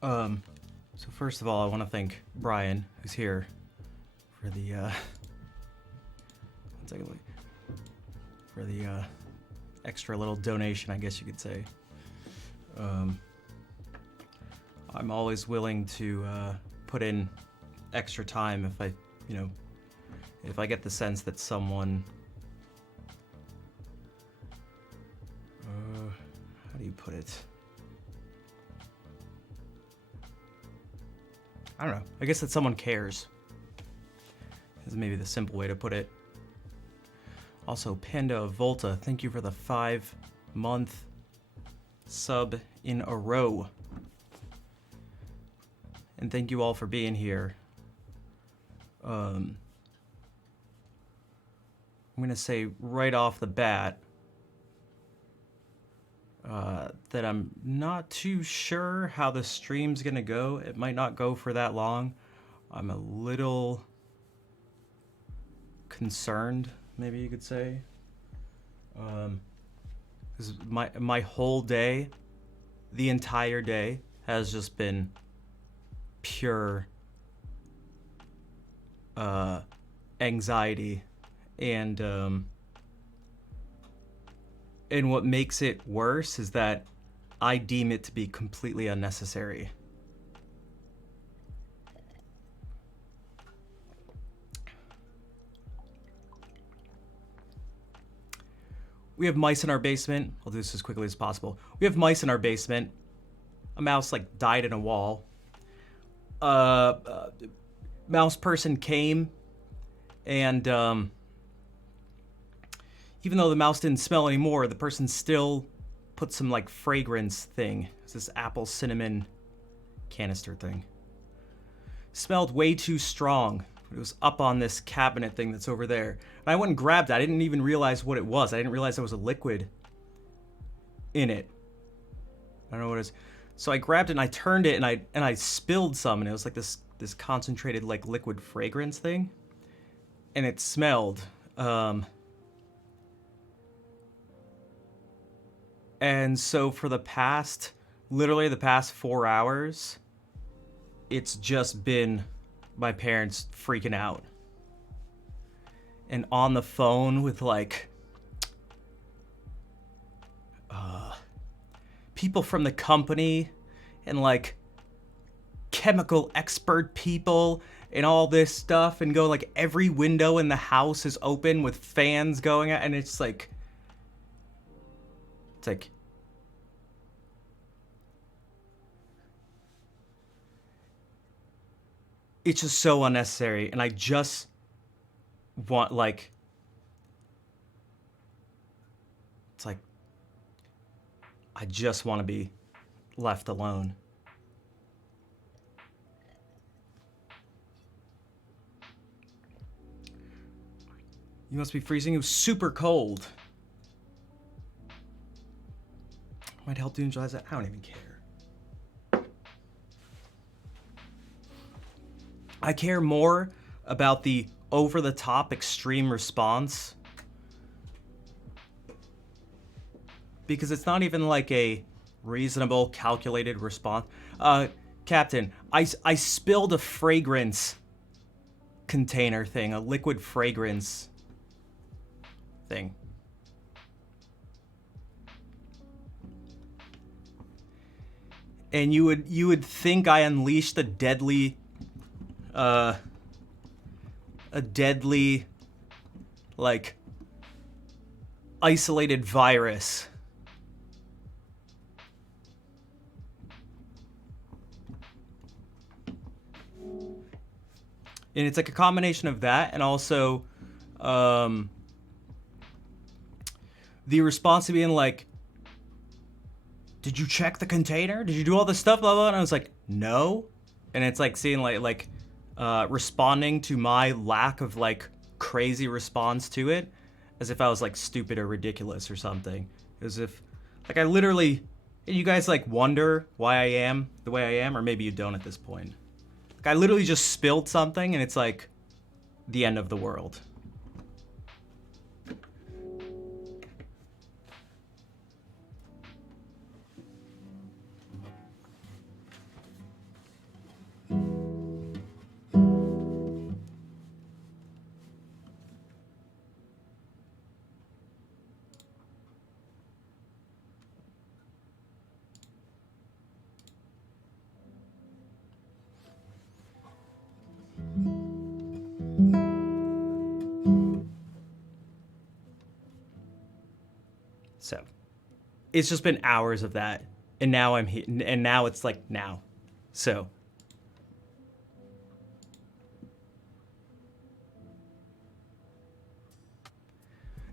Um, so first of all, I want to thank Brian, who's here, for the, one second, wait. For the, extra little donation, I guess you could say. I'm always willing to, put in extra time if I, if I get the sense that someone, how do you put it? I don't know. I guess that someone cares is maybe the simple way to put it. Also, Panda Volta, thank you for the 5-month sub in a row. And thank you all for being here. I'm gonna say right off the bat that I'm not too sure how the stream's gonna go. It might not go for that long. I'm a little concerned, maybe you could say. Because my whole day, the entire day, has just been pure anxiety, and what makes it worse is that I deem it to be completely unnecessary. We have mice in our basement. I'll do this as quickly as possible. We have mice in our basement. A mouse like died in a wall. Mouse person came, and even though the mouse didn't smell anymore, the person still put some like fragrance thing. It's this apple cinnamon canister thing. Smelled way too strong. It was up on this cabinet thing that's over there. And I went and grabbed it. I didn't even realize what it was. I didn't realize there was a liquid in it. I don't know what it is. So I grabbed it and I turned it and I spilled some, and it was like this concentrated like liquid fragrance thing. And it smelled. And so for literally the past 4 hours, it's just been my parents freaking out. And on the phone with like people from the company and like chemical expert people and all this stuff, and go like every window in the house is open with fans going out, and it's like it's just so unnecessary, and I just want like it's like I just want to be left alone. You must be freezing. It was super cold. Might help to neutralize that. I don't even care. I care more about the over-the-top extreme response, because it's not even like a reasonable, calculated response. Captain, I spilled a fragrance container thing, a liquid fragrance thing. And you would think I unleashed a deadly like isolated virus. And it's like a combination of that, and also the response to being like, did you check the container? Did you do all this stuff? Blah, blah. And I was like, no. And it's like seeing like responding to my lack of like crazy response to it as if I was like stupid or ridiculous or something. As if like I literally, you guys like wonder why I am the way I am, or maybe you don't at this point. Like I literally just spilled something and it's like the end of the world. So it's just been hours of that, and now I'm here, and now it's like now. So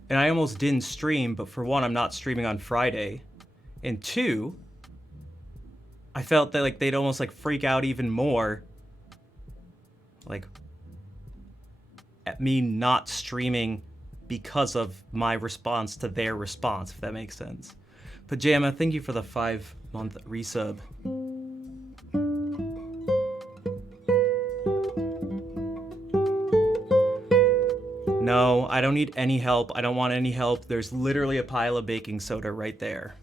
and I almost didn't stream, but for one, I'm not streaming on Friday, and two, I felt that like they'd almost like freak out even more, like at me not streaming because of my response to their response, if that makes sense. Pajama, thank you for the 5-month resub. No, I don't need any help. I don't want any help. There's literally a pile of baking soda right there.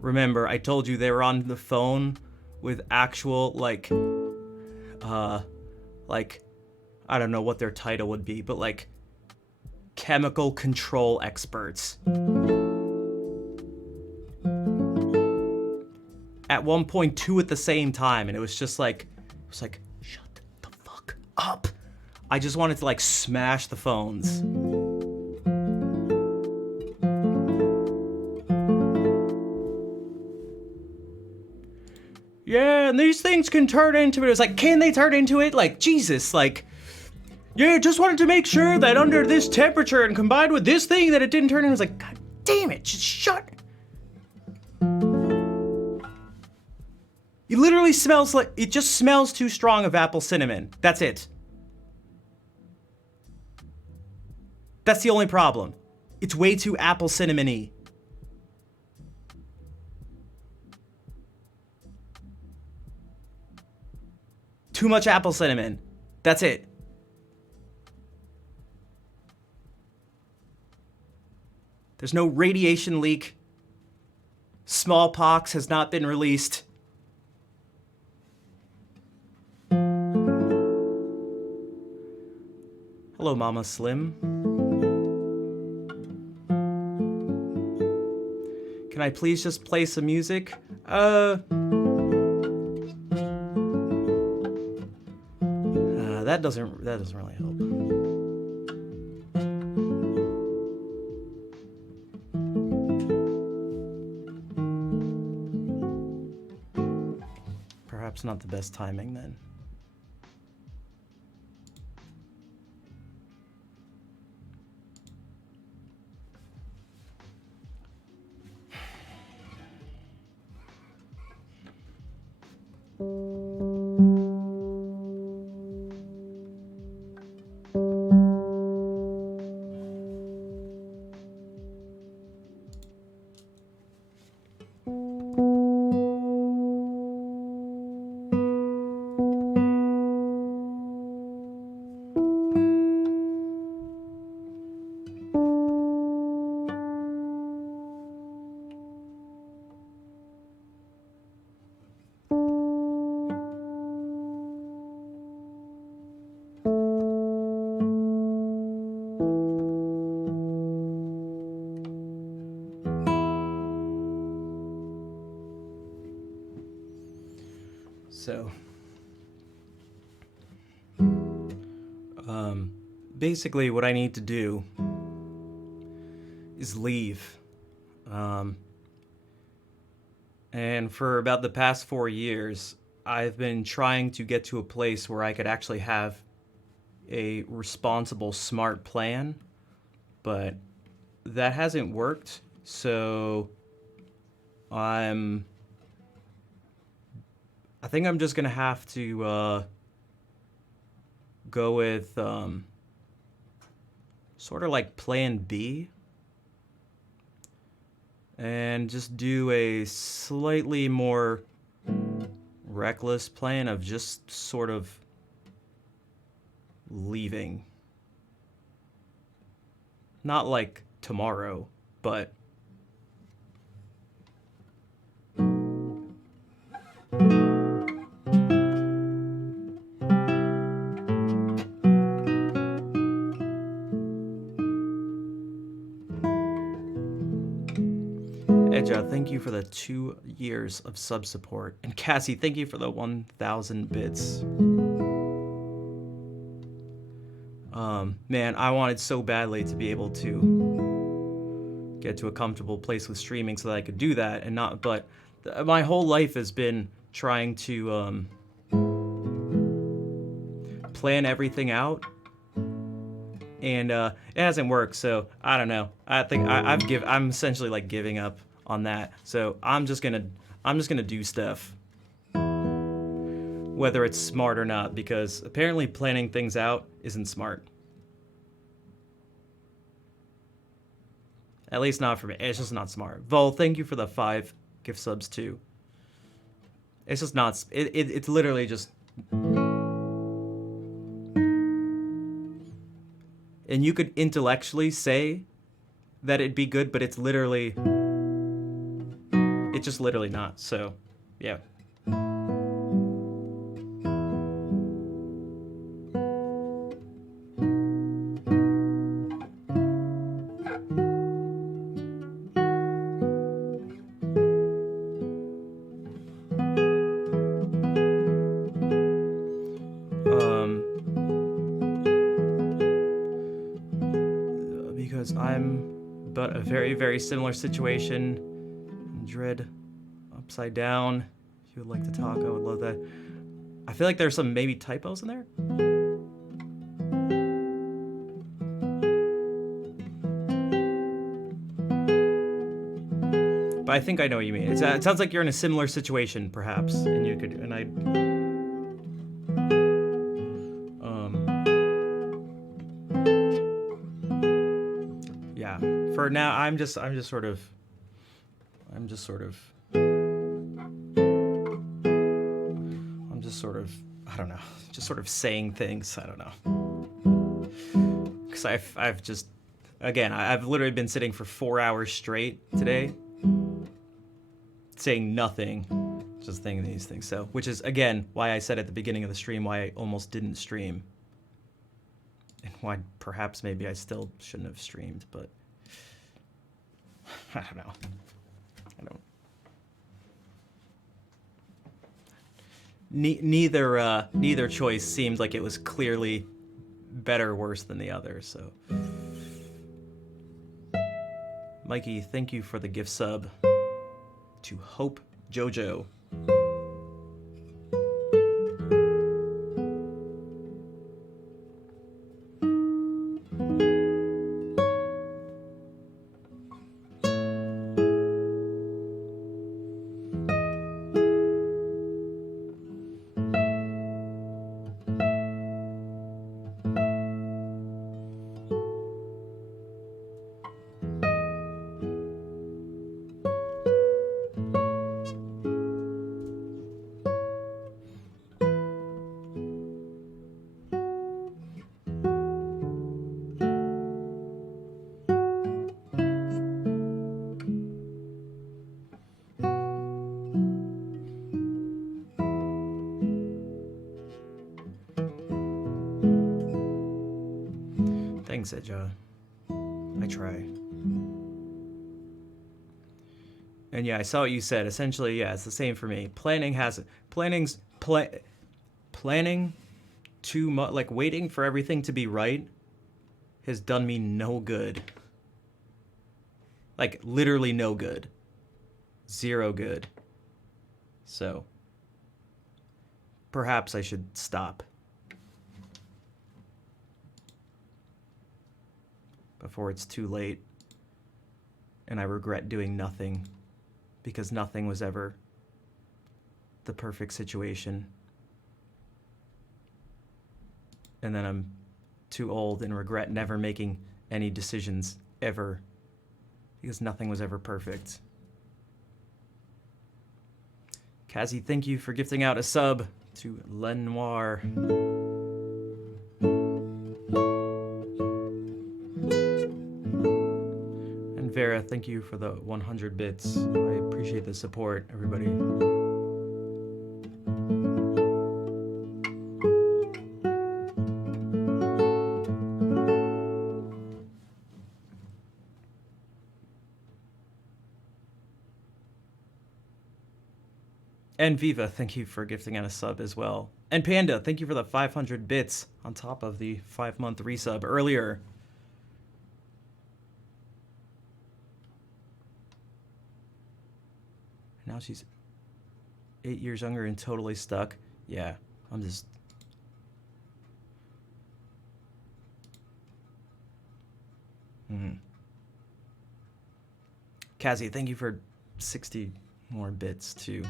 Remember, I told you they were on the phone with actual, like, I don't know what their title would be, but like, chemical control experts. At one point, two at the same time, and it was just like, shut the fuck up. I just wanted to like smash the phones. Yeah, and these things can turn into it. It was like, can they turn into it? Like, Jesus, like, yeah, just wanted to make sure that under this temperature and combined with this thing that it didn't turn into. I was like, God damn it, just shut. It literally smells like, it just smells too strong of apple cinnamon. That's it. That's the only problem. It's way too apple cinnamon-y. Too much apple cinnamon. That's it. There's no radiation leak. Smallpox has not been released. Hello, Mama Slim. Can I please just play some music? That doesn't really help. Perhaps not the best timing then. So, basically what I need to do is leave. And for about the past 4 years, I've been trying to get to a place where I could actually have a responsible, smart plan, but that hasn't worked, so I think I'm just gonna have to go with sort of like plan B and just do a slightly more reckless plan of just sort of leaving. Not like tomorrow, but Edja, thank you for the 2 years of sub support. And Cassie, thank you for the 1,000 bits. Man, I wanted so badly to be able to get to a comfortable place with streaming so that I could do that and not, but my whole life has been trying to plan everything out, and it hasn't worked. So I don't know. I think I'm essentially like giving up on that. So I'm just gonna do stuff, whether it's smart or not, because apparently planning things out isn't smart. At least not for me. It's just not smart. Vol, thank you for the 5 gift subs too. It's just not. It's literally just. And you could intellectually say that it'd be good, but it's just literally not. So, yeah. Because I'm but a very, very similar situation. Dread upside down. If you would like to talk, I would love that. I feel like there's some maybe typos in there. But I think I know what you mean. It sounds like you're in a similar situation, perhaps, and you could, and I. Yeah. For now, I'm just sort of. I don't know. Just sort of saying things. I don't know. Because I've just, again, I've literally been sitting for 4 hours straight today, saying nothing, just thinking these things. So, which is again why I said at the beginning of the stream why I almost didn't stream, and why perhaps maybe I still shouldn't have streamed, but I don't know. Neither choice seemed like it was clearly better or worse than the other. So, Mikey, thank you for the gift sub to Hope Jojo. Thanks, Edja. I try. And yeah, I saw what you said. Essentially, yeah, it's the same for me. Planning too much, like waiting for everything to be right, has done me no good. Like literally no good. Zero good. So, perhaps I should stop before it's too late and I regret doing nothing, because nothing was ever the perfect situation. And then I'm too old and regret never making any decisions ever, because nothing was ever perfect. Kazi, thank you for gifting out a sub to Lenoir. And Vera, thank you for the 100 bits. I appreciate the support, everybody. And Viva, thank you for gifting out a sub as well. And Panda, thank you for the 500 bits on top of the 5-month resub earlier. Now she's 8 years younger and totally stuck. Yeah, I'm just... Kazi, thank you for 60 more bits too.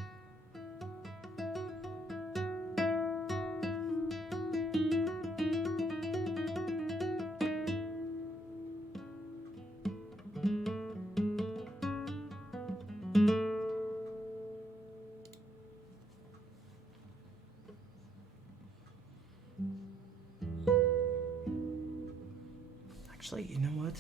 Actually, you know what?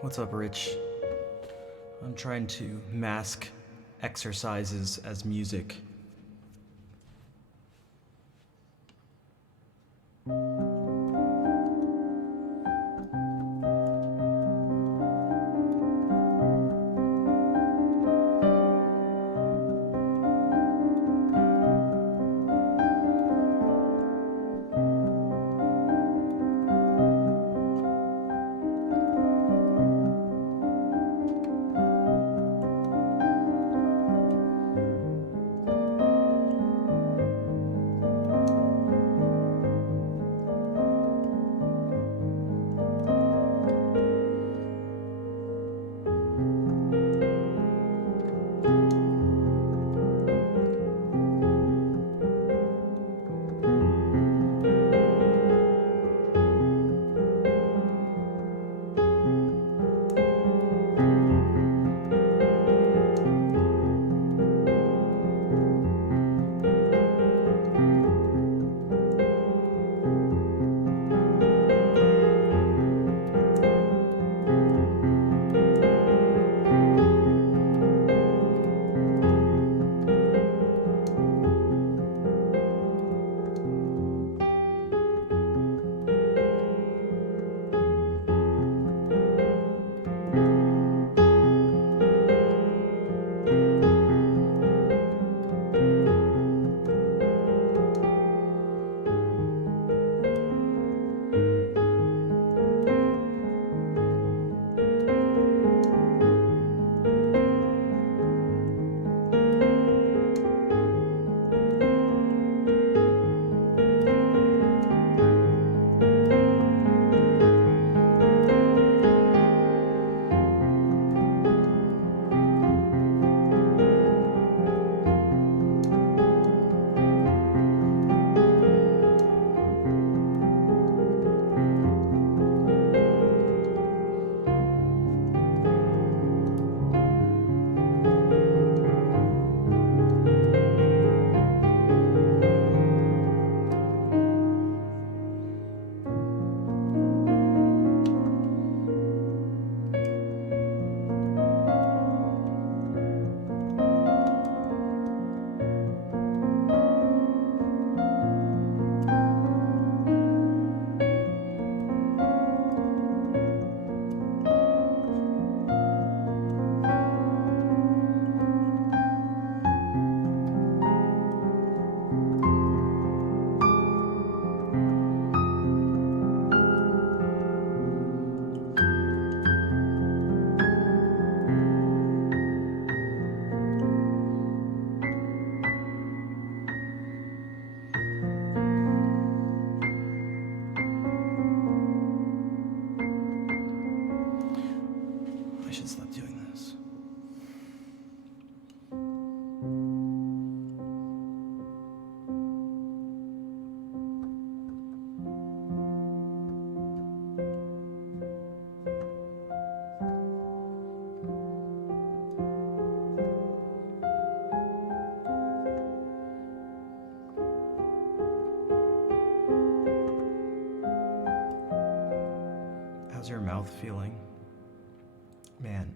What's up, Rich? I'm trying to mask exercises as music. I should stop doing this. How's your mouth feeling? Man.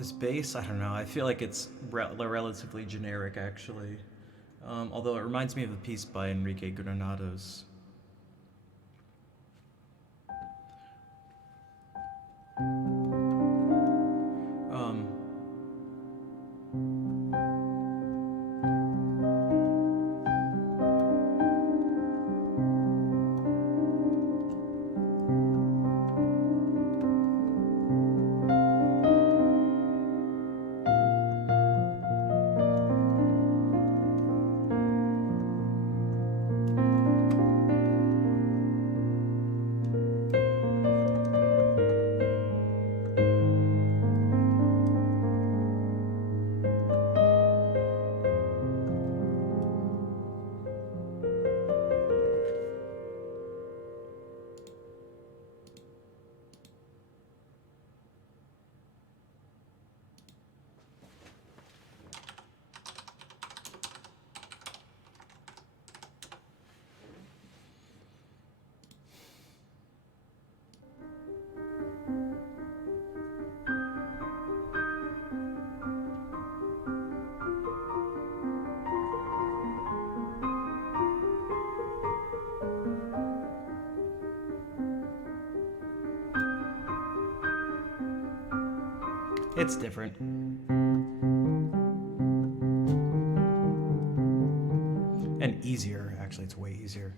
This bass, I don't know. I feel like it's relatively generic, actually. Although it reminds me of a piece by Enrique Granados. Um, it's different. And easier, actually, it's way easier.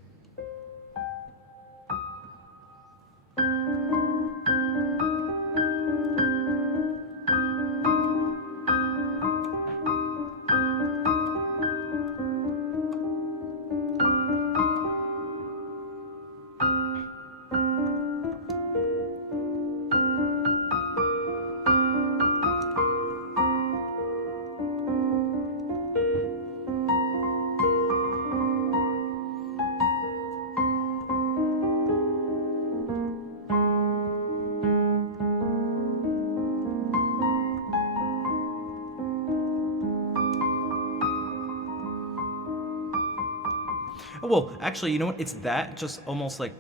Oh, well, actually, you know what? It's that, just almost like...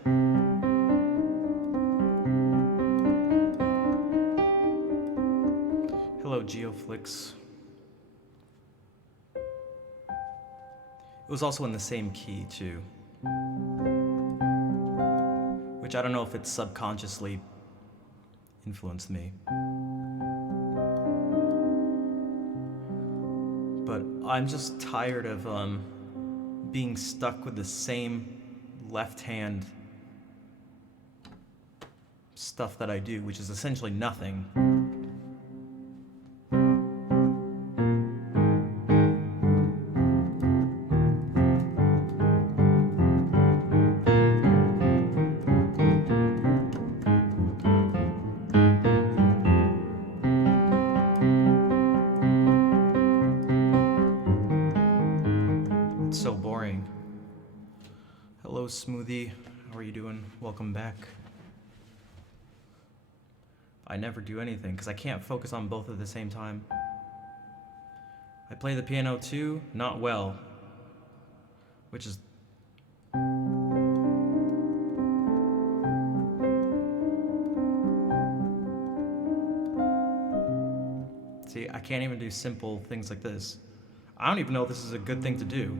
Hello, Geoflix. It was also in the same key, too. Which I don't know if it subconsciously influenced me. But I'm just tired of being stuck with the same left hand stuff that I do, which is essentially nothing. So boring. Hello, Smoothie. How are you doing? Welcome back. I never do anything because I can't focus on both at the same time. I play the piano too, not well, which is... See, I can't even do simple things like this. I don't even know if this is a good thing to do.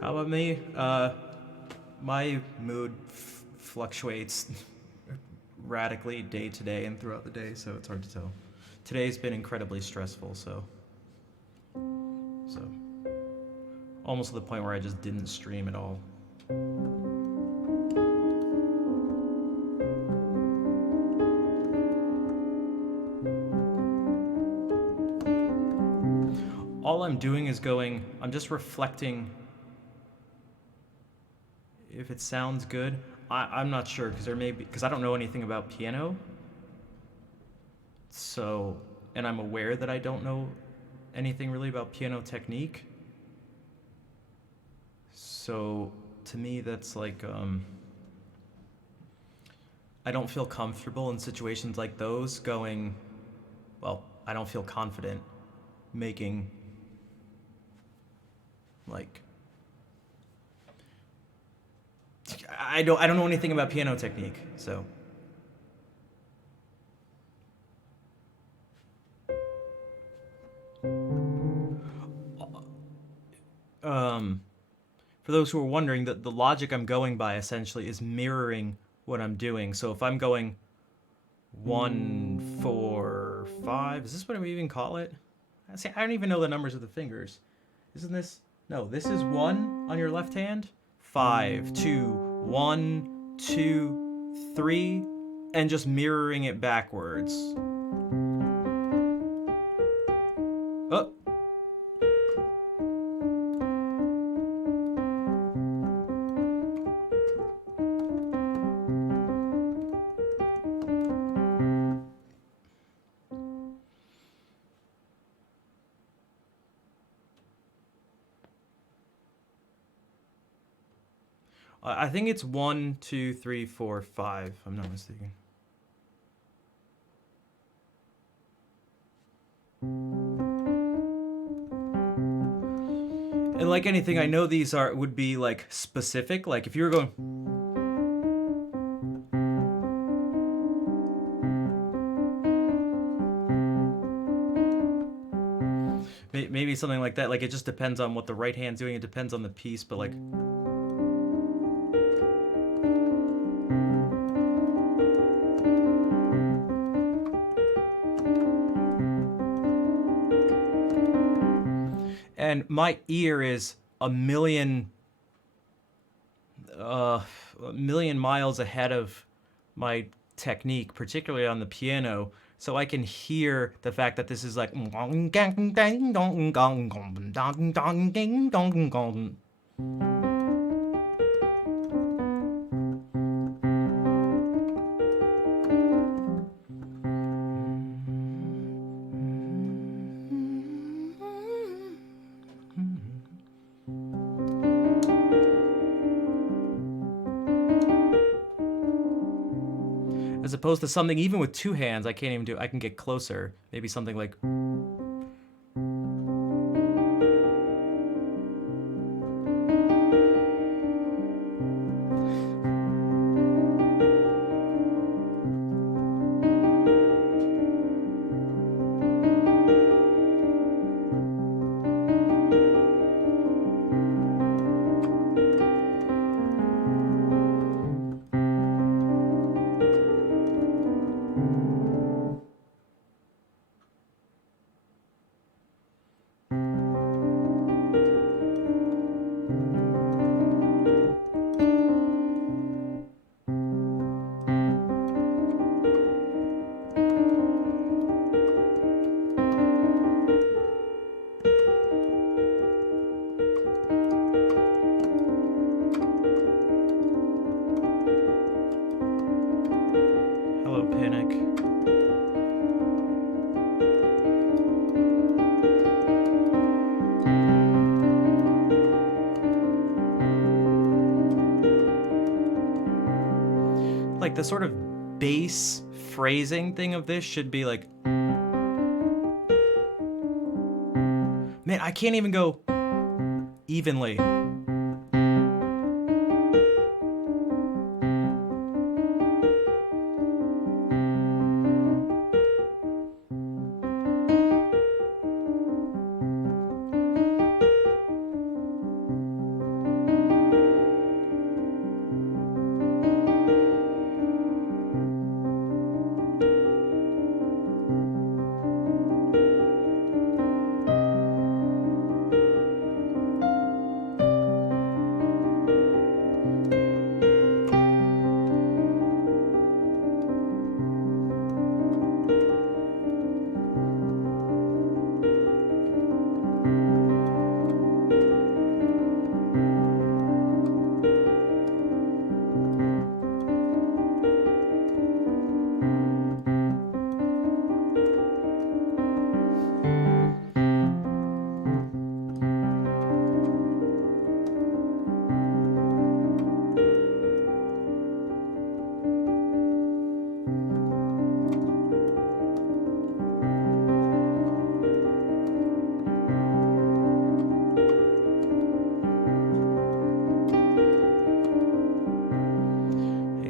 How about me? My mood fluctuates radically day to day and throughout the day, so it's hard to tell. Today's been incredibly stressful, so almost to the point where I just didn't stream at all. All I'm doing is I'm just reflecting if it sounds good. I'm not sure, because I don't know anything about piano. So, and I'm aware that I don't know anything really about piano technique. So, to me, that's like, I don't feel comfortable in situations like those going, well, I don't feel confident making, like, I don't know anything about piano technique, so. Um, for those who are wondering, the logic I'm going by essentially is mirroring what I'm doing. So if I'm going 1, 4, 5, is this what we even call it? See, I don't even know the numbers of the fingers. Isn't this? No, this is 1 on your left hand. 5, 2, 1, 2, 3, and just mirroring it backwards. Oh. I think it's 1, 2, 3, 4, 5. If I'm not mistaken. And like anything, I know these would be like specific. Like if you were going, maybe something like that. Like it just depends on what the right hand's doing. It depends on the piece, but like. And my ear is a million miles ahead of my technique, particularly on the piano. So I can hear the fact that this is like. As opposed to something even with 2 hands, I can't even do. I can get closer. Maybe something like. Hello, Panic. Like the sort of bass phrasing thing of this should be like. Man, I can't even go evenly.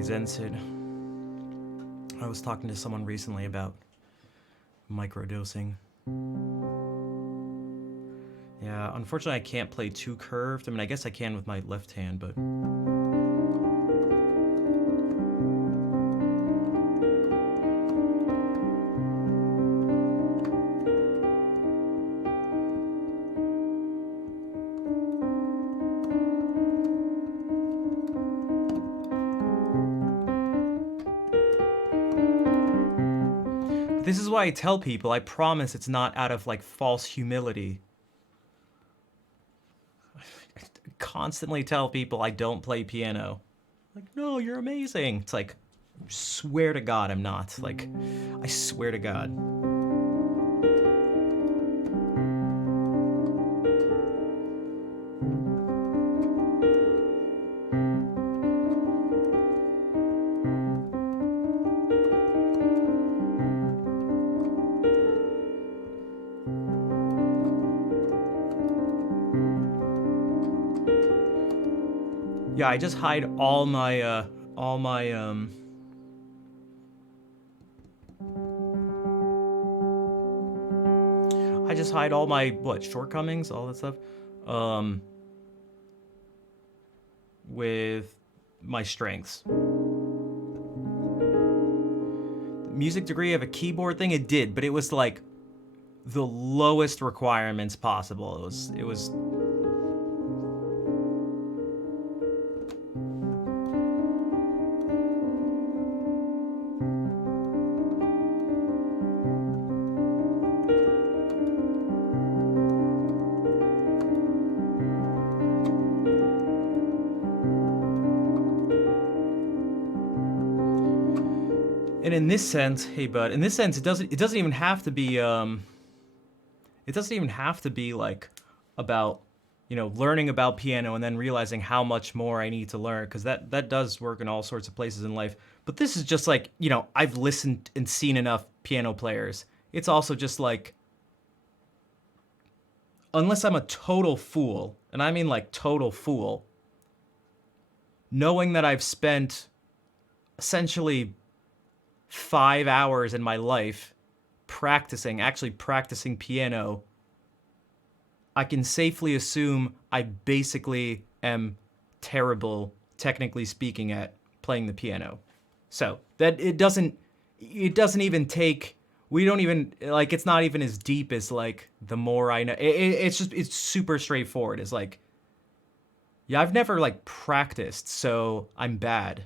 Zen Sid. I was talking to someone recently about microdosing. Yeah, unfortunately I can't play too curved. I mean, I guess I can with my left hand, but... This is why I tell people, I promise it's not out of, like, false humility. I constantly tell people I don't play piano. Like, no, you're amazing. It's like, I swear to God I'm not. Like, I swear to God. Yeah, I just hide all my, I just hide all my, what, shortcomings, all that stuff, with my strengths. Music degree of a keyboard thing, it did, but it was like the lowest requirements possible. It was and in this sense, hey bud, in this sense, it doesn't even have to be like about, you know, learning about piano and then realizing how much more I need to learn, because that does work in all sorts of places in life. But this is just like, you know, I've listened and seen enough piano players. It's also just like, unless I'm a total fool, and I mean like total fool, knowing that I've spent essentially 5 hours in my life actually practicing piano, I can safely assume I basically am terrible, technically speaking, at playing the piano. So that it doesn't even take, we don't even, like, it's not even as deep as like the more I know. It's super straightforward. It's like, yeah, I've never like practiced, so I'm bad.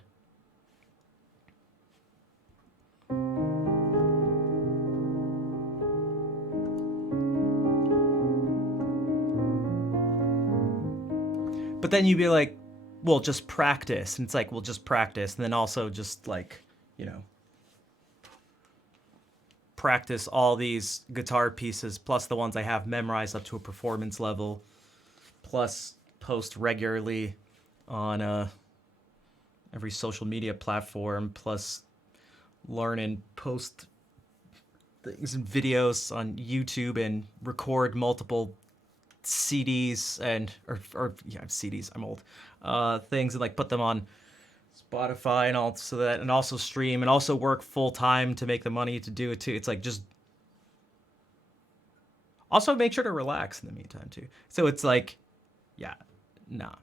But then you'd be like, well, just practice. And it's like, well, just practice. And then also just like, you know, practice all these guitar pieces, plus the ones I have memorized up to a performance level, plus post regularly on every social media platform, plus learn and post things and videos on YouTube and record multiple CDs and or yeah, CDs, I'm old, things, and like put them on Spotify and all, so that, and also stream and also work full time to make the money to do it too. It's like, just also make sure to relax in the meantime too. So it's like, yeah, nah.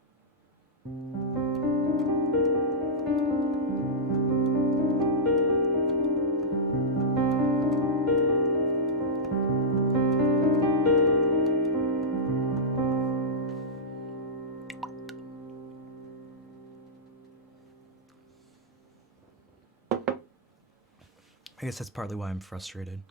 I guess that's partly why I'm frustrated.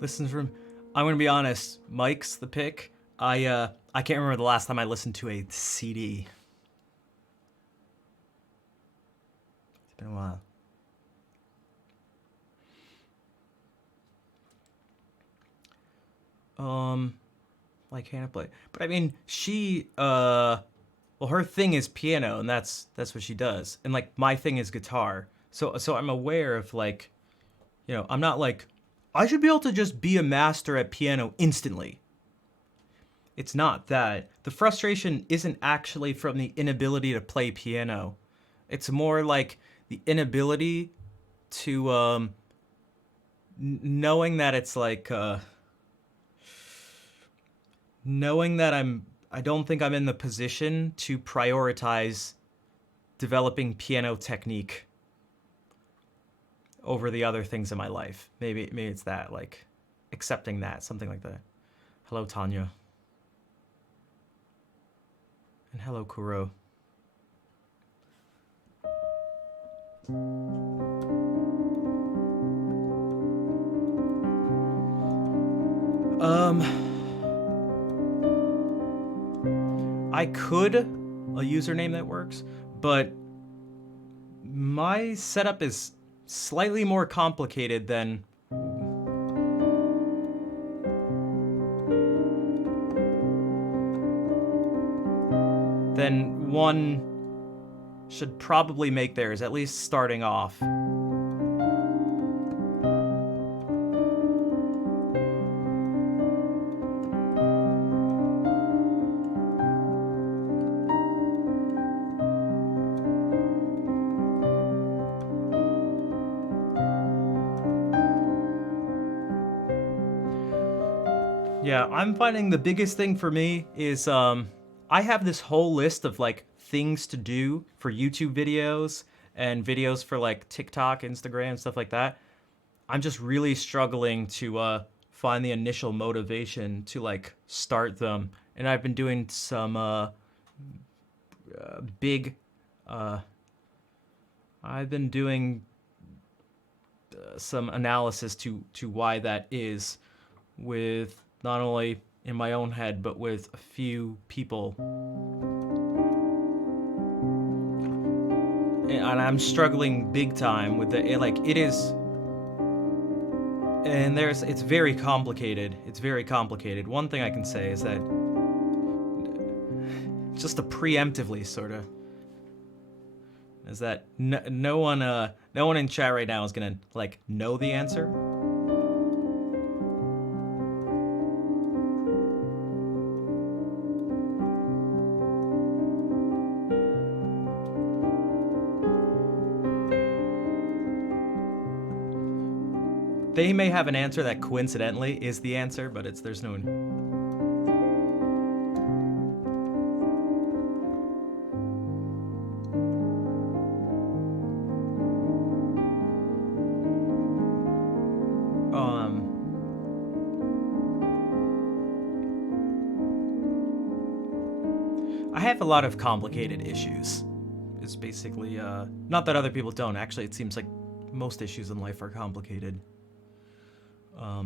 Listen from, I'm gonna be honest, Mike's the pick. I can't remember the last time I listened to a CD. It's been a while. Like Hannah play, but I mean, she well, her thing is piano, and that's what she does, and like my thing is guitar. So I'm aware of like, I'm not like I should be able to just be a master at piano instantly. It's not that. The frustration isn't actually from the inability to play piano. It's more like the inability to knowing that it's like knowing that I don't think I'm in the position to prioritize developing piano technique over the other things in my life. Maybe it's that, like accepting that, something like that. Hello, Tanya. And hello, Kuro. I could a username that works, but my setup is slightly more complicated than one should probably make theirs, at least starting off. Yeah, I'm finding the biggest thing for me is I have this whole list of like things to do for YouTube videos and videos for like TikTok, Instagram, stuff like that. I'm just really struggling to find the initial motivation to like start them. And I've been doing some big I've been doing some analysis to why that is, with not only in my own head but with a few people. And I'm struggling big time with it is, and it's very complicated. It's very complicated. One thing I can say is that just to preemptively sort of is that no one in chat right now is gonna like know the answer. They may have an answer that coincidentally is the answer, but there's no. I have a lot of complicated issues. It's basically not that other people don't. Actually, it seems like most issues in life are complicated. I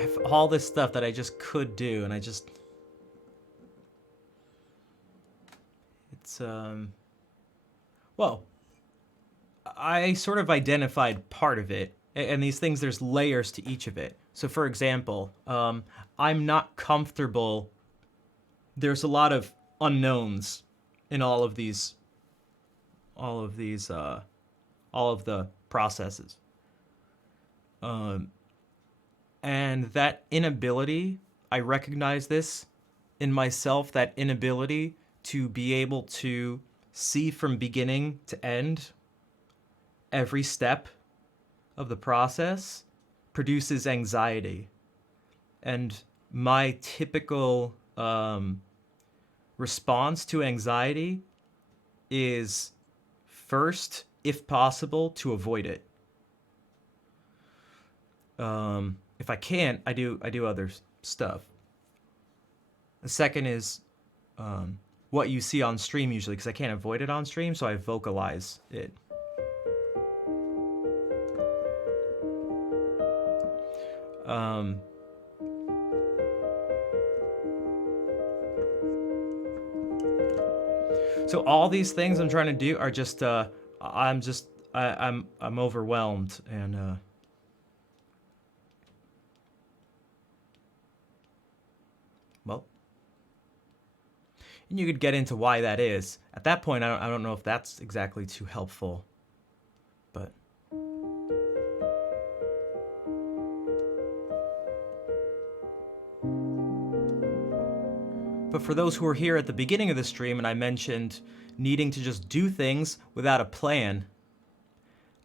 have all this stuff that I just could do, and it's well, I sort of identified part of it, and these things, there's layers to each of it. So for example, I'm not comfortable. There's a lot of unknowns in all of the processes. And that inability, I recognize this in myself, that inability to be able to see from beginning to end every step of the process produces anxiety. And my typical response to anxiety is first, if possible, to avoid it. If I can't, I do other stuff. The second is what you see on stream usually, because I can't avoid it on stream, so I vocalize it. So all these things I'm trying to do are just I'm overwhelmed, and And you could get into why that is. At that point, I don't know if that's exactly too helpful. But for those who were here at the beginning of the stream and I mentioned needing to just do things without a plan,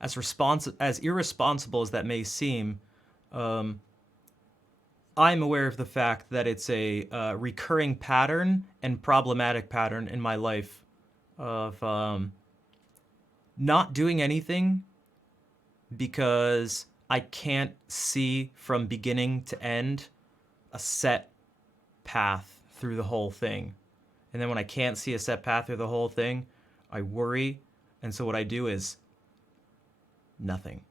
as irresponsible as that may seem, I'm aware of the fact that it's a recurring pattern and problematic pattern in my life of not doing anything because I can't see from beginning to end a set path through the whole thing. And then when I can't see a set path through the whole thing, I worry. And so what I do is nothing.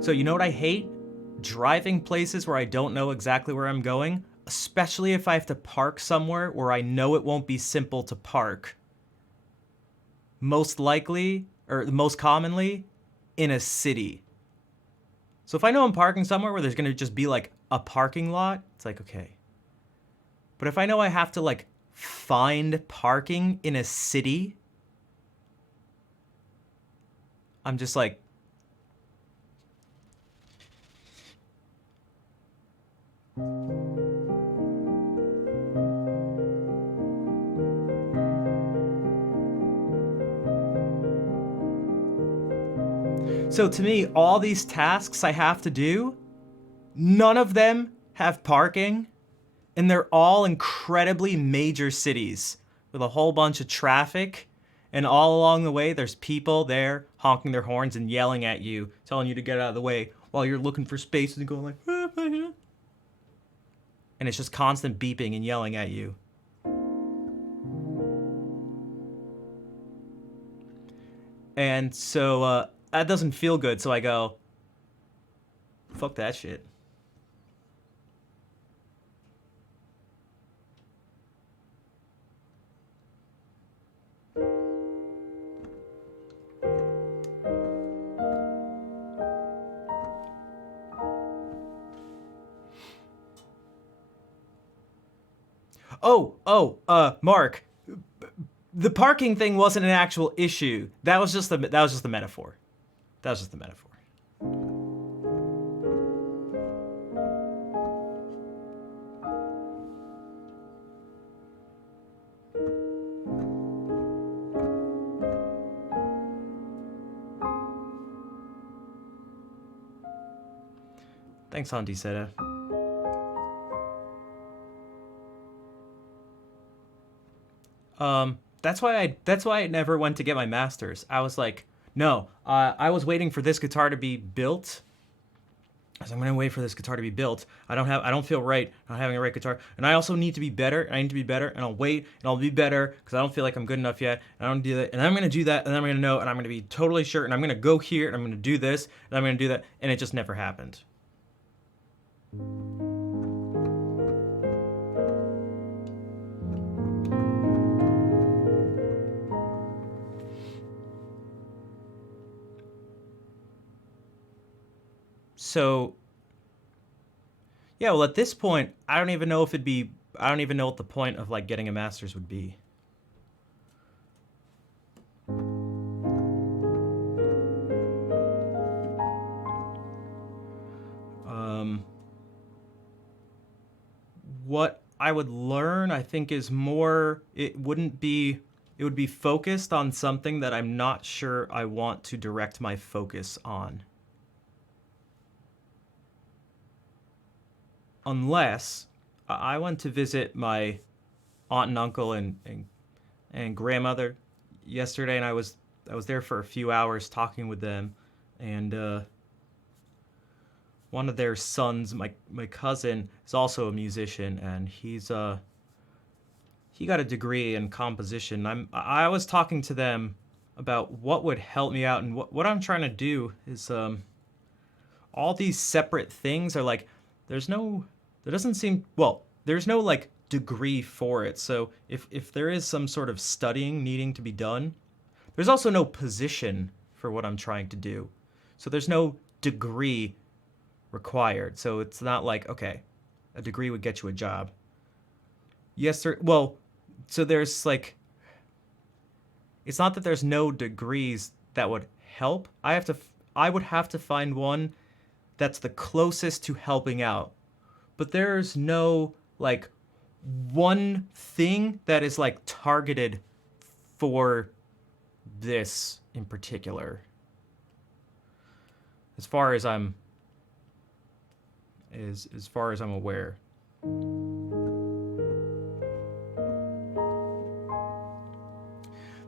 So you know what I hate? Driving places where I don't know exactly where I'm going, especially if I have to park somewhere where I know it won't be simple to park. Most likely, or most commonly, in a city. So if I know I'm parking somewhere where there's gonna just be like a parking lot, it's like, okay. But if I know I have to like find parking in a city, I'm just like, so to me, all these tasks I have to do, none of them have parking, and they're all incredibly major cities with a whole bunch of traffic, and all along the way there's people there honking their horns and yelling at you, telling you to get out of the way while you're looking for spaces and going like, and it's just constant beeping and yelling at you. And so that doesn't feel good, so I go, fuck that shit. Mark, the parking thing wasn't an actual issue. That was just the metaphor. That was just the metaphor. Thanks, Auntie Seta. That's why I never went to get my master's. I was like, no, I was waiting for this guitar to be built. I was, I'm gonna wait for this guitar to be built. I don't feel right not having a right guitar, and I also need to be better. I need to be better, and I'll wait, and I'll be better because I don't feel like I'm good enough yet. And I don't do that, and I'm gonna do that, and I'm gonna know, and I'm gonna be totally sure, and I'm gonna go here, and I'm gonna do this, and I'm gonna do that, and it just never happened. So, yeah, well, at this point, I don't even know what the point of like getting a master's would be. What I would learn, I think, is more, it would be focused on something that I'm not sure I want to direct my focus on. Unless I went to visit my aunt and uncle and grandmother yesterday, and I was there for a few hours talking with them, and one of their sons, my cousin, is also a musician, and he got a degree in composition. I was talking to them about what would help me out, and what I'm trying to do is all these separate things are like, there's no like degree for it. So if there is some sort of studying needing to be done, there's also no position for what I'm trying to do. So there's no degree required. So it's not like, okay, a degree would get you a job. Yes, sir. Well, so there's like, it's not that there's no degrees that would help. I would have to find one that's the closest to helping out. But there's no like one thing that is like targeted for this in particular. As far as I'm as far as I'm aware.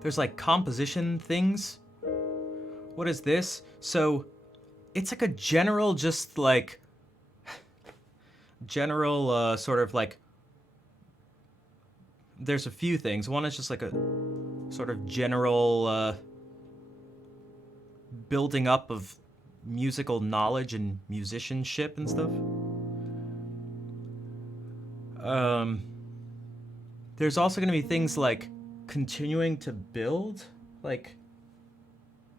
There's like composition things. What is this? So it's like a general, just like general sort of like, there's a few things. One is just like a sort of general building up of musical knowledge and musicianship and stuff. There's also going to be things like continuing to build like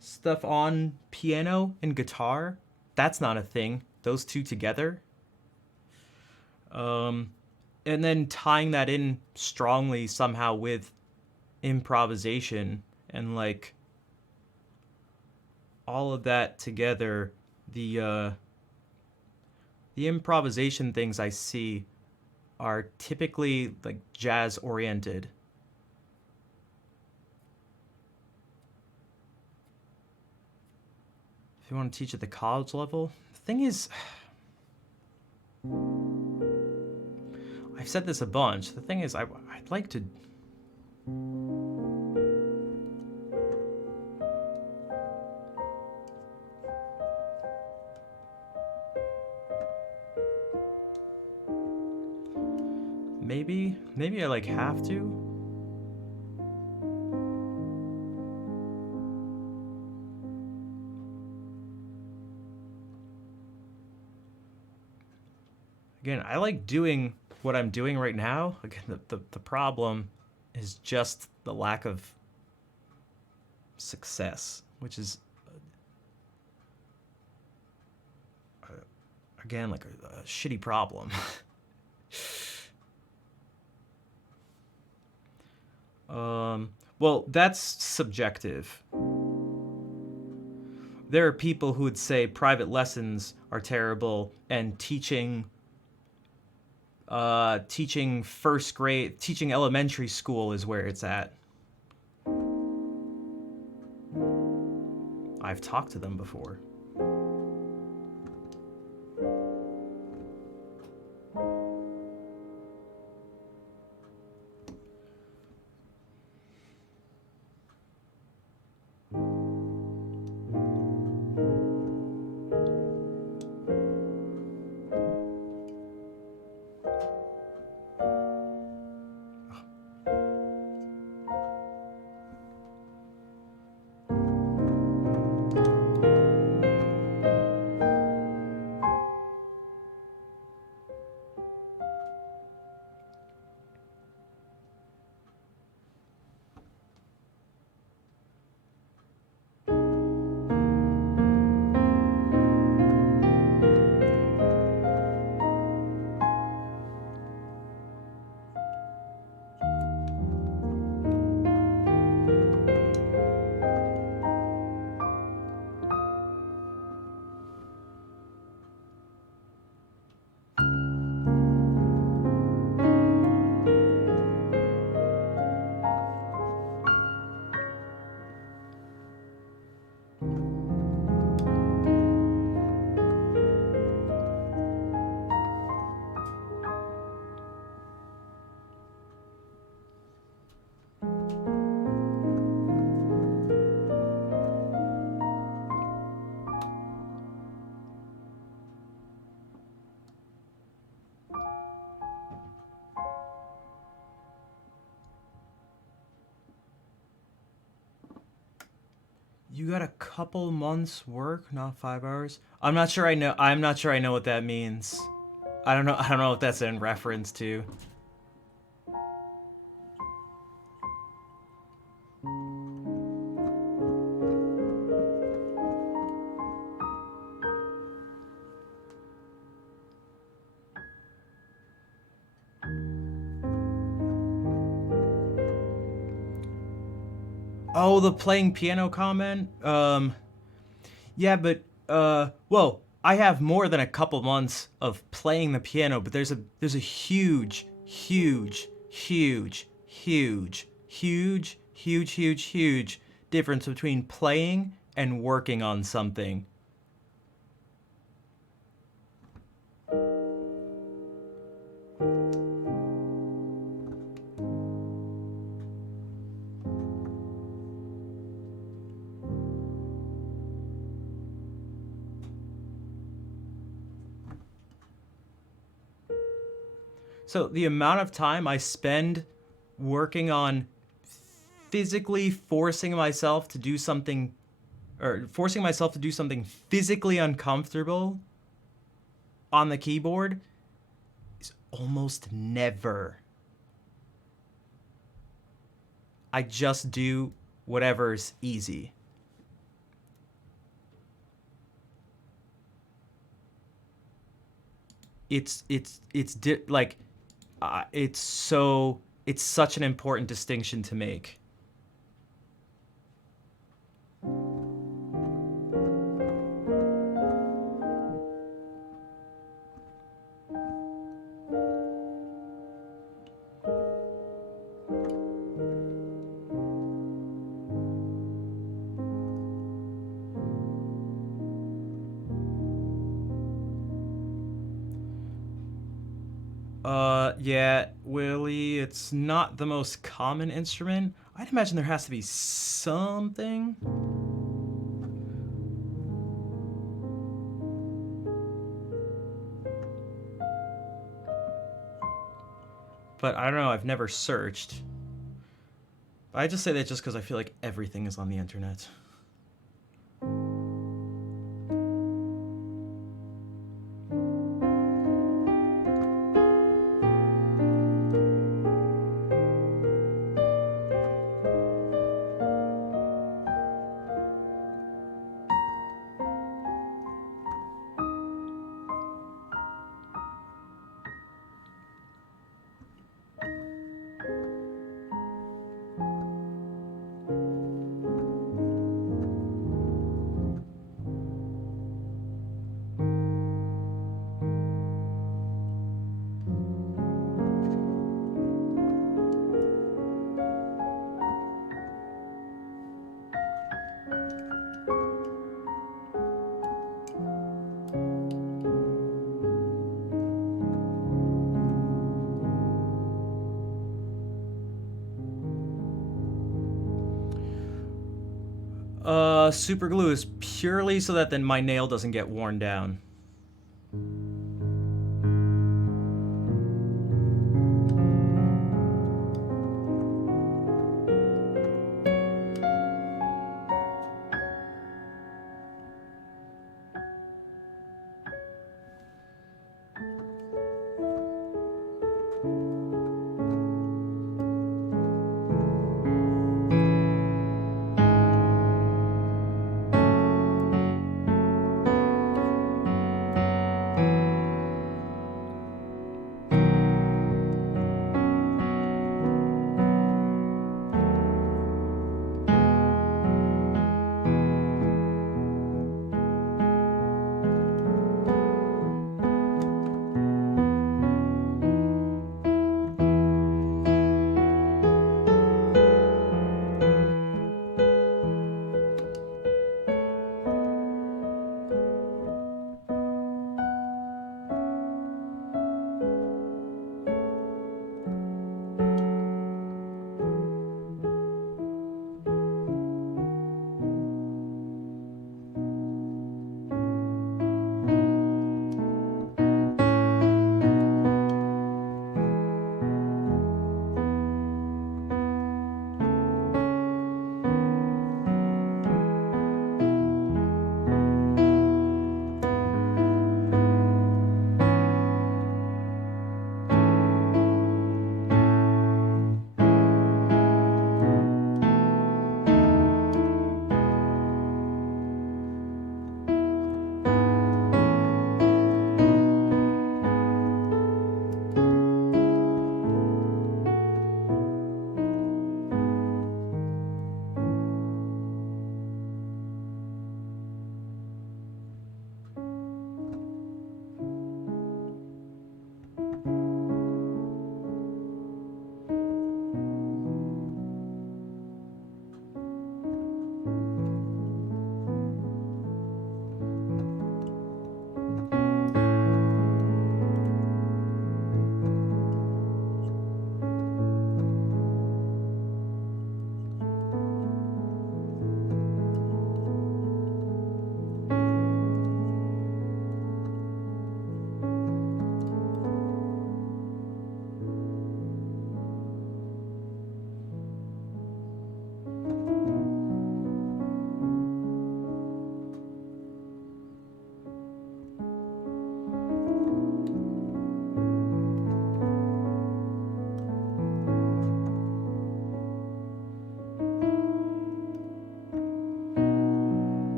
stuff on piano and guitar. That's not a thing. Those two together. And then tying that in strongly somehow with improvisation and like all of that together. The improvisation things I see are typically like jazz oriented. If you want to teach at the college level, the thing is, I've said this a bunch. The thing is, I'd like to. Maybe I like have to. Again, I like doing what I'm doing right now. Again, the problem is just the lack of success, which is again like a shitty problem. Well, that's subjective. There are people who would say private lessons are terrible and teaching first grade, teaching elementary school is where it's at. I've talked to them before. You got a couple months work, not 5 hours. I'm not sure I know what that means. I don't know what that's in reference to. Oh, the playing piano comment? Yeah, but, well, I have more than a couple months of playing the piano, but there's a huge, huge, huge, huge, huge, huge, huge, huge difference between playing and working on something. So the amount of time I spend working on physically forcing myself to do something, or forcing myself to do something physically uncomfortable on the keyboard is almost never. I just do whatever's easy. Like it's such an important distinction to make. Yeah, Willie, it's not the most common instrument. I'd imagine there has to be something. But I don't know, I've never searched. I just say that just because I feel like everything is on the internet. Super glue is purely so that then my nail doesn't get worn down.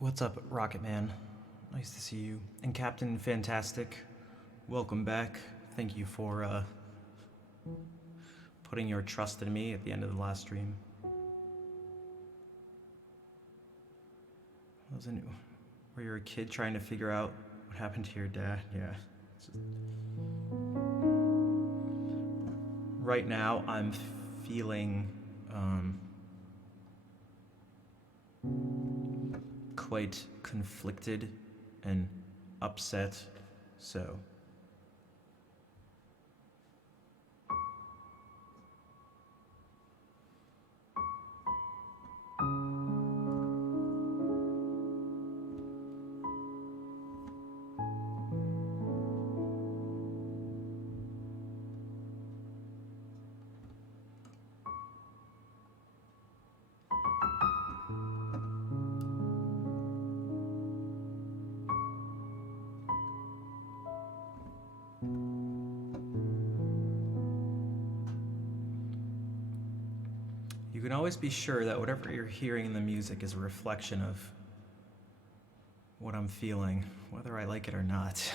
What's up, Rocket Man? Nice to see you. And Captain Fantastic, welcome back. Thank you for putting your trust in me at the end of the last stream. Were you a kid trying to figure out what happened to your dad? Yeah. Right now, I'm feeling quite conflicted and upset, so you can always be sure that whatever you're hearing in the music is a reflection of what I'm feeling, whether I like it or not.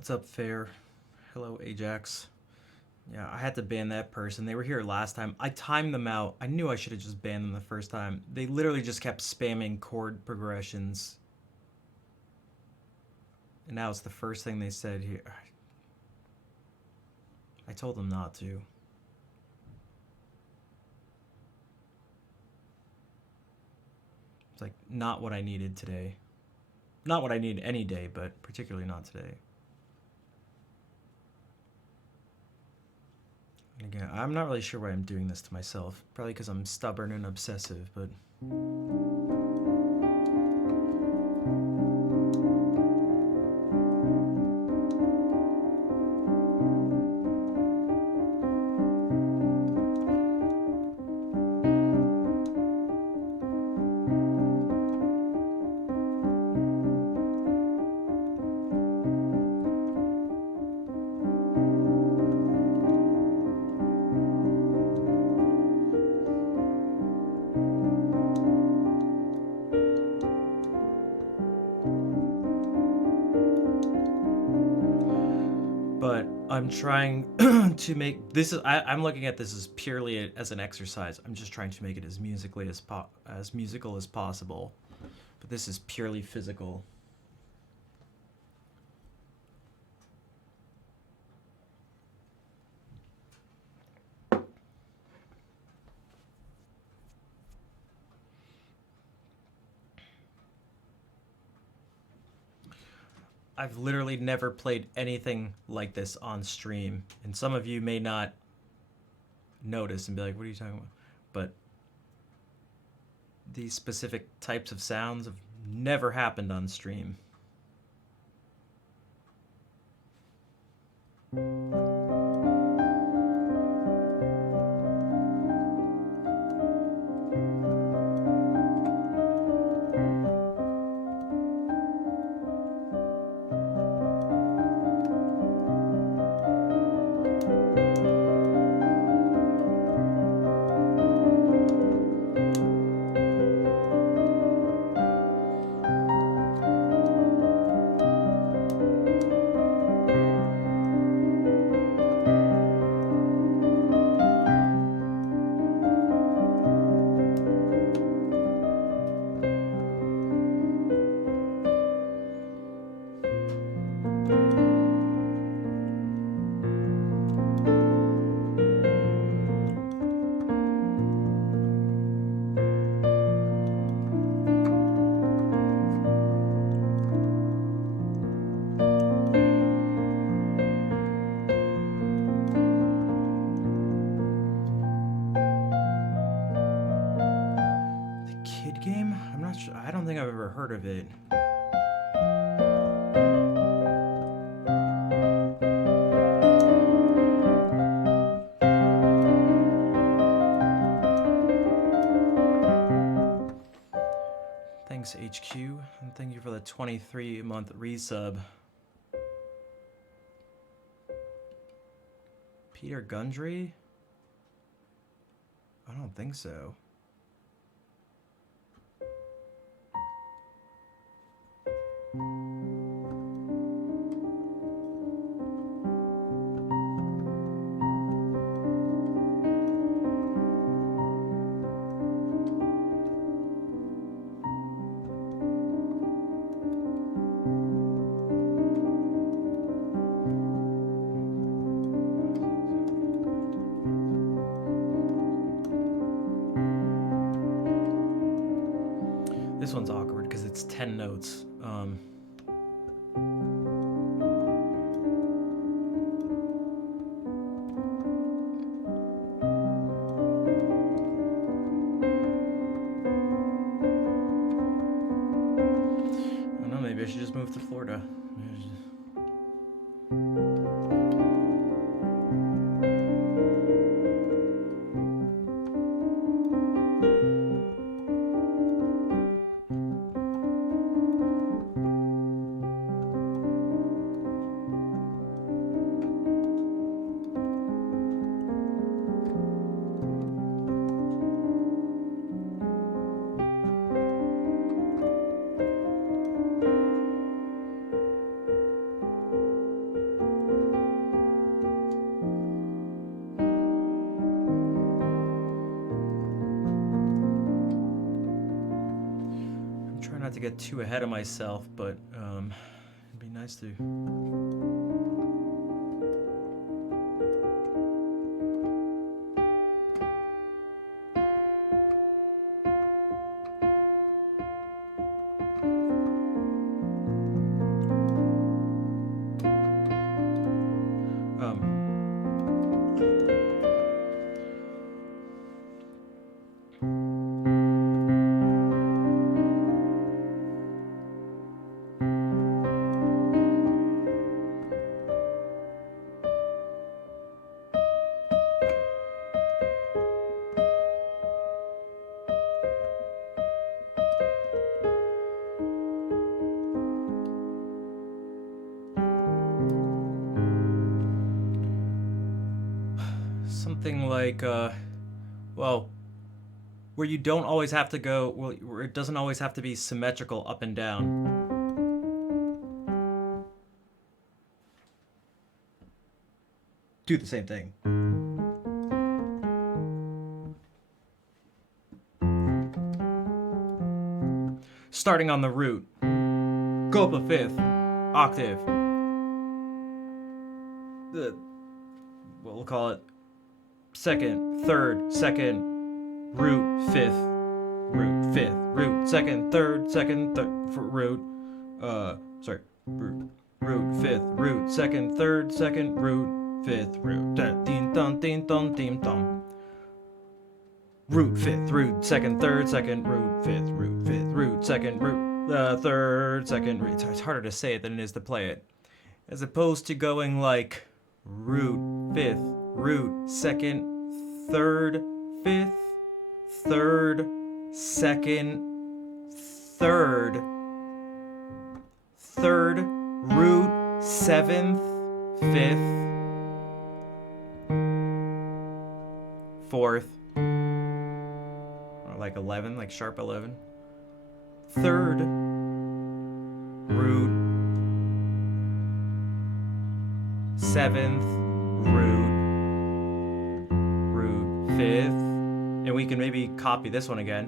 What's up, Fair? Hello, Ajax. Yeah, I had to ban that person. They were here last time. I timed them out. I knew I should have just banned them the first time. They literally just kept spamming chord progressions. And now it's the first thing they said here. I told them not to. It's like not what I needed today. Not what I need any day, but particularly not today. And again, I'm not really sure why I'm doing this to myself. Probably because I'm stubborn and obsessive, but... But I'm trying to make this is I'm looking at this as purely as an exercise. I'm just trying to make it as as musical as possible. But this is purely physical. I've literally never played anything like this on stream, and some of you may not notice and be like, what are you talking about? But these specific types of sounds have never happened on stream. I don't think I've ever heard of it. Thanks, HQ, and thank you for the 23-month resub. Peter Gundry? I don't think so. This one's awkward because it's 10 notes. I don't know, maybe I should just move to Florida. to get too ahead of myself, but it'd be nice to. Something like, well, where you don't always have to go, well, where it doesn't always have to be symmetrical up and down. Do the same thing. Starting on the root. Go up a fifth octave. We'll call it second, third, second, root, fifth, root, second, third, root, root, fifth, root, second, third, second, root, fifth, root, ding dong, ding dong, ding dong. Root, fifth, root, second, third, second, root, fifth, root, second, root, third, second, root. It's harder to say it than it is to play it. As opposed to going like root, fifth, root, second, third, fifth, third, second, third, root, seventh, fifth, fourth, or like 11, like sharp 11, third, root, seventh, root, fifth, and we can maybe copy this one again.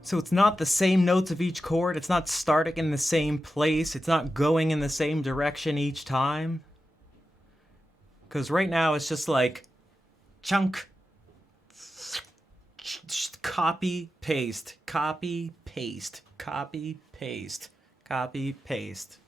So it's not the same notes of each chord, it's not starting in the same place, it's not going in the same direction each time. Because right now it's just like, chunk, copy, paste, copy, paste, copy, paste, copy, paste.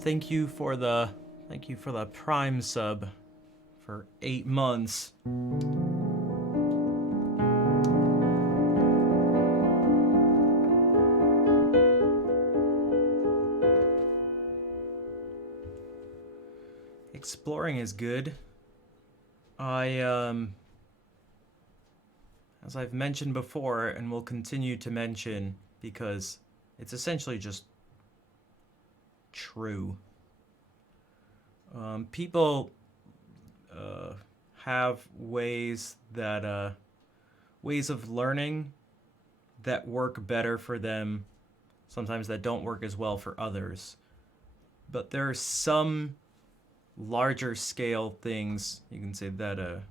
Thank you for the Prime sub for 8 months. Exploring is good. As I've mentioned before, and will continue to mention, because it's essentially just true. People have ways of learning that work better for them, sometimes that don't work as well for others. But there are some larger scale things you can say that are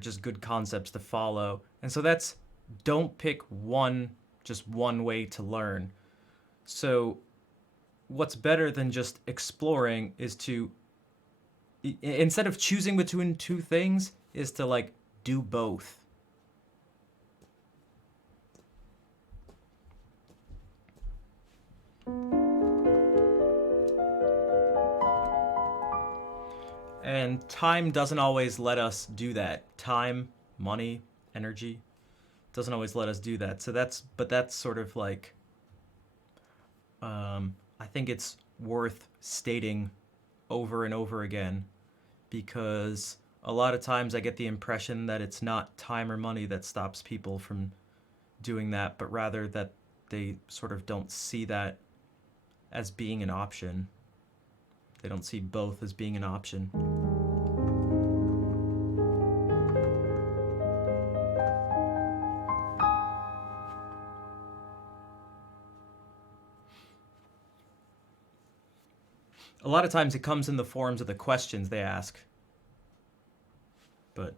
just good concepts to follow. And so that's, don't pick just one way to learn. So what's better than just exploring is to, instead of choosing between two things, is to like do both. And time doesn't always let us do that. Time, money, energy doesn't always let us do that. So that's sort of like, I think it's worth stating over and over again, because a lot of times I get the impression that it's not time or money that stops people from doing that, but rather that they sort of don't see that as being an option. They don't see both as being an option. A lot of times it comes in the forms of the questions they ask. But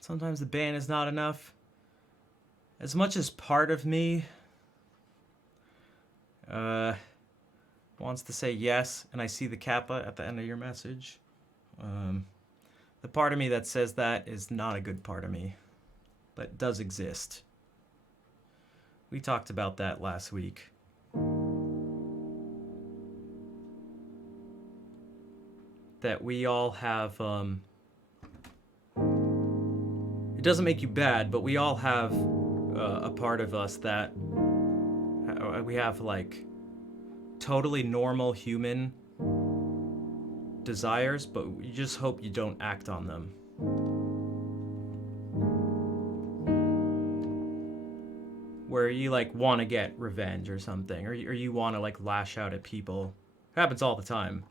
sometimes the ban is not enough. As much as part of me wants to say yes, and I see the kappa at the end of your message, the part of me that says that is not a good part of me, but does exist. We talked about that last week. That we all have, it doesn't make you bad, but we all have a part of us that we have like totally normal human desires, but you just hope you don't act on them. Where you like want to get revenge or something, or you want to like lash out at people. It happens all the time.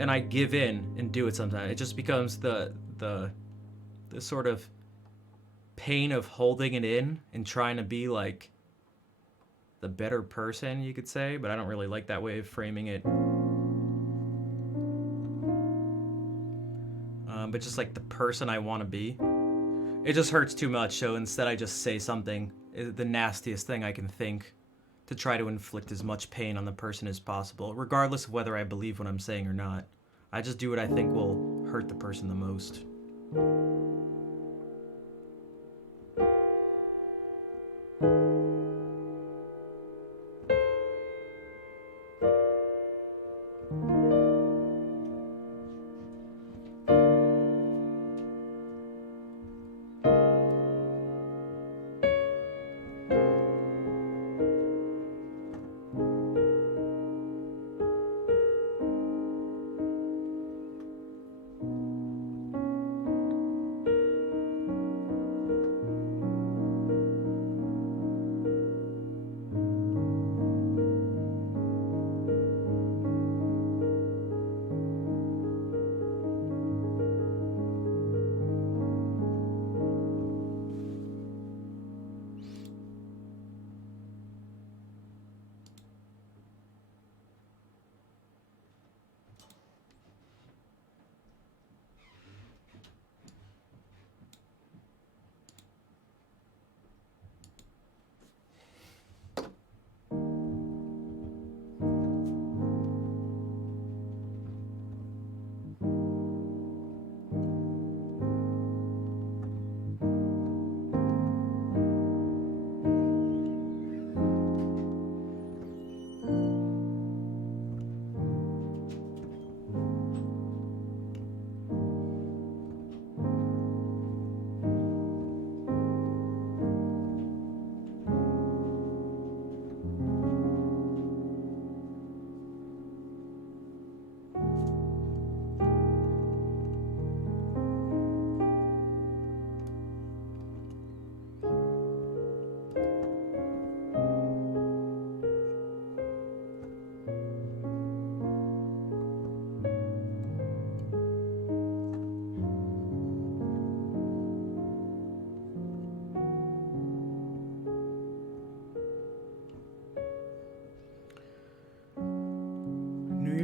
And I give in and do it sometimes. It just becomes the sort of pain of holding it in and trying to be like the better person, you could say, but I don't really like that way of framing it. But just like the person I want to be, it just hurts too much. So instead I just say something, the nastiest thing I can think, to try to inflict as much pain on the person as possible, regardless of whether I believe what I'm saying or not. I just do what I think will hurt the person the most.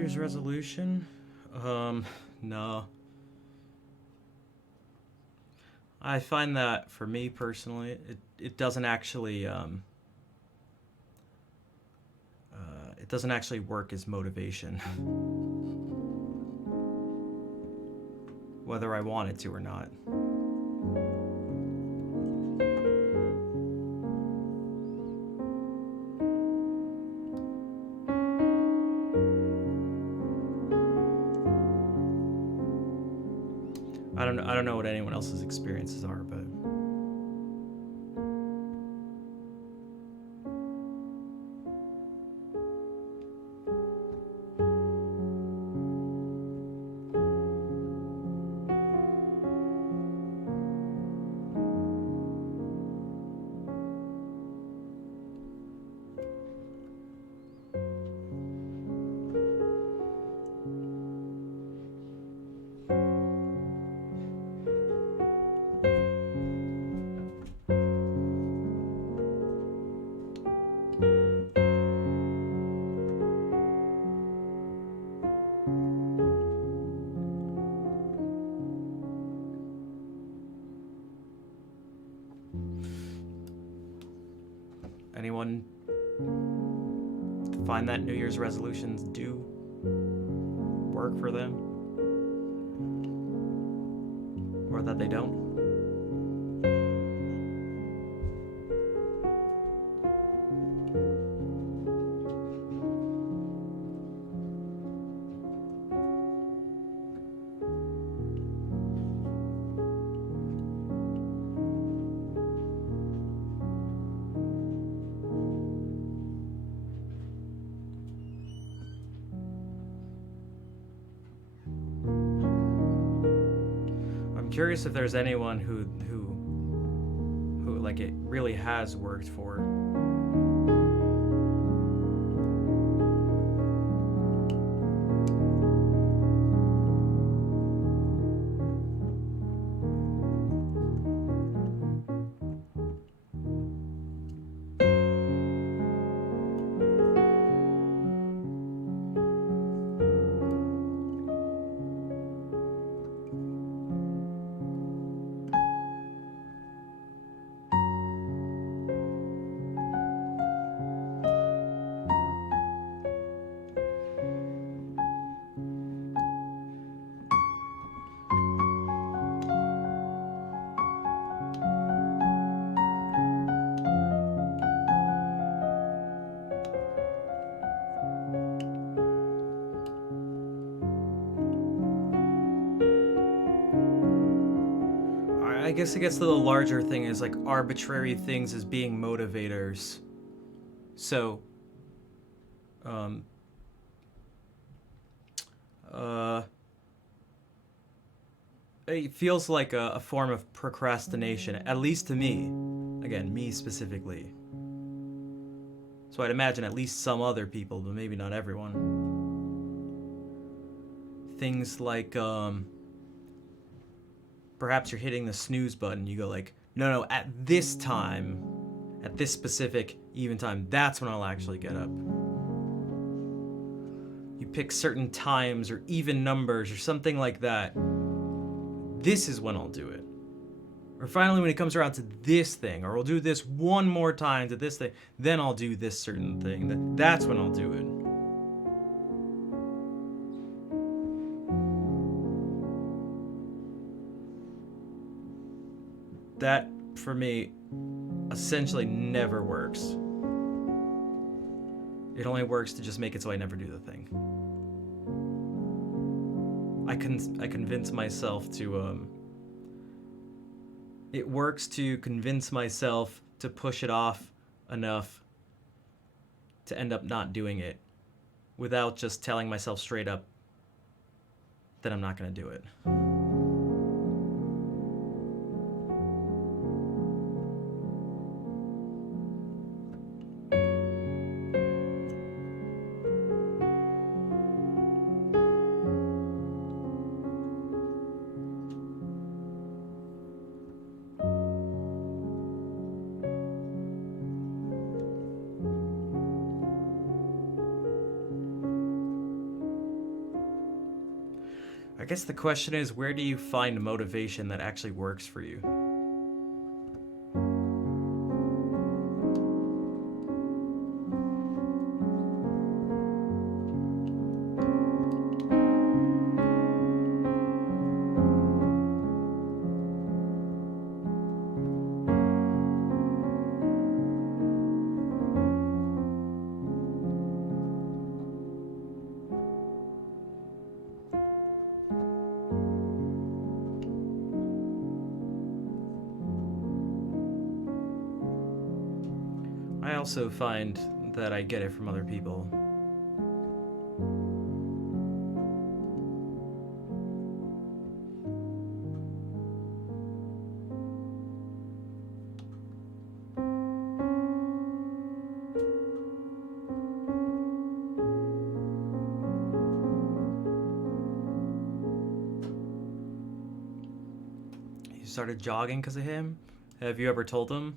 Year's resolution? No. I find that for me personally, it doesn't actually it doesn't actually work as motivation, whether I want it to or not. I don't know what anyone else's experiences are, but anyone find that New Year's resolutions do work for them? Or that they don't? Curious if there's anyone who like it really has worked for. I guess it gets to the larger thing is like arbitrary things as being motivators. So, it feels like a form of procrastination, at least to me. Again, me specifically. So I'd imagine at least some other people, but maybe not everyone. Things like, perhaps you're hitting the snooze button. You go like, no, at this time, at this specific even time, that's when I'll actually get up. You pick certain times or even numbers or something like that. This is when I'll do it. Or finally, when it comes around to this thing, or I'll do this one more time to this thing, then I'll do this certain thing. That's when I'll do it. That, for me, essentially never works. It only works to just make it so I never do the thing. I convince myself to, it works to convince myself to push it off enough to end up not doing it without just telling myself straight up that I'm not going to do it. I guess the question is, where do you find motivation that actually works for you? I also find that I get it from other people. You started jogging because of him? Have you ever told him?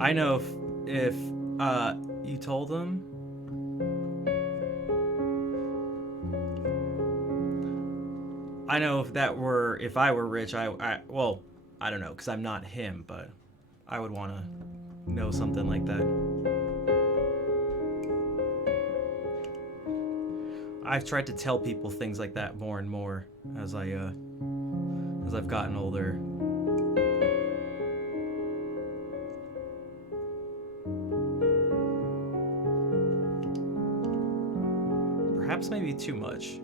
I know if you told him, I know if I were rich, well, I don't know, because I'm not him, but I would want to know something like that. I've tried to tell people things like that more and more as I've gotten older. Perhaps maybe too much.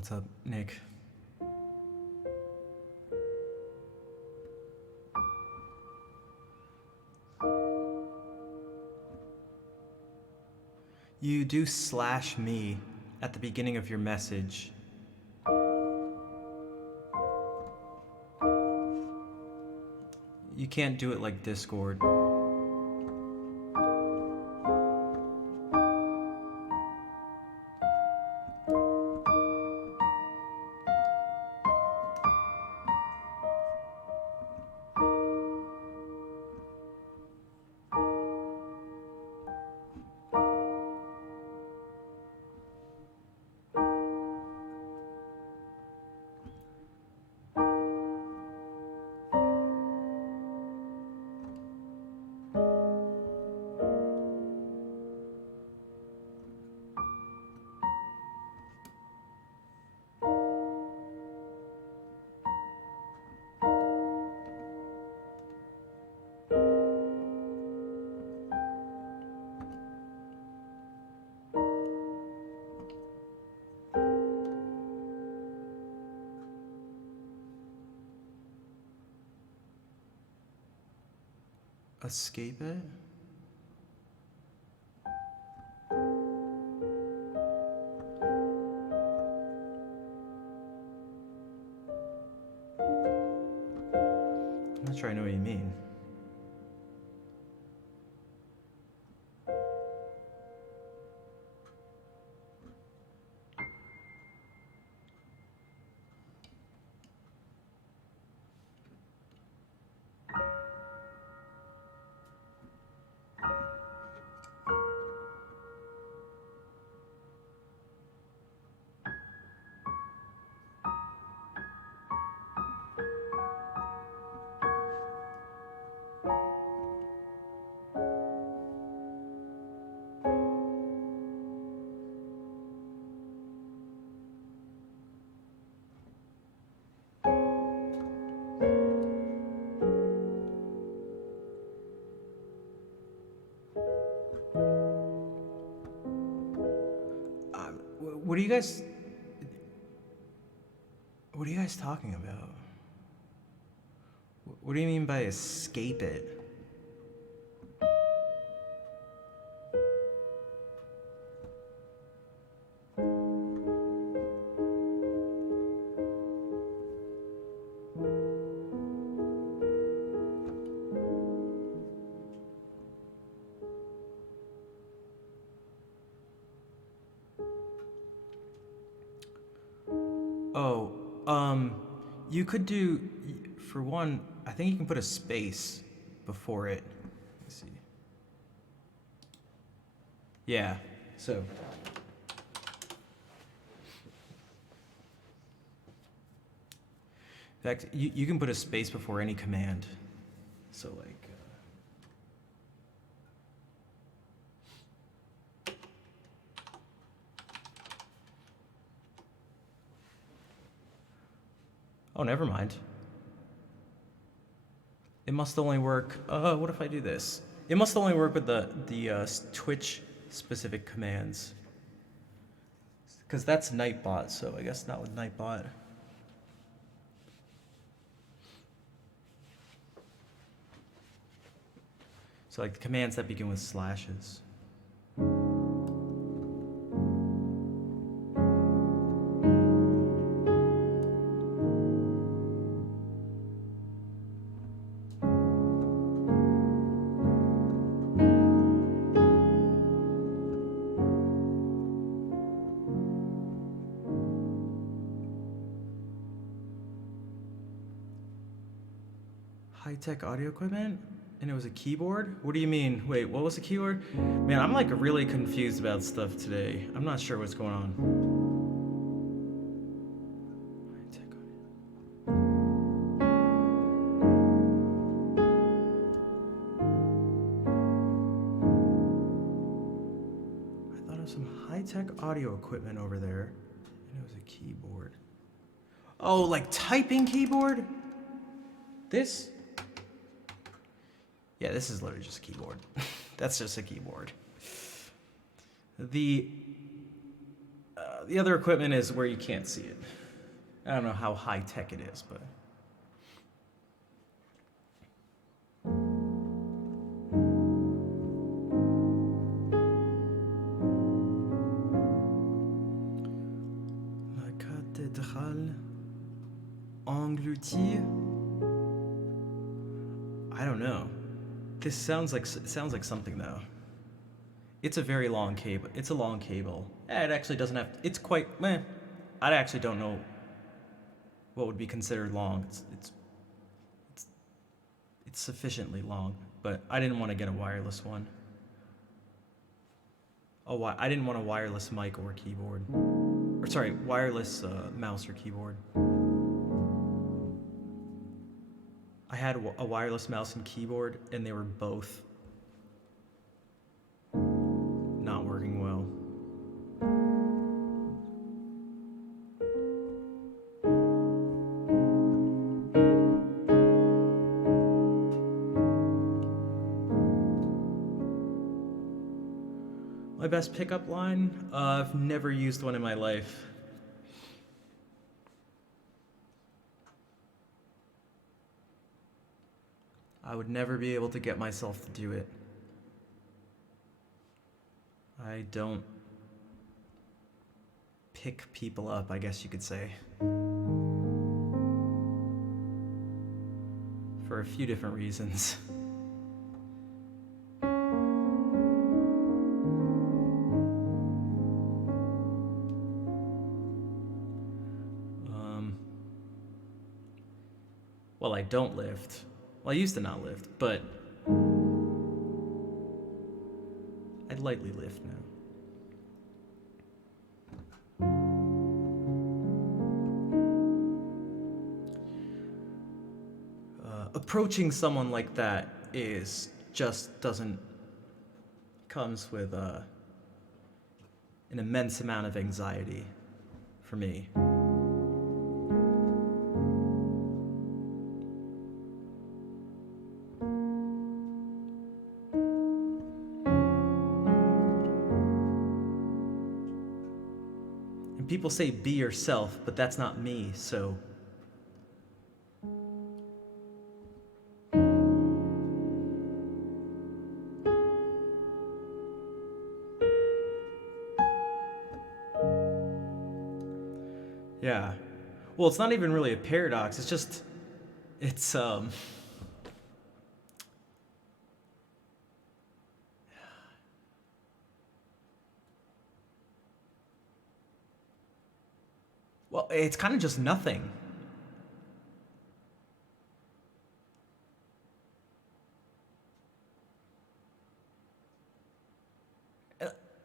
What's up, Nick? You do slash me at the beginning of your message. You can't do it like Discord. Escape it? I'm not sure I know what you mean. What are you guys? What are you guys talking about? What do you mean by escape it? Oh, you could do, for one, I think you can put a space before it. Let's see. Yeah, so. In fact, you can put a space before any command. So like, oh, never mind. It must only work, what if I do this? It must only work with the Twitch specific commands. Because that's Nightbot, so I guess not with Nightbot. So like the commands that begin with slashes. High-tech audio equipment? And it was a keyboard? What do you mean? Wait, what was the keyboard? Man, I'm like really confused about stuff today. I'm not sure what's going on. High-tech audio. I thought of some high-tech audio equipment over there, and it was a keyboard. Oh, like typing keyboard? This? Yeah, this is literally just a keyboard. That's just a keyboard. The other equipment is where you can't see it. I don't know how high tech it is, but. La cathédrale engloutie. I don't know. This sounds like something though. It's a very long cable. It's a long cable. It actually doesn't have. It's quite. I actually don't know what would be considered long. It's sufficiently long, but I didn't want to get a wireless one. Oh, I didn't want a wireless mic or keyboard, or sorry, wireless mouse or keyboard. I had a wireless mouse and keyboard, and they were both not working well. My best pickup line? I've never used one in my life. I would never be able to get myself to do it. I don't pick people up, I guess you could say. For a few different reasons. Well, I don't lift. Well, I used to not lift, but I lightly lift now. Approaching someone like that comes with an immense amount of anxiety for me. people say be yourself, but that's not me, so. Yeah. Well, it's not even really a paradox. It's just, it's well, it's kind of just nothing.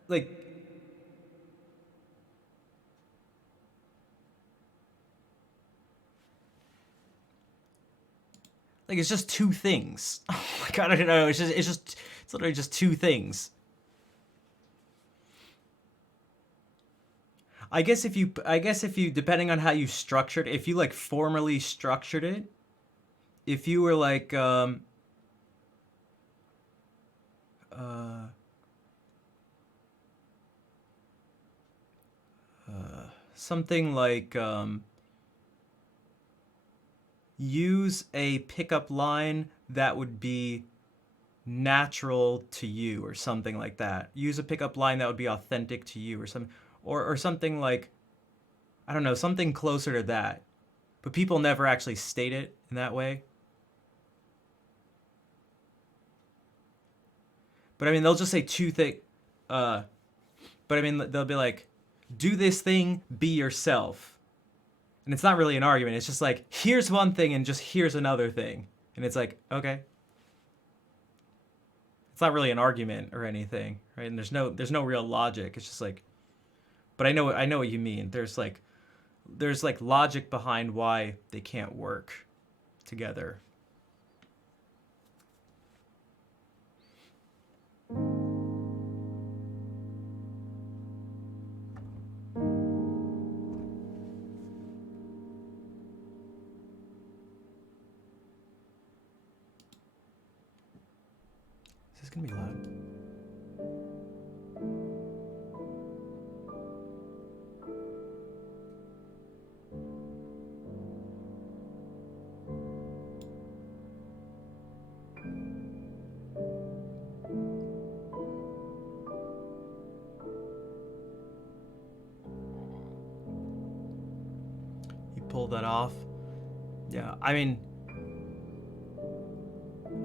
Like, it's just two things. Oh my god, I don't know. It's literally just two things. I guess if you, depending on how you structured, if you like formally structured it, if you were like, uh, something like, use a pickup line that would be natural to you or something like that. Use a pickup line that would be authentic to you or something, or something like, I don't know, something closer to that. But people never actually state it in that way. But I mean, they'll just say two things. But I mean, they'll be like, do this thing, be yourself. And it's not really an argument. It's just like, here's one thing and just here's another thing. And it's like, okay. It's not really an argument or anything, right? And there's no real logic. It's just like, but I know what you mean. There's like logic behind why they can't work together. Is this gonna be loud? You pulled that off. Yeah, I mean,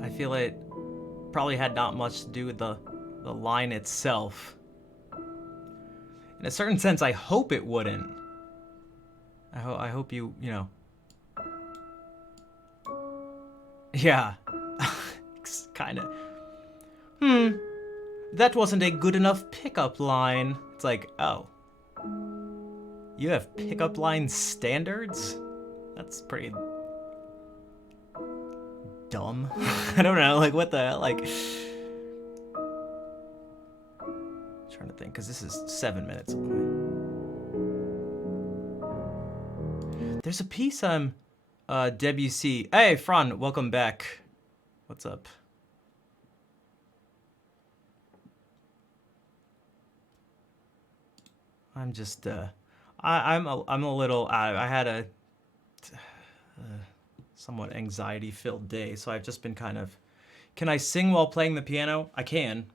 I feel it probably had not much to do with the line itself. In a certain sense, I hope it wouldn't. I hope you know. Yeah. Kind of. That wasn't a good enough pickup line. It's like, oh. You have pickup line standards? That's pretty dumb. I don't know, like what the hell, like. I'm trying to think, because this is 7 minutes away. There's a piece on Debussy. Hey, Fran, welcome back. What's up? I'm just, I'm a little, I had a somewhat anxiety-filled day, so I've just been kind of, can I sing while playing the piano? I can.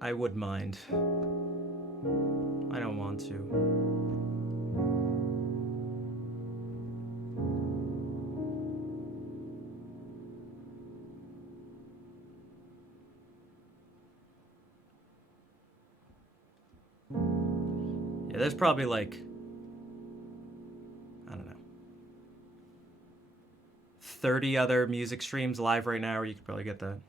I would mind. I don't want to. Yeah, there's probably like, I don't know, 30 other music streams live right now where you could probably get that.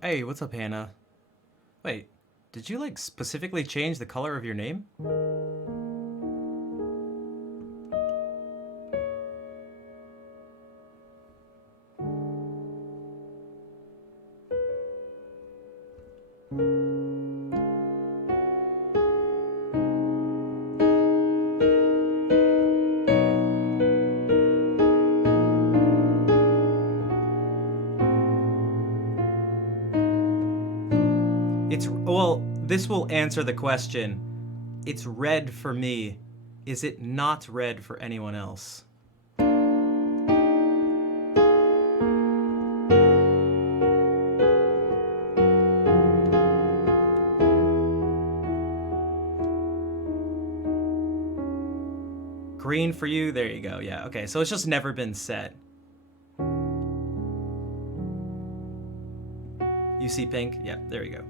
Hey, what's up, Hannah? Wait, did you like specifically change the color of your name? Well, this will answer the question. It's red for me. Is it not red for anyone else? Green for you? There you go. Yeah, okay. So it's just never been set. You see pink? Yeah, there you go.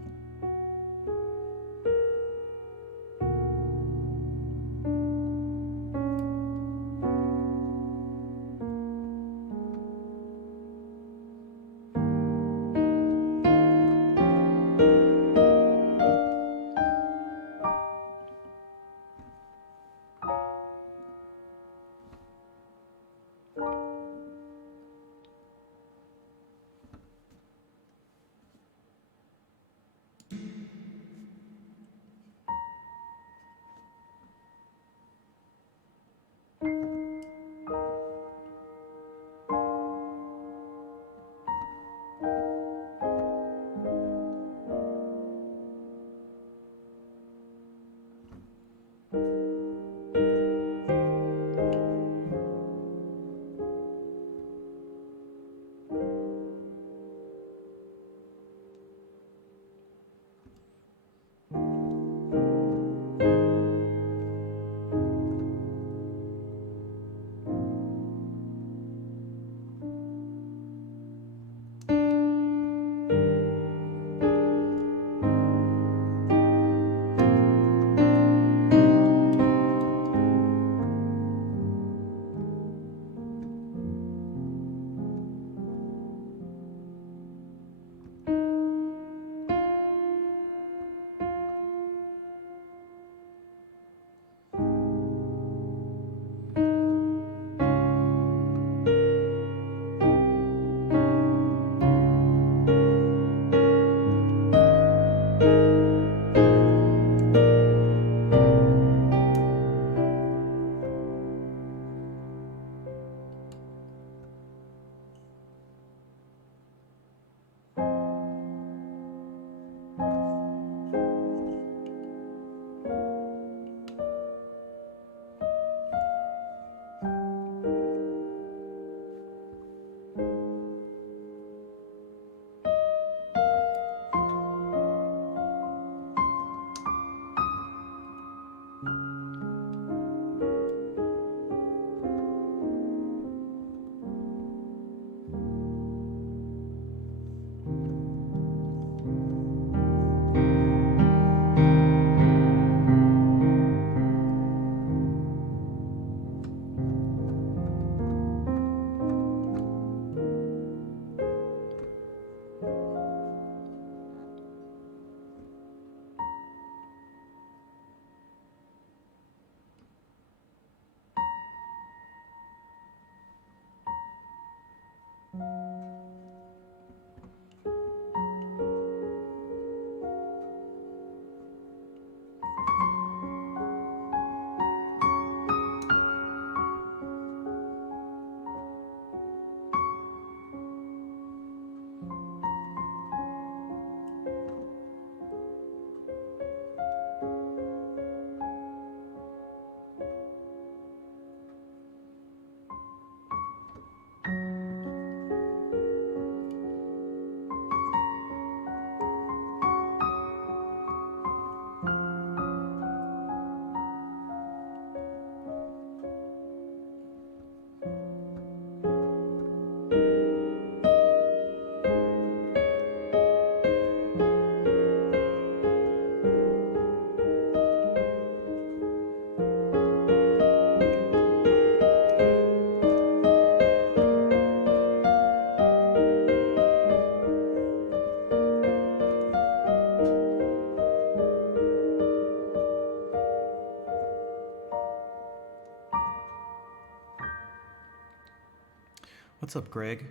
What's up, Greg?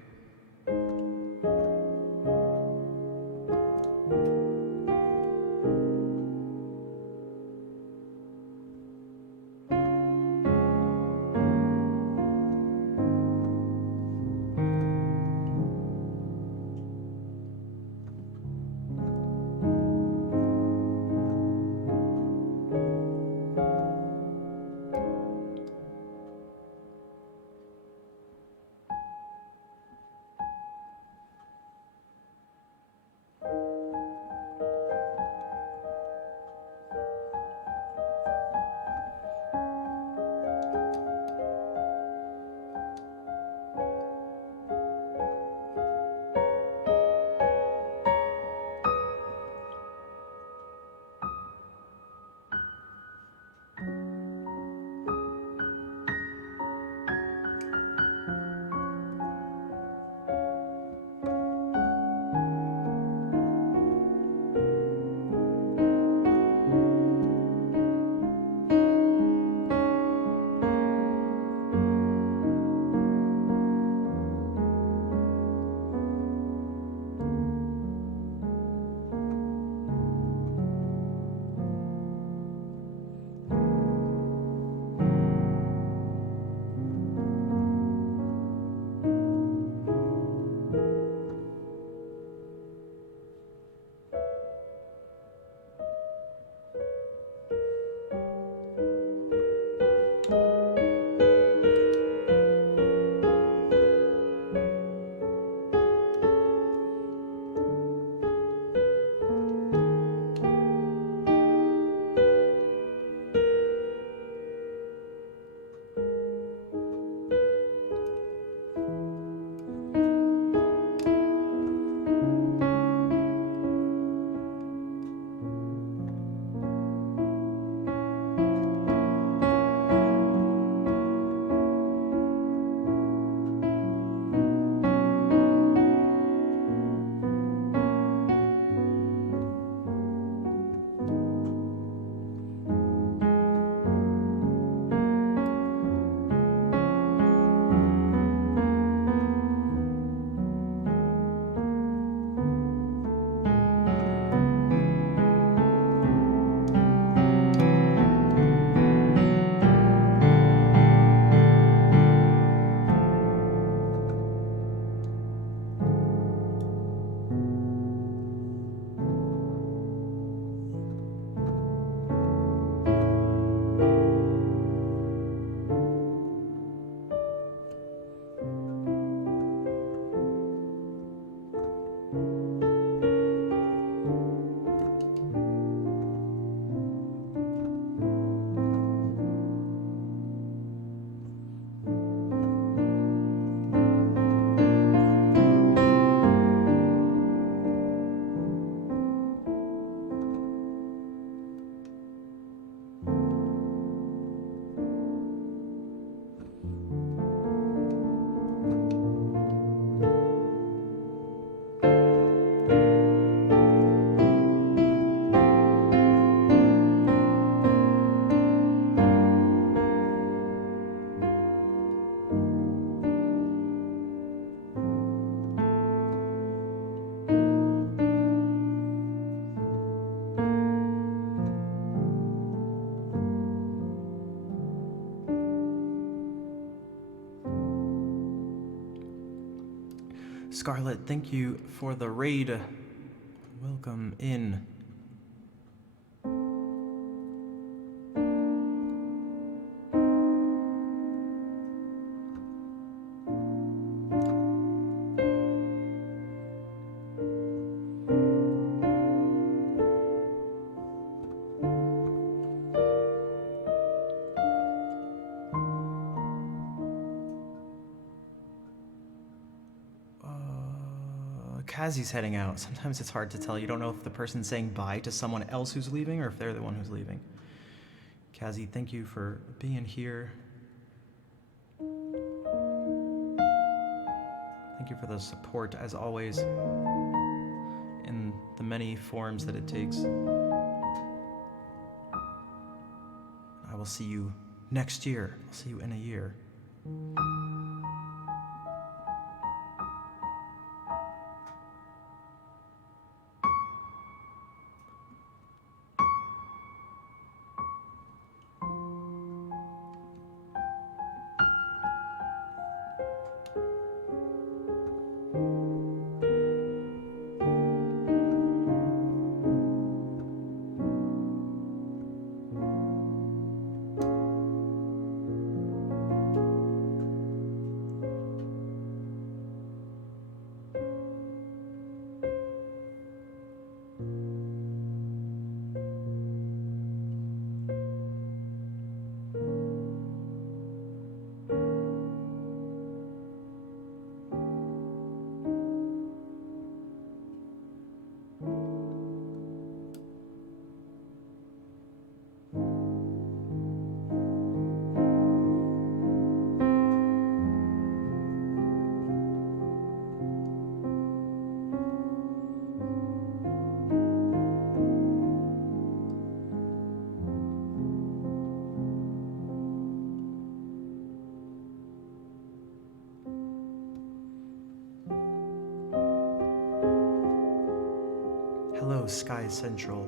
Scarlet, thank you for the raid. Welcome in. Kazi's heading out. Sometimes it's hard to tell. You don't know if the person's saying bye to someone else who's leaving or if they're the one who's leaving. Kazi, thank you for being here. Thank you for the support, as always, in the many forms that it takes. I will see you next year. I'll see you in a year. Sky Central.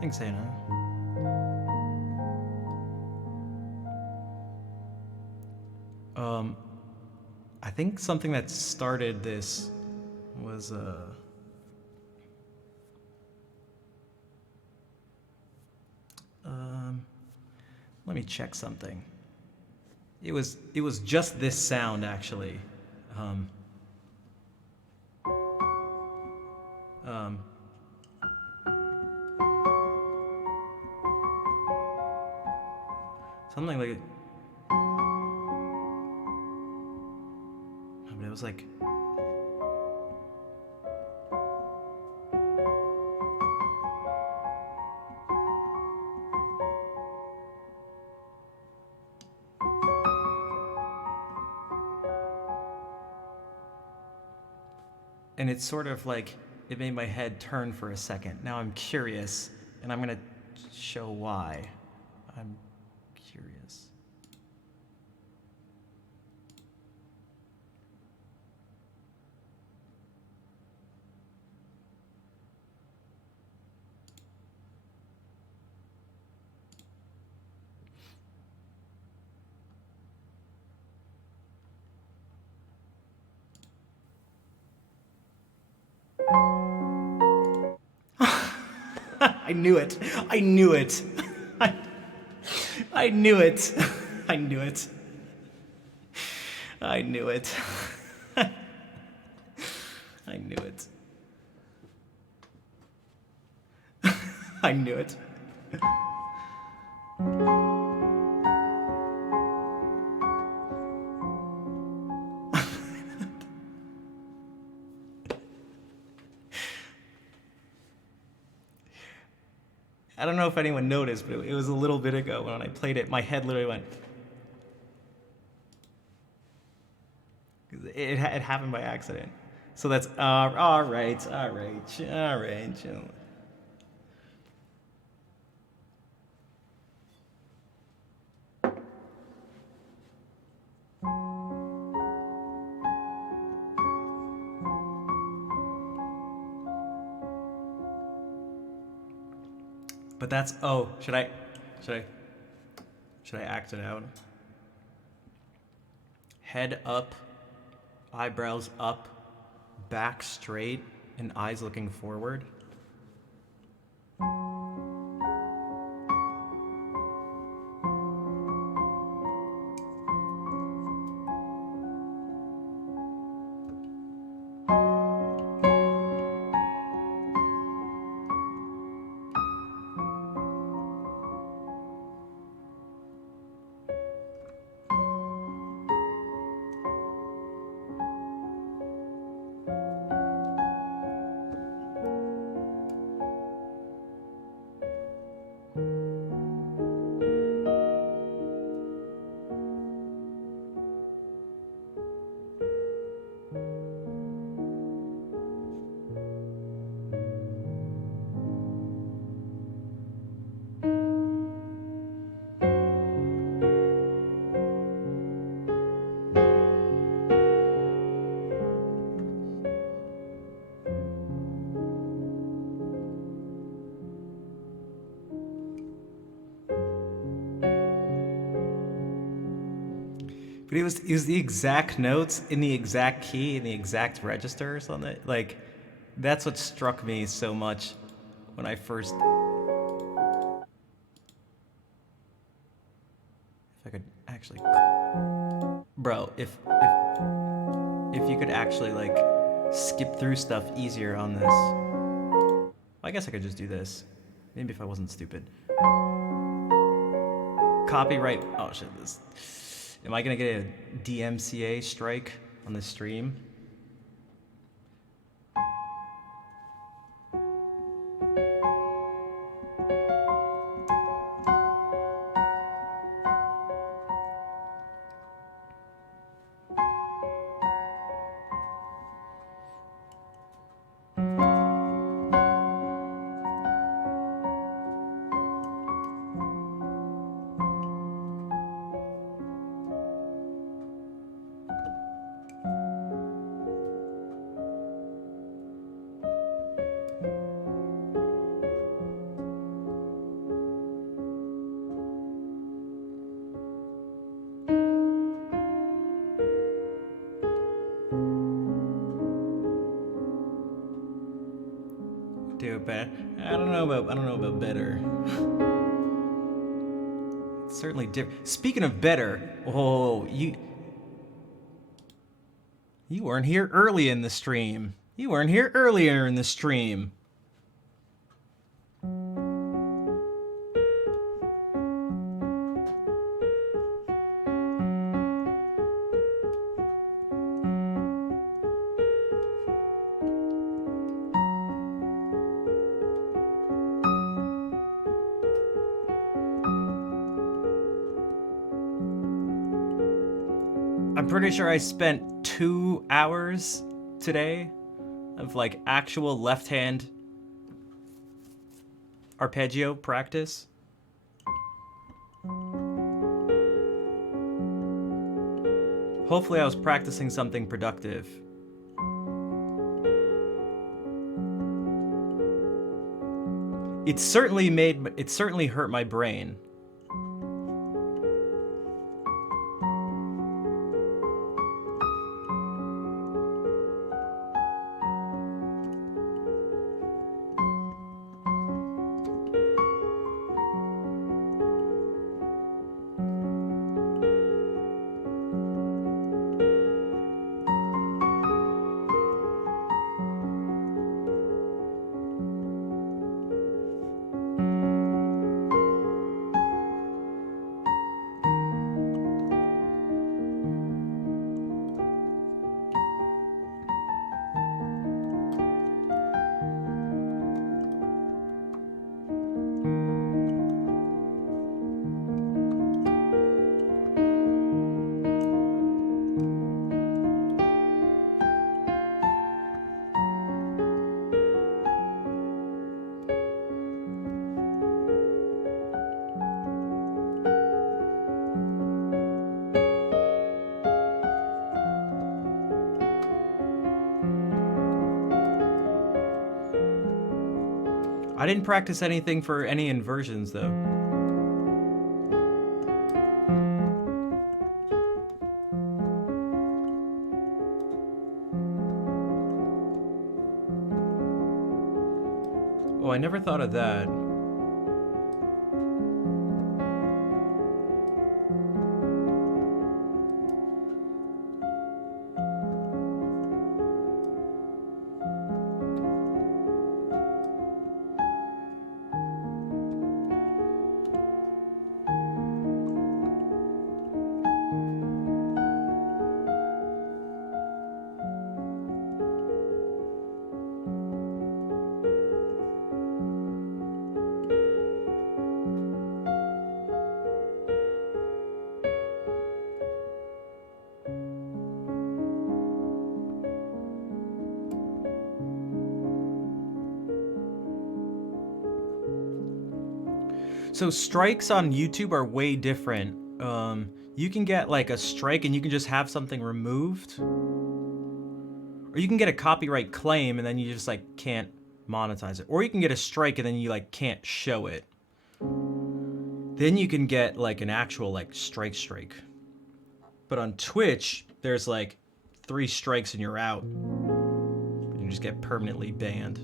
Thanks, Anna. I think something that started this was let me check something. It was just this sound actually. Something like, but it was like, and it's sort of like, it made my head turn for a second. Now I'm curious, and I'm gonna show why. I'm curious. I knew it. I knew it. I knew it. I knew it. I knew it. I knew it. I knew it. I don't know if anyone noticed, but it was a little bit ago when I played it, my head literally went. It happened by accident. So that's all right. Chill. But that's should I act it out? Head up, eyebrows up, back straight, and eyes looking forward. But it was the exact notes in the exact key in the exact registers on it. Like, that's what struck me so much when I first. If I could actually, bro, if you could actually like skip through stuff easier on this. Well, I guess I could just do this. Maybe if I wasn't stupid. Copyright. Oh shit! This. Am I gonna get a DMCA strike on the stream? Do it better. I don't know about better. It's certainly different. Speaking of better, you weren't here early in the stream. You weren't here earlier in the stream. I'm pretty sure I spent 2 hours today of like actual left hand arpeggio practice. Hopefully I was practicing something productive. It certainly hurt my brain. I didn't practice anything for any inversions though. Oh, I never thought of that. So strikes on YouTube are way different. You can get like a strike and you can just have something removed. Or you can get a copyright claim and then you just like can't monetize it. Or you can get a strike and then you like can't show it. Then you can get like an actual like strike. But on Twitch, there's like 3 strikes and you're out. You just get permanently banned.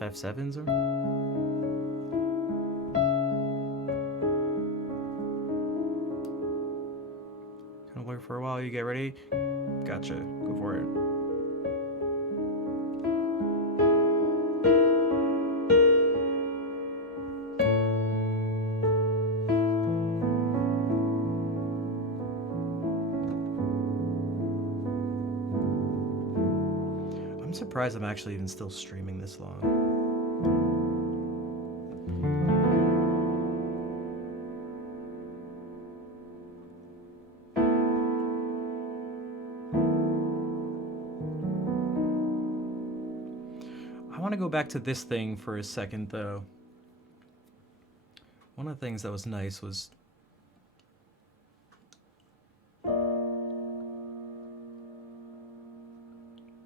FF7s or? Gonna wait for a while, you get ready? Gotcha, go for it. I'm surprised I'm actually even still streaming this long. I want to go back to this thing for a second though. One of the things that was nice was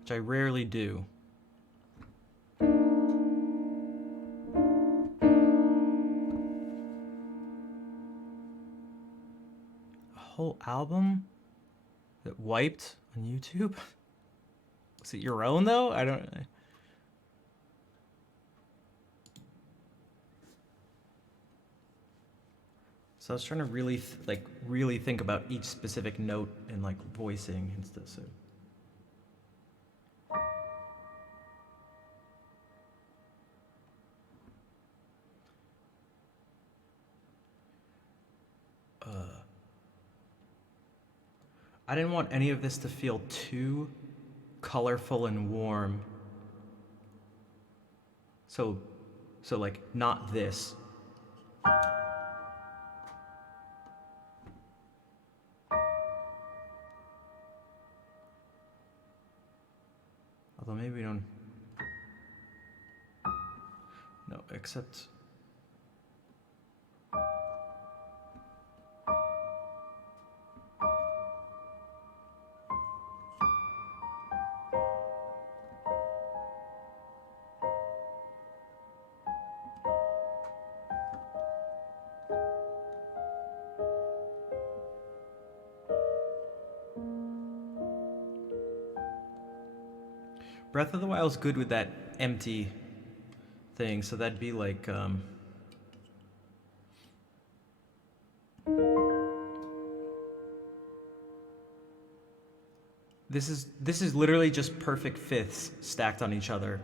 which I rarely do. A whole album that wiped on YouTube? Was it your own though? I don't. So I was trying to really really think about each specific note and like voicing and stuff. So. I didn't want any of this to feel too colorful and warm. So like not this. Although maybe we don't. No, except. Breath of the Wild's good with that empty thing, so that'd be like This is literally just perfect fifths stacked on each other.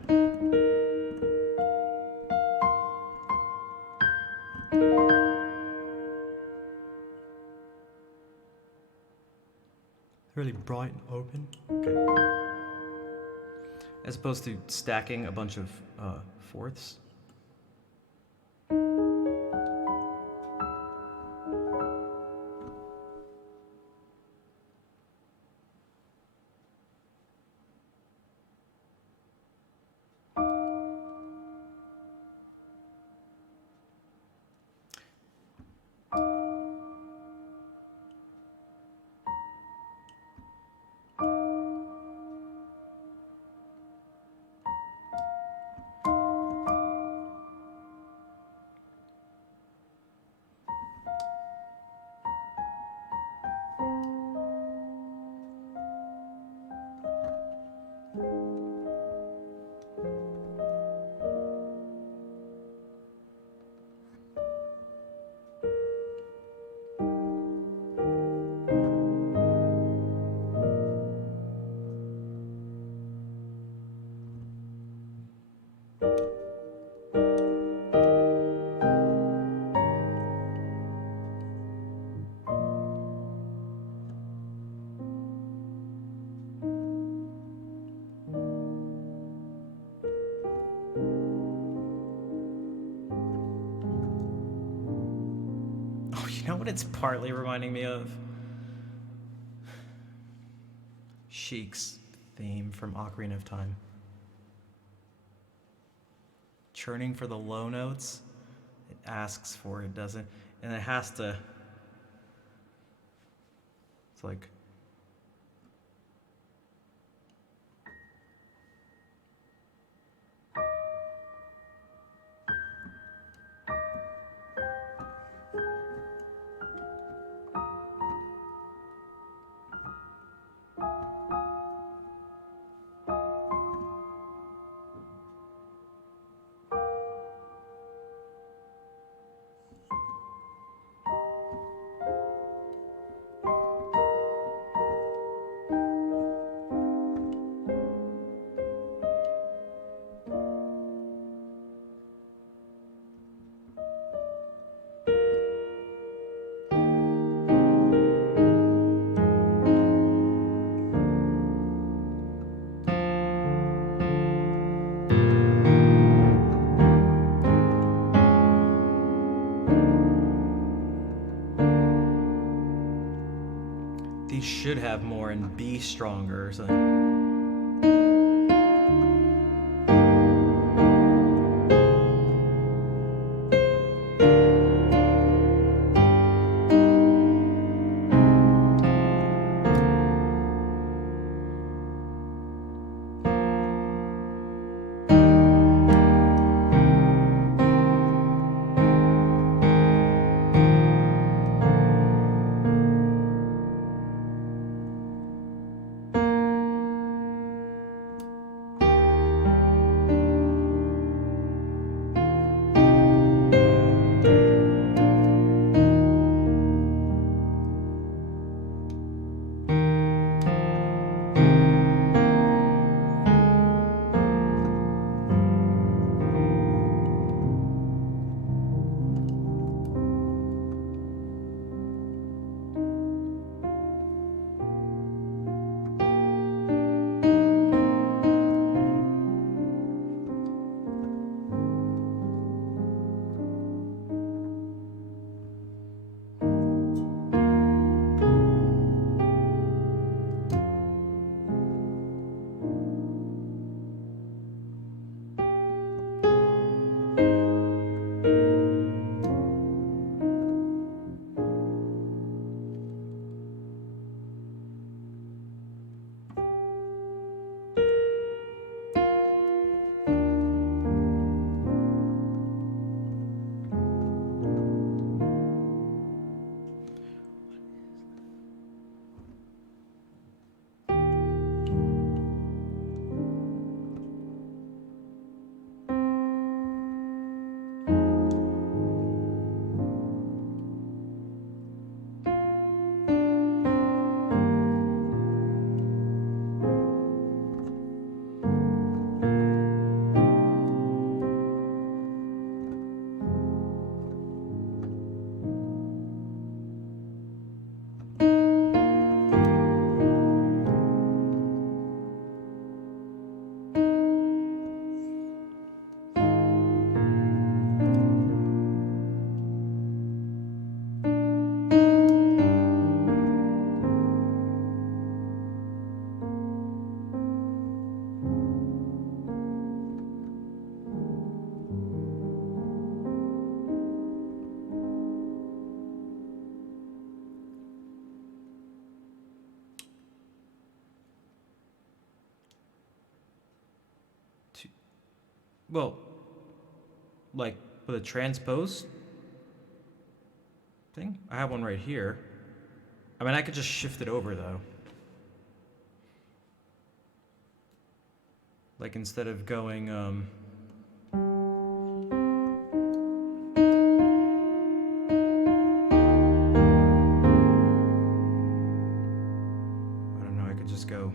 Really bright and open. Okay. As opposed to stacking a bunch of fourths. know what it's partly reminding me of? Sheik's theme from Ocarina of Time. Churning for the low notes. It asks for it, doesn't? And it has to... It's like... These should have more and be stronger or something. Well, like with a transpose thing? I have one right here. I mean, I could just shift it over though. Like instead of going, I don't know, I could just go,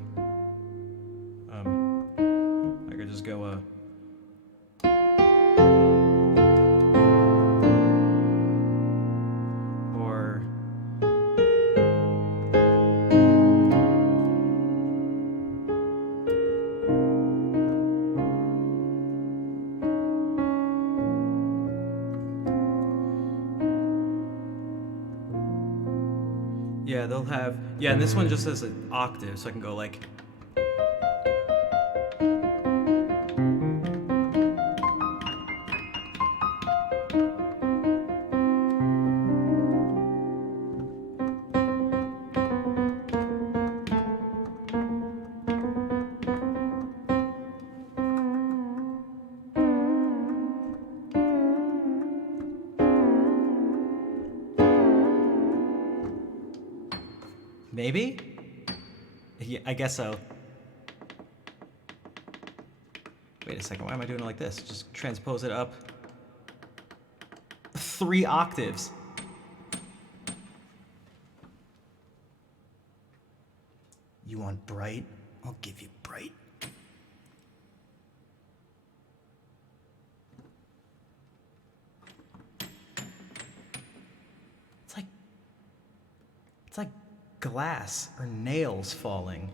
or Yeah, they'll have... Yeah, and this one just has an octave, so I can go like... Maybe? Yeah, I guess so. Wait a second, why am I doing it like this? Just transpose it up 3 octaves. You want bright? I'll give you bright. It's like glass or nails falling.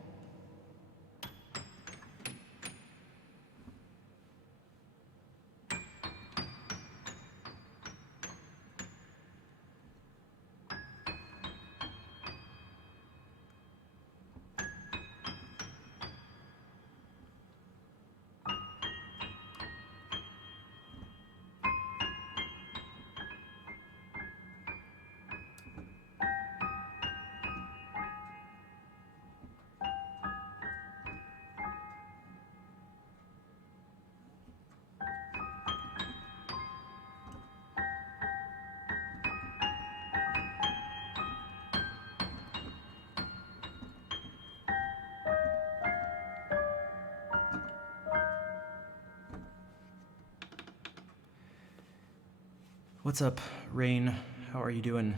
What's up, Rain? How are you doing?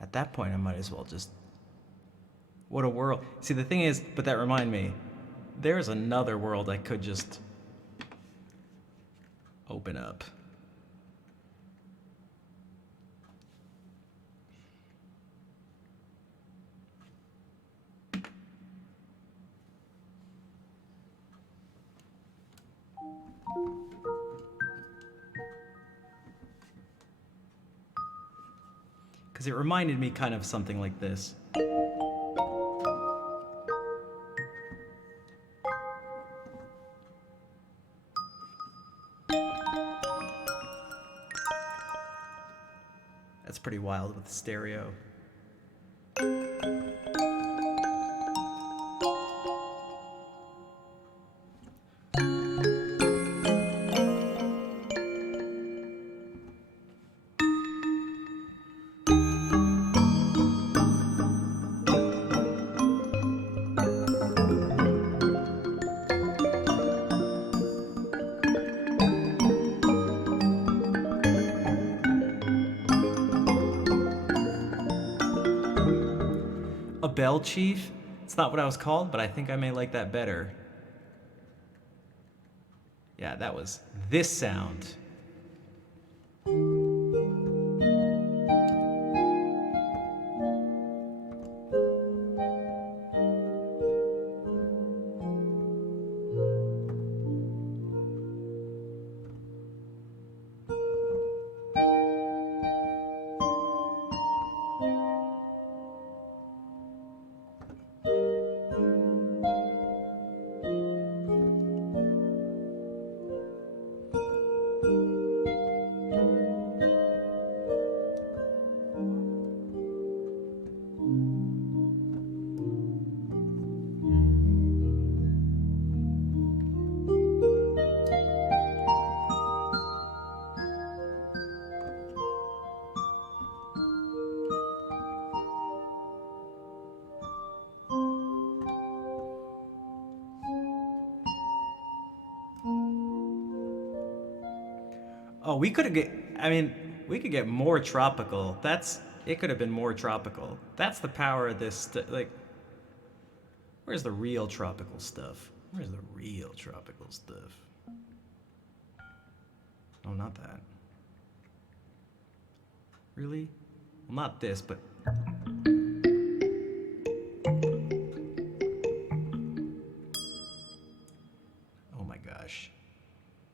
At that point, I might as well just... What a world. See, the thing is, but that reminded me, there's another world I could just open up. Because it reminded me kind of something like this. That's pretty wild with the stereo. A bell chief? It's not what I was called, but I think I may like that better. Yeah, that was this sound. Oh, we could get, I mean, we could get more tropical. It could have been more tropical. That's the power of this, like, where's the real tropical stuff? Where's the real tropical stuff? Oh, not that. Really? Well, not this, but... Oh my gosh.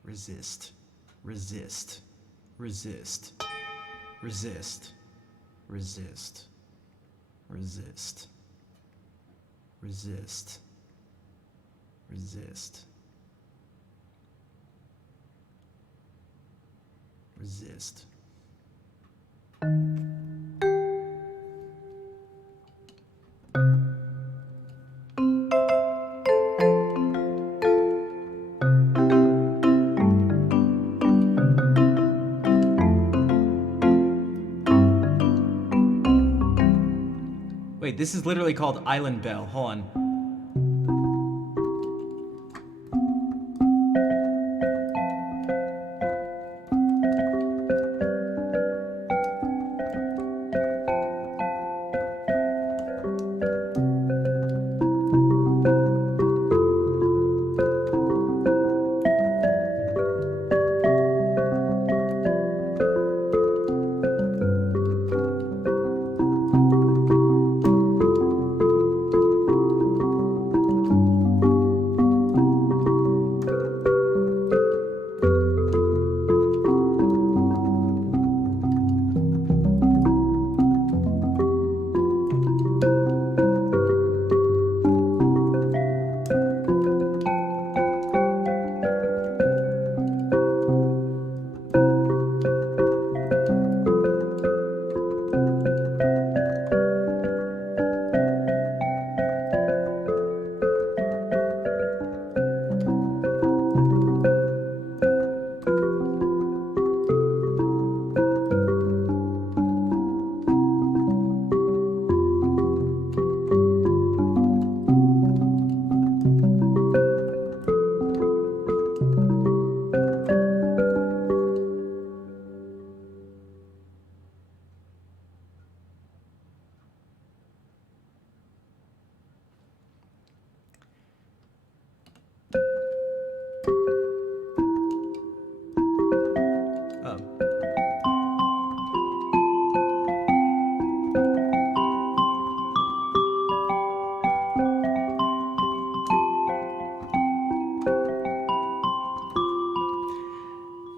Resist. Resist. Resist. Resist. Resist. Resist. Resist. Resist. Resist. Wait, this is literally called Island Bell. Hold on.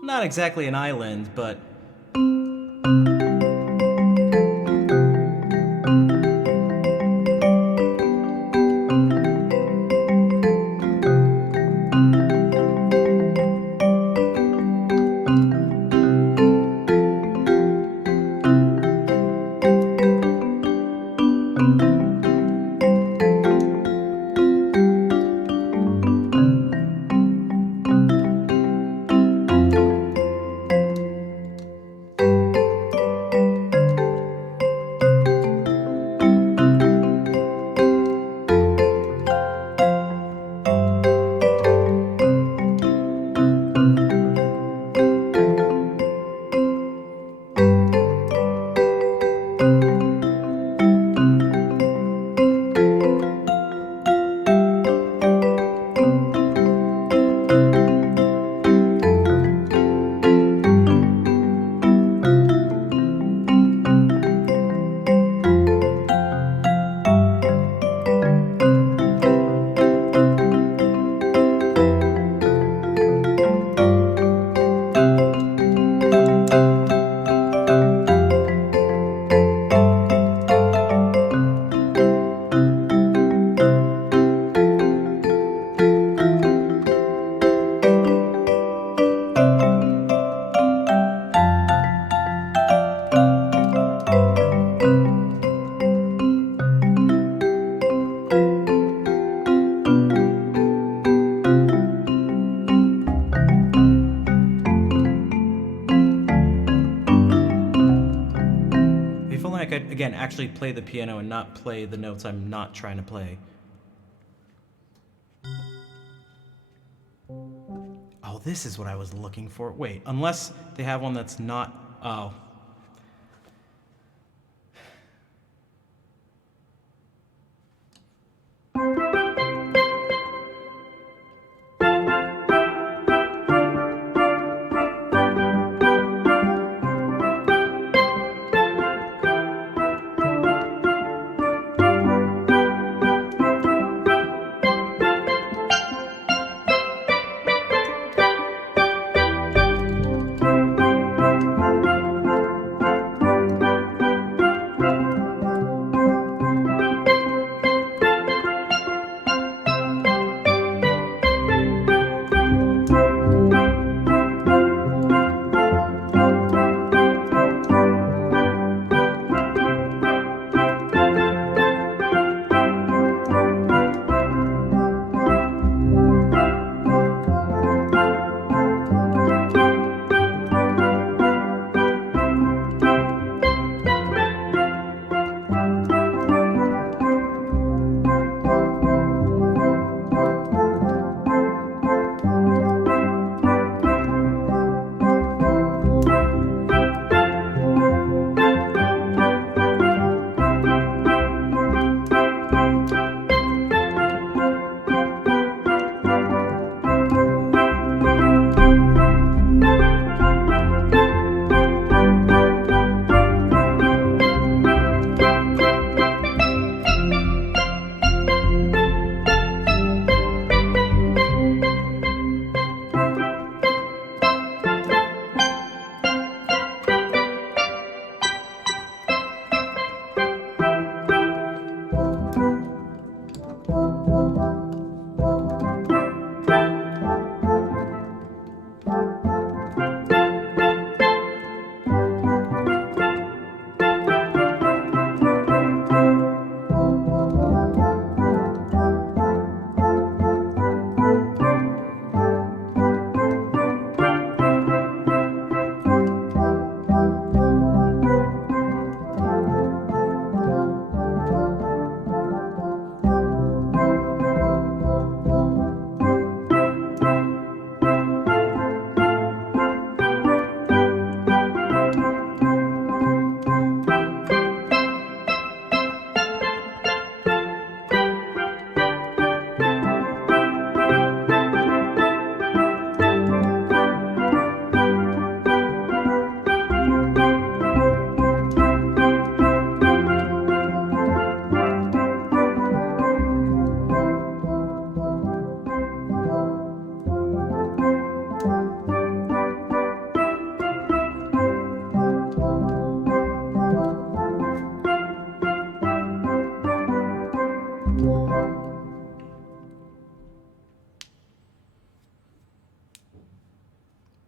Not exactly an island, but again, actually play the piano and not play the notes I'm not trying to play. Oh, this is what I was looking for. Wait, unless they have one that's not... Oh.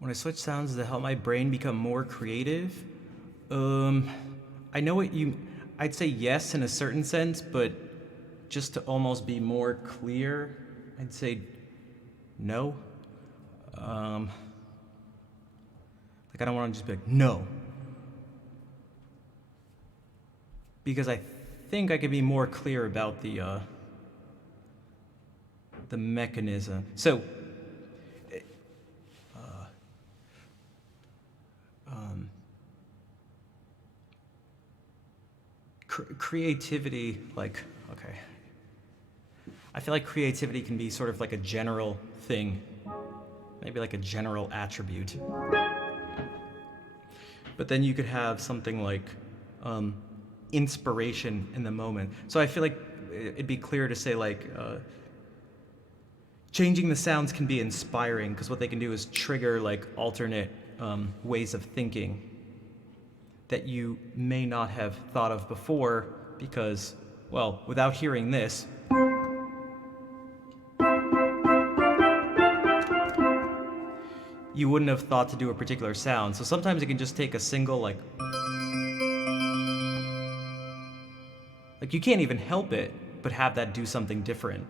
When I switch sounds, does it help my brain become more creative? I know what you... I'd say yes in a certain sense, but just to almost be more clear, I'd say no. Like, I don't want to just be like, no. Because I think I could be more clear about the mechanism. So, creativity, like, okay. I feel like creativity can be sort of like a general thing, maybe like a general attribute. But then you could have something like inspiration in the moment. So I feel like it'd be clear to say like changing the sounds can be inspiring because what they can do is trigger like alternate ways of thinking that you may not have thought of before because, well, without hearing this, you wouldn't have thought to do a particular sound. So sometimes it can just take a single like you can't even help it but have that do something different.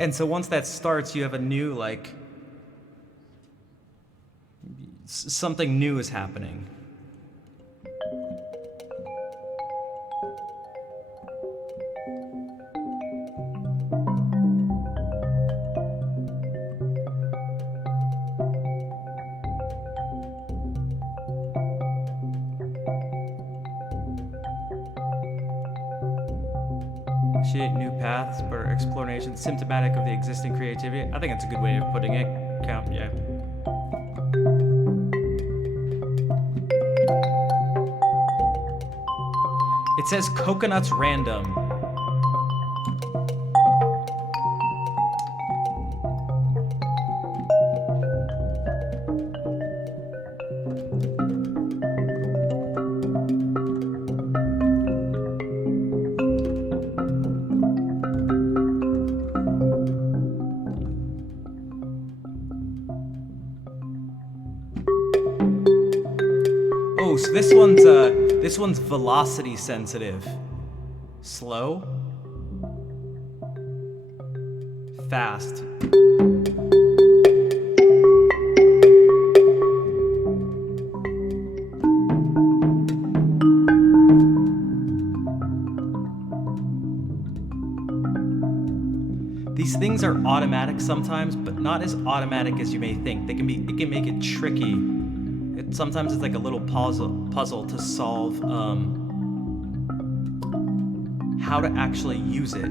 And so once that starts, you have a new, like, something new is happening. Initiate new paths, but exploration symptomatic of the existing creativity. I think that's a good way of putting it. Count, yeah. It says coconuts random. Oh, so this one's velocity sensitive. Slow. Fast. These things are automatic sometimes, but not as automatic as you may think. It can make it tricky. Sometimes it's like a little puzzle to solve how to actually use it.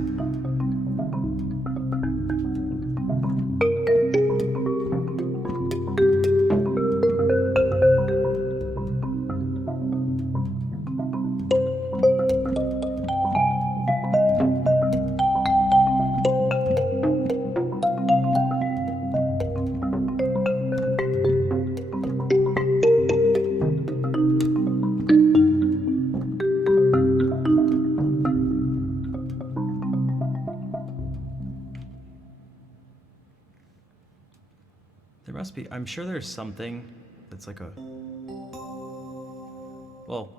There must be, I'm sure there's something that's like a, well,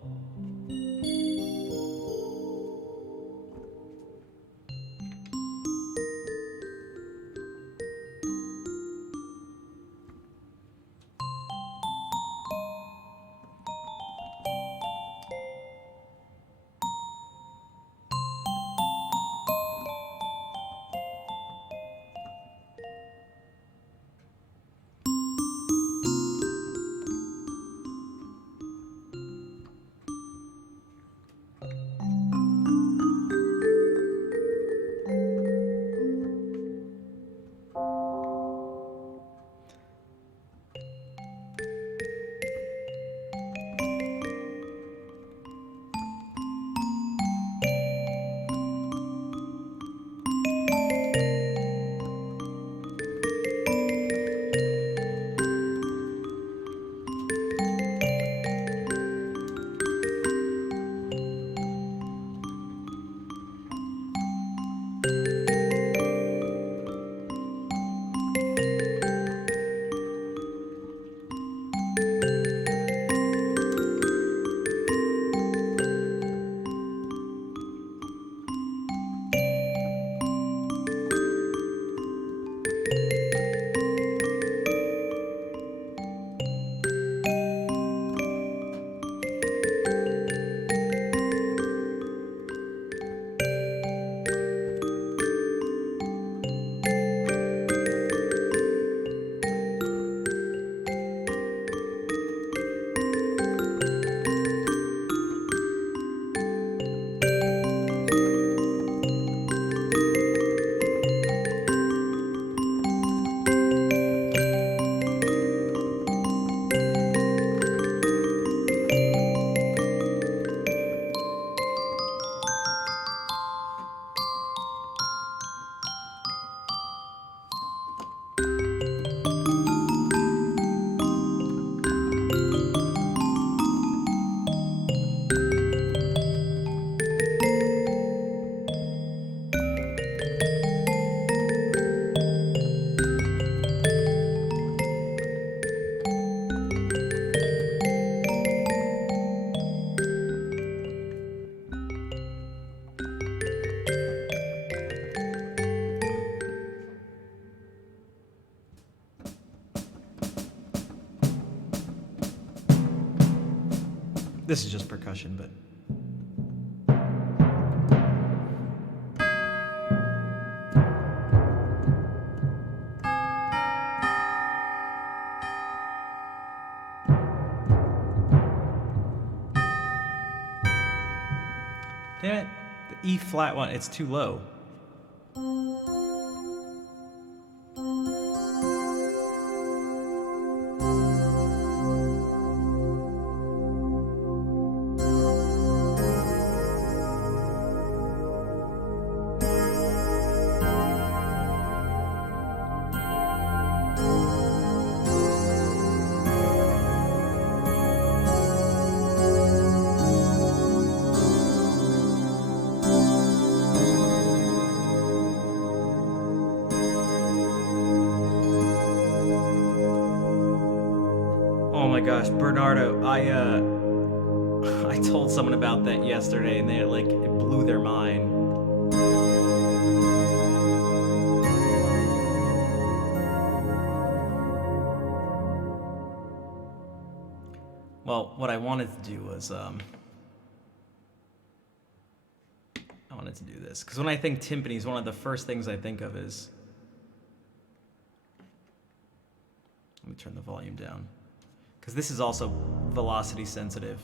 This is just percussion, but... Damn it, the E flat one, it's too low. Oh my gosh, Bernardo, I told someone about that yesterday and they like it blew their mind. Well, what I wanted to do was I wanted to do this because when I think timpanis, one of the first things I think of is, let me turn the volume down. Because this is also velocity sensitive.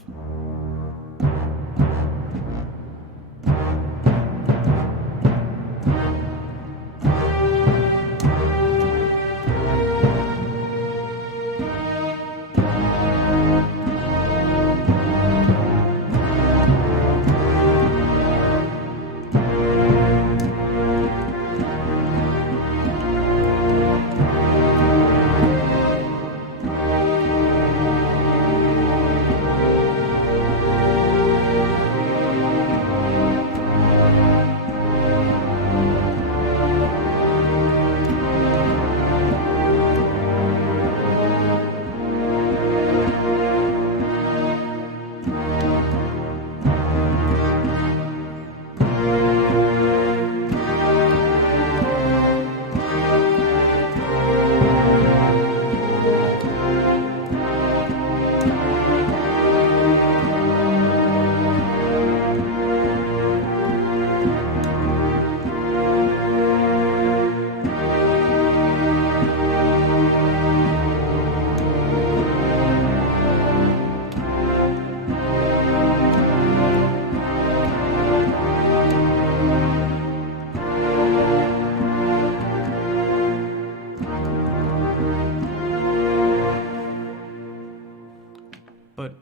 But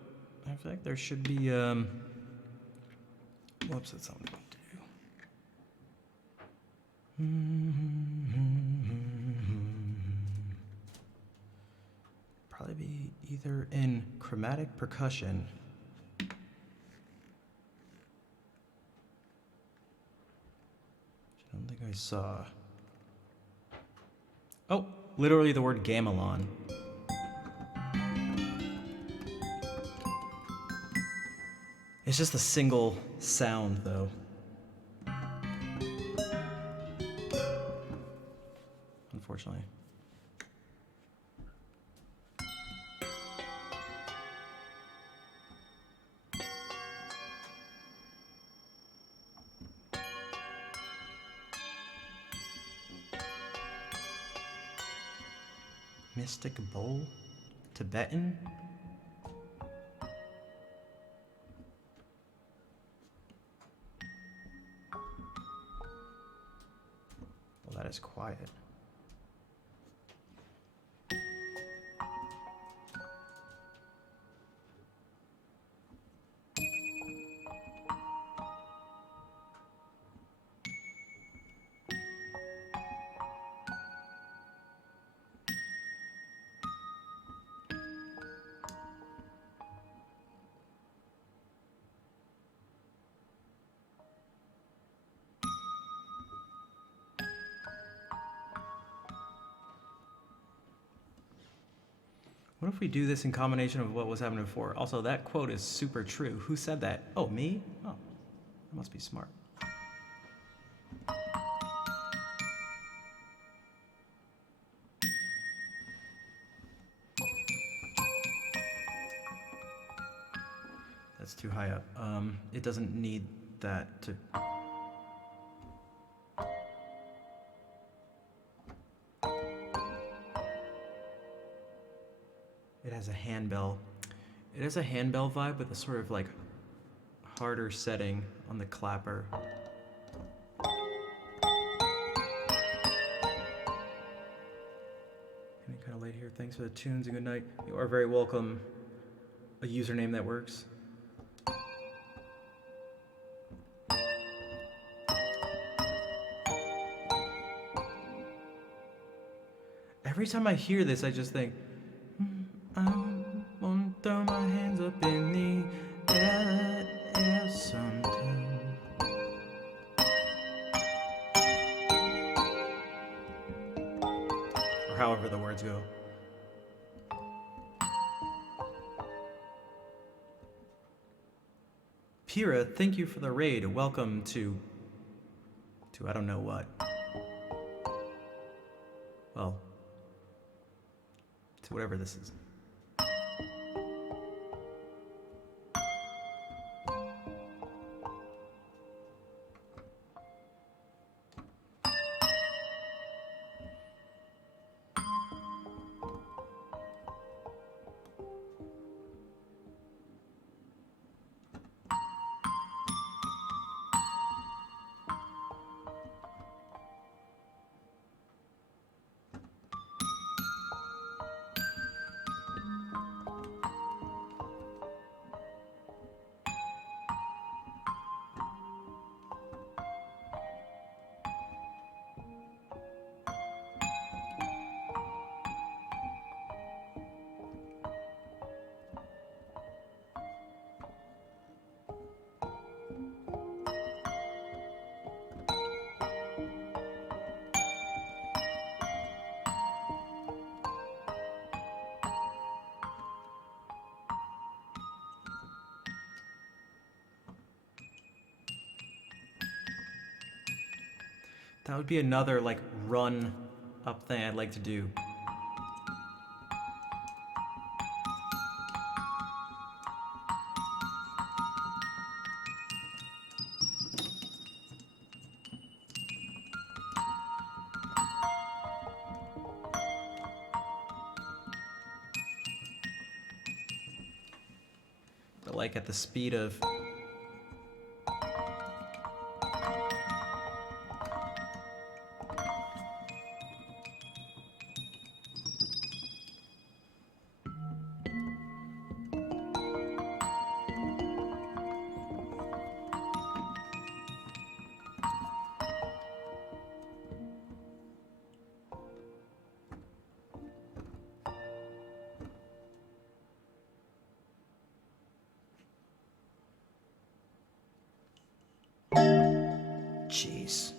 I feel like there should be, whoops, that's something to do. Probably be either in chromatic percussion. I don't think I saw. Oh, literally the word gamelan. It's just a single sound, though. Unfortunately. Mystic Bowl? Tibetan? Well, that is quiet. What if we do this in combination with what was happening before? Also, that quote is super true. Who said that? Oh, me? Oh, I must be smart. too high up. It doesn't need that to... It has a handbell. It has a handbell vibe with a sort of like harder setting on the clapper. Getting kind of late here. Thanks for the tunes and good night. You are very welcome. A username that works. Every time I hear this, I just think, I wanna throw my hands up in the air sometime. Or however the words go. Pira, thank you for the raid. Welcome to I don't know what. Well, to whatever this is. That would be another like run up thing I'd like to do. But like at the speed of... Jeez.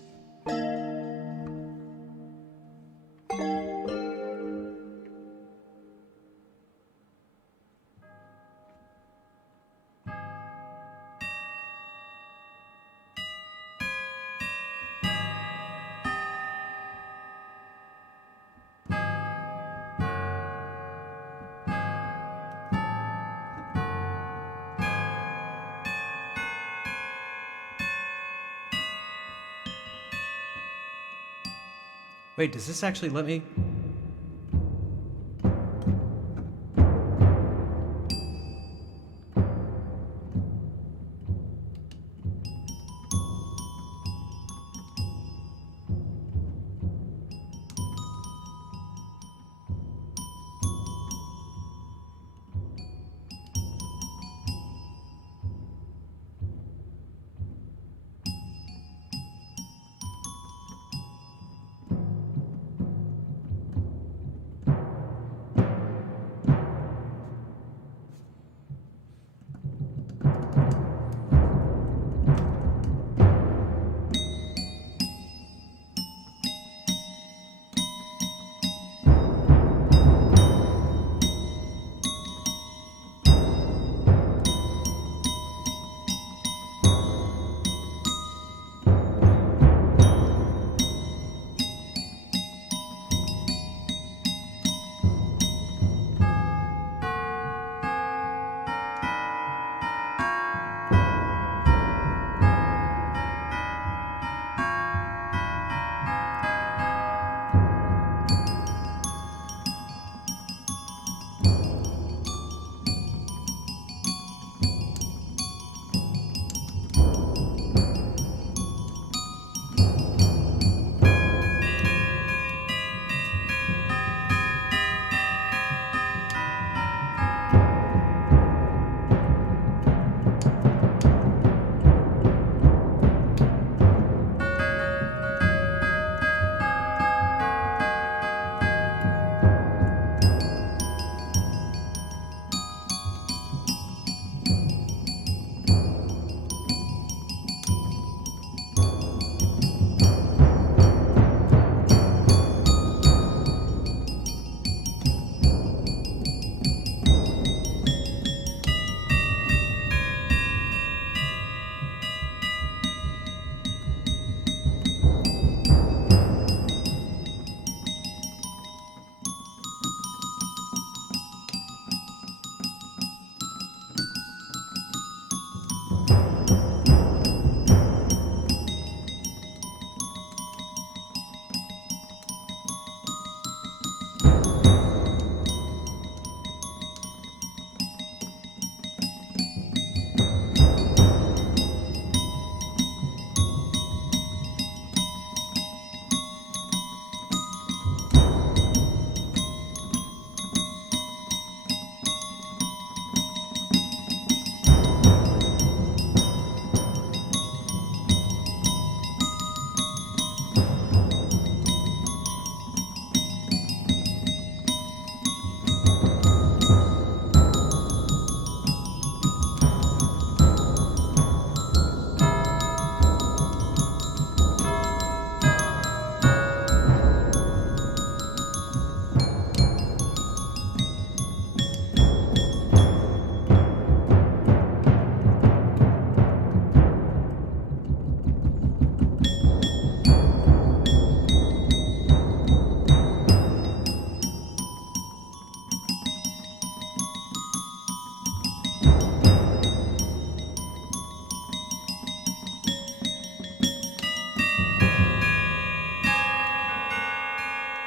Wait, does this actually let me?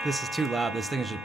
This is too loud. This thing is just...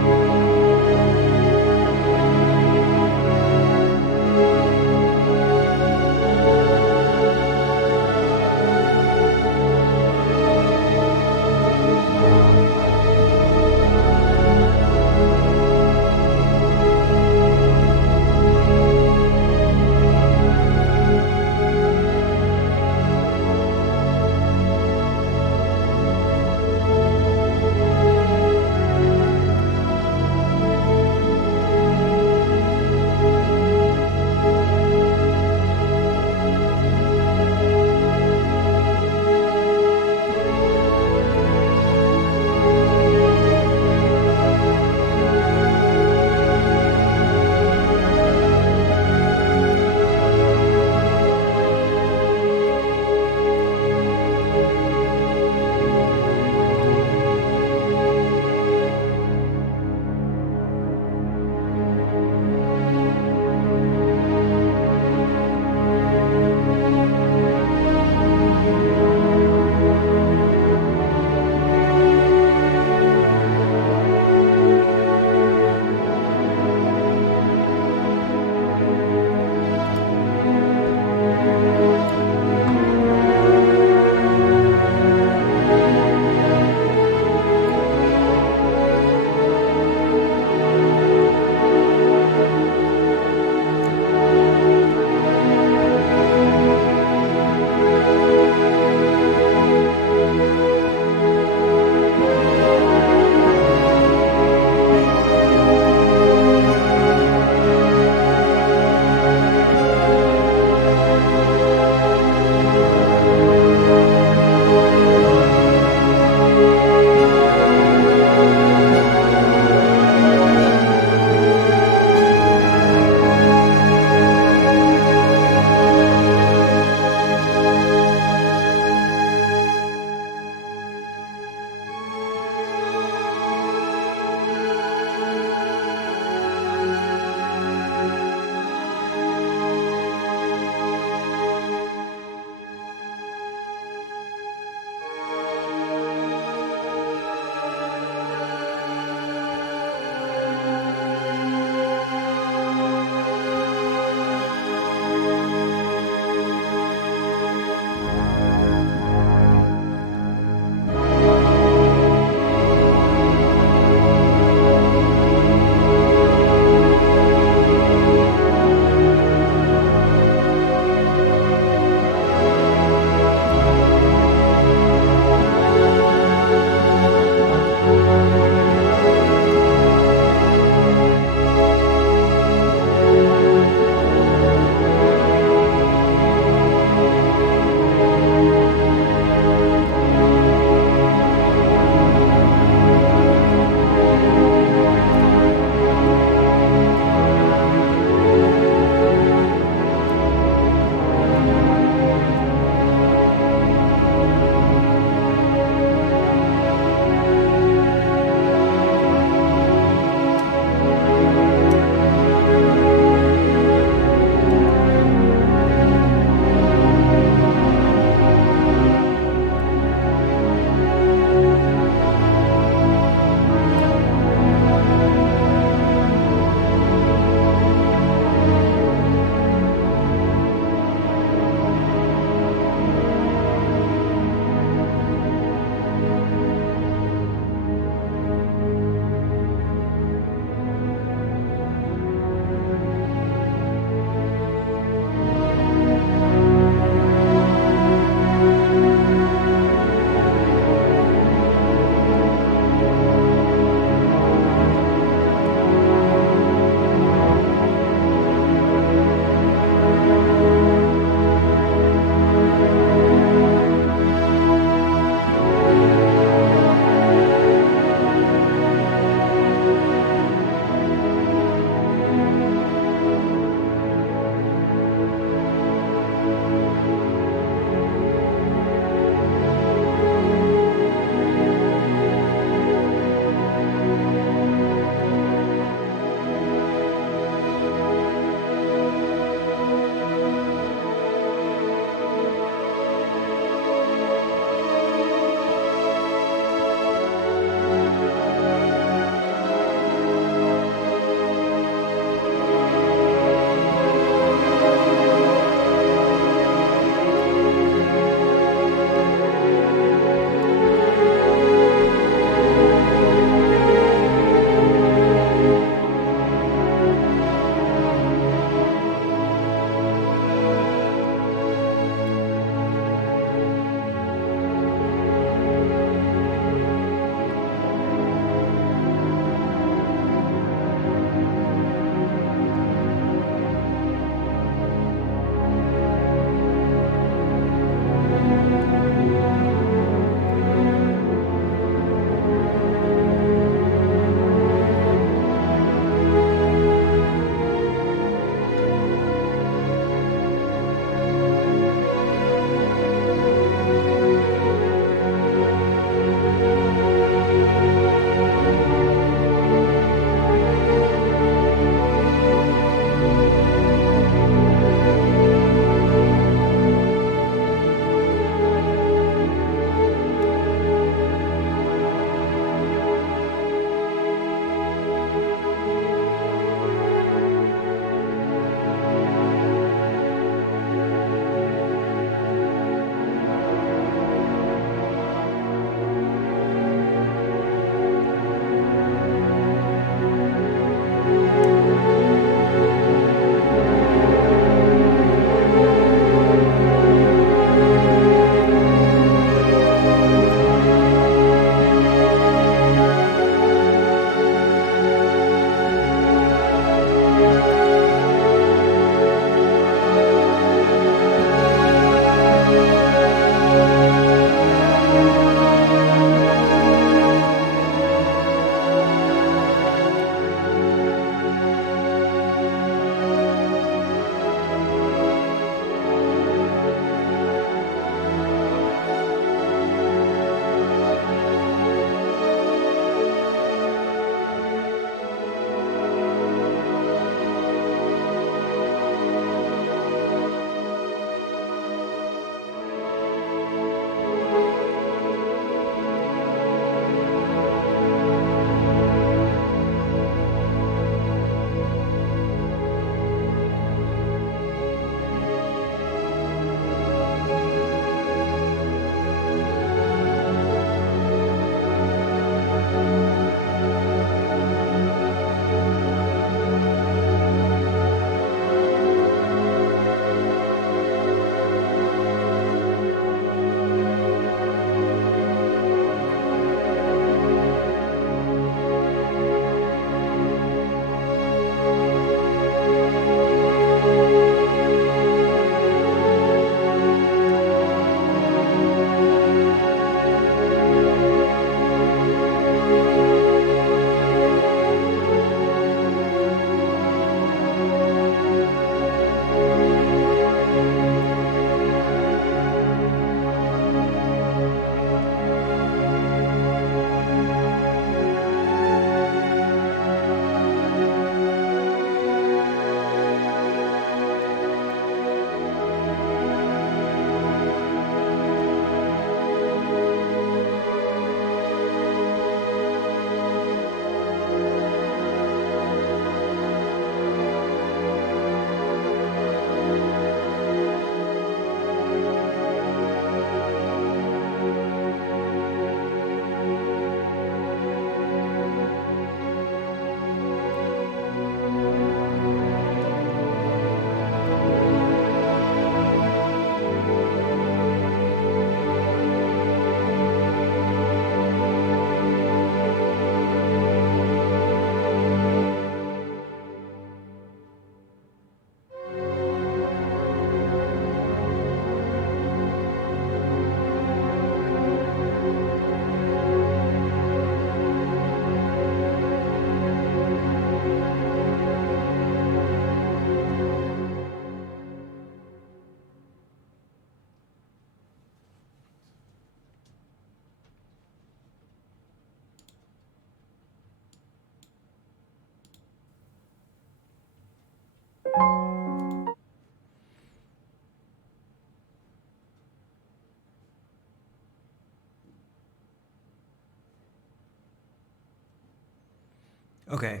Okay.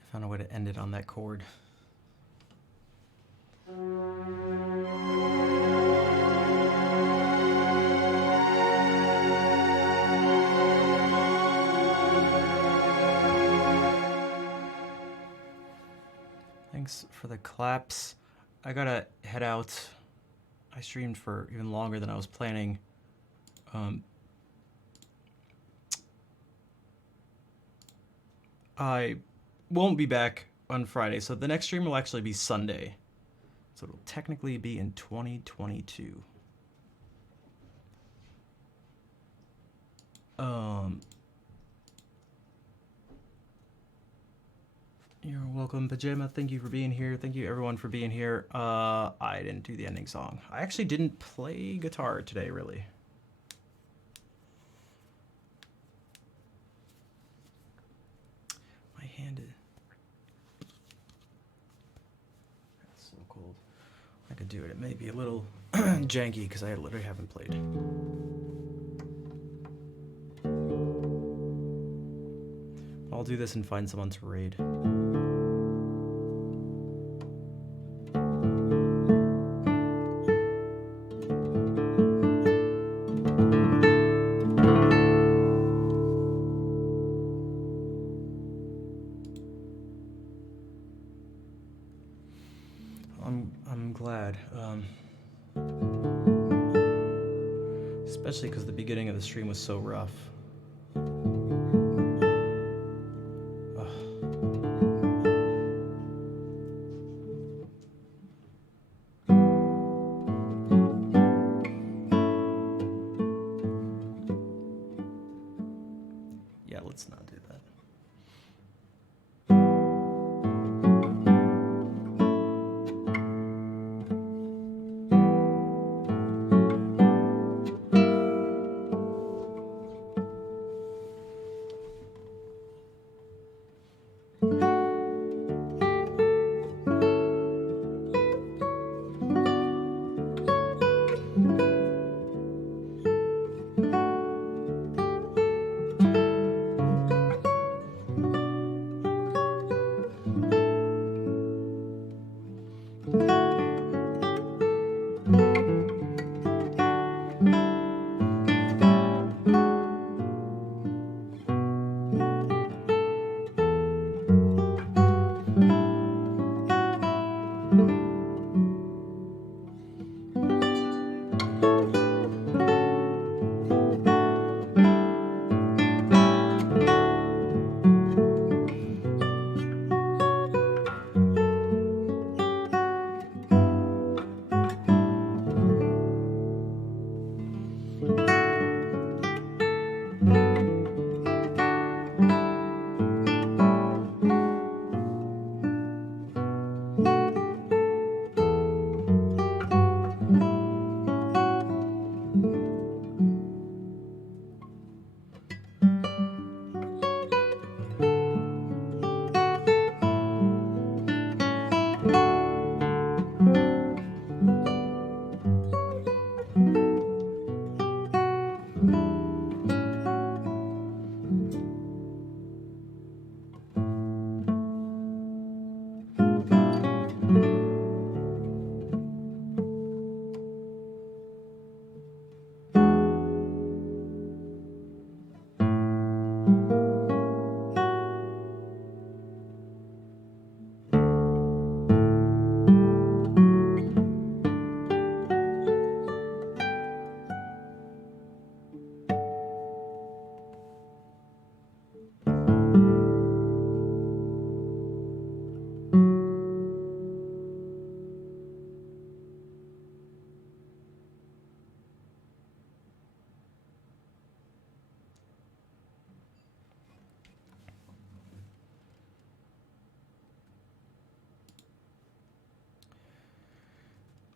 I found a way to end it on that chord. Thanks for the claps. I gotta head out. I streamed for even longer than I was planning. I won't be back on Friday, so the next stream will actually be Sunday. So it'll technically be in 2022. You're welcome, Pajama. Thank you for being here. Thank you, everyone, for being here. I didn't do the ending song. I actually didn't play guitar today, really. My hand is... That's so cold. I could do it. It may be a little janky because I literally haven't played. I'll do this and find someone to raid. I'm glad. Especially because the beginning of the stream was so rough. Yeah, let's not do that.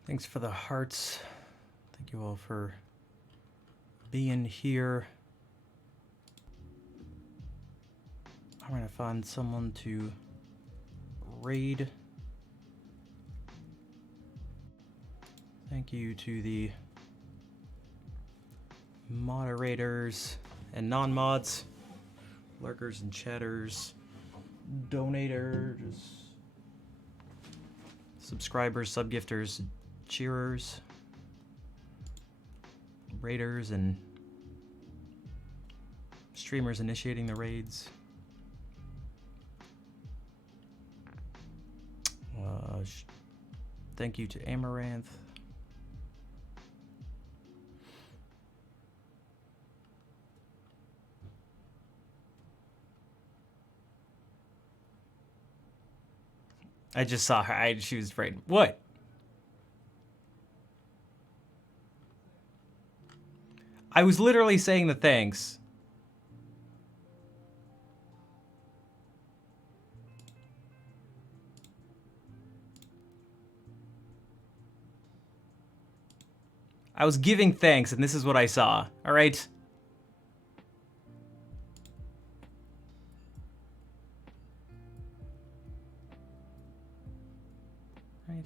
Thanks for the hearts. Thank you all for being here. I'm gonna find someone to raid. Thank you to the Moderators and non-mods. Lurkers and chatters. Donators. Subscribers, subgifters, cheerers. Raiders and streamers initiating the raids. Thank you to Amaranth. I just saw her. She was right. What? I was literally saying the thanks. I was giving thanks, and this is what I saw. All right. Right.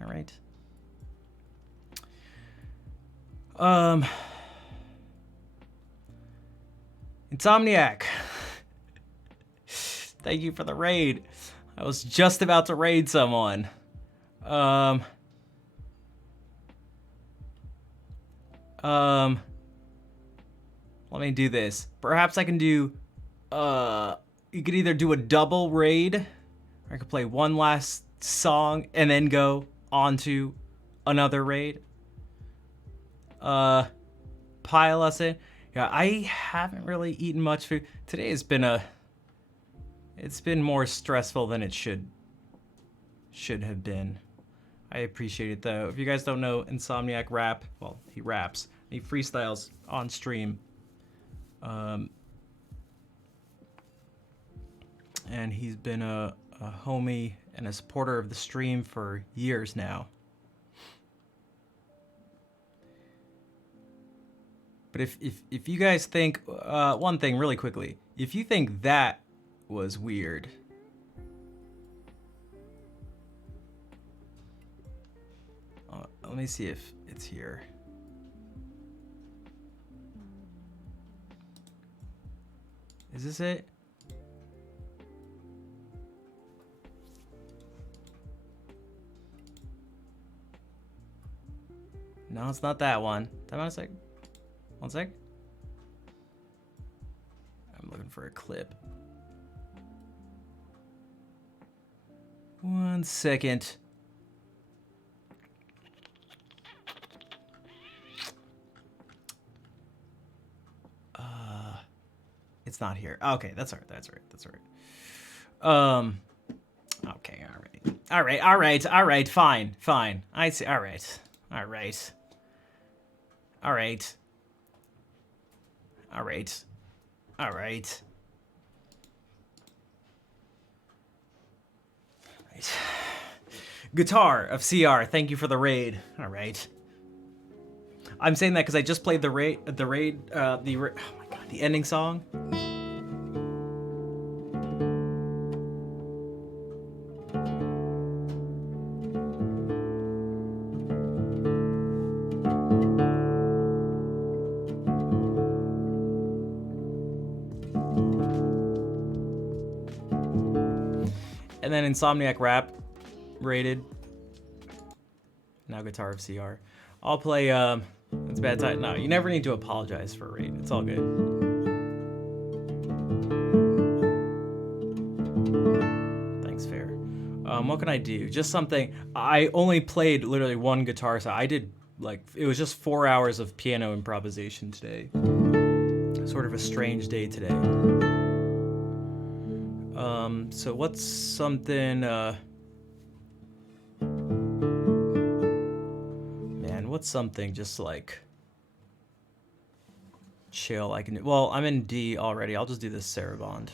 All right. Insomniac. Thank you for the raid. I was just about to raid someone. Let me do this. Perhaps I can do, you could either do a double raid, or I could play one last song and then go on to another raid. Pile us in. Yeah, I haven't really eaten much food. Today has been it's been more stressful than it should have been. I appreciate it though. If you guys don't know, Insomniac rap, well, he raps. He freestyles on stream. And he's been a homie and a supporter of the stream for years now. But if you guys think, one thing really quickly, if you think that was weird, let me see if it's here. Is this it? No, it's not that one. Time on a sec. One sec. I'm looking for a clip. One second. It's not here. Okay, that's all right. That's all right. That's all right. Okay, all right. All right, all right, all right, fine, fine. I see. All right. All right. All right. All right. All right. Right. Guitar of CR, thank you for the raid. All right. I'm saying that because I just played the raid, oh my god, the ending song. And then Insomniac Rap rated. Now Guitar of CR. I'll play It's Bad Time. No, you never need to apologize for a raid. It's all good. Thanks, Fair. What can I do? Just something. I only played literally one guitar, so I did it was just 4 hours of piano improvisation today. Sort of a strange day today. So what's something, man, what's something just like chill I can do? Well, I'm in D already. I'll just do this Saraband.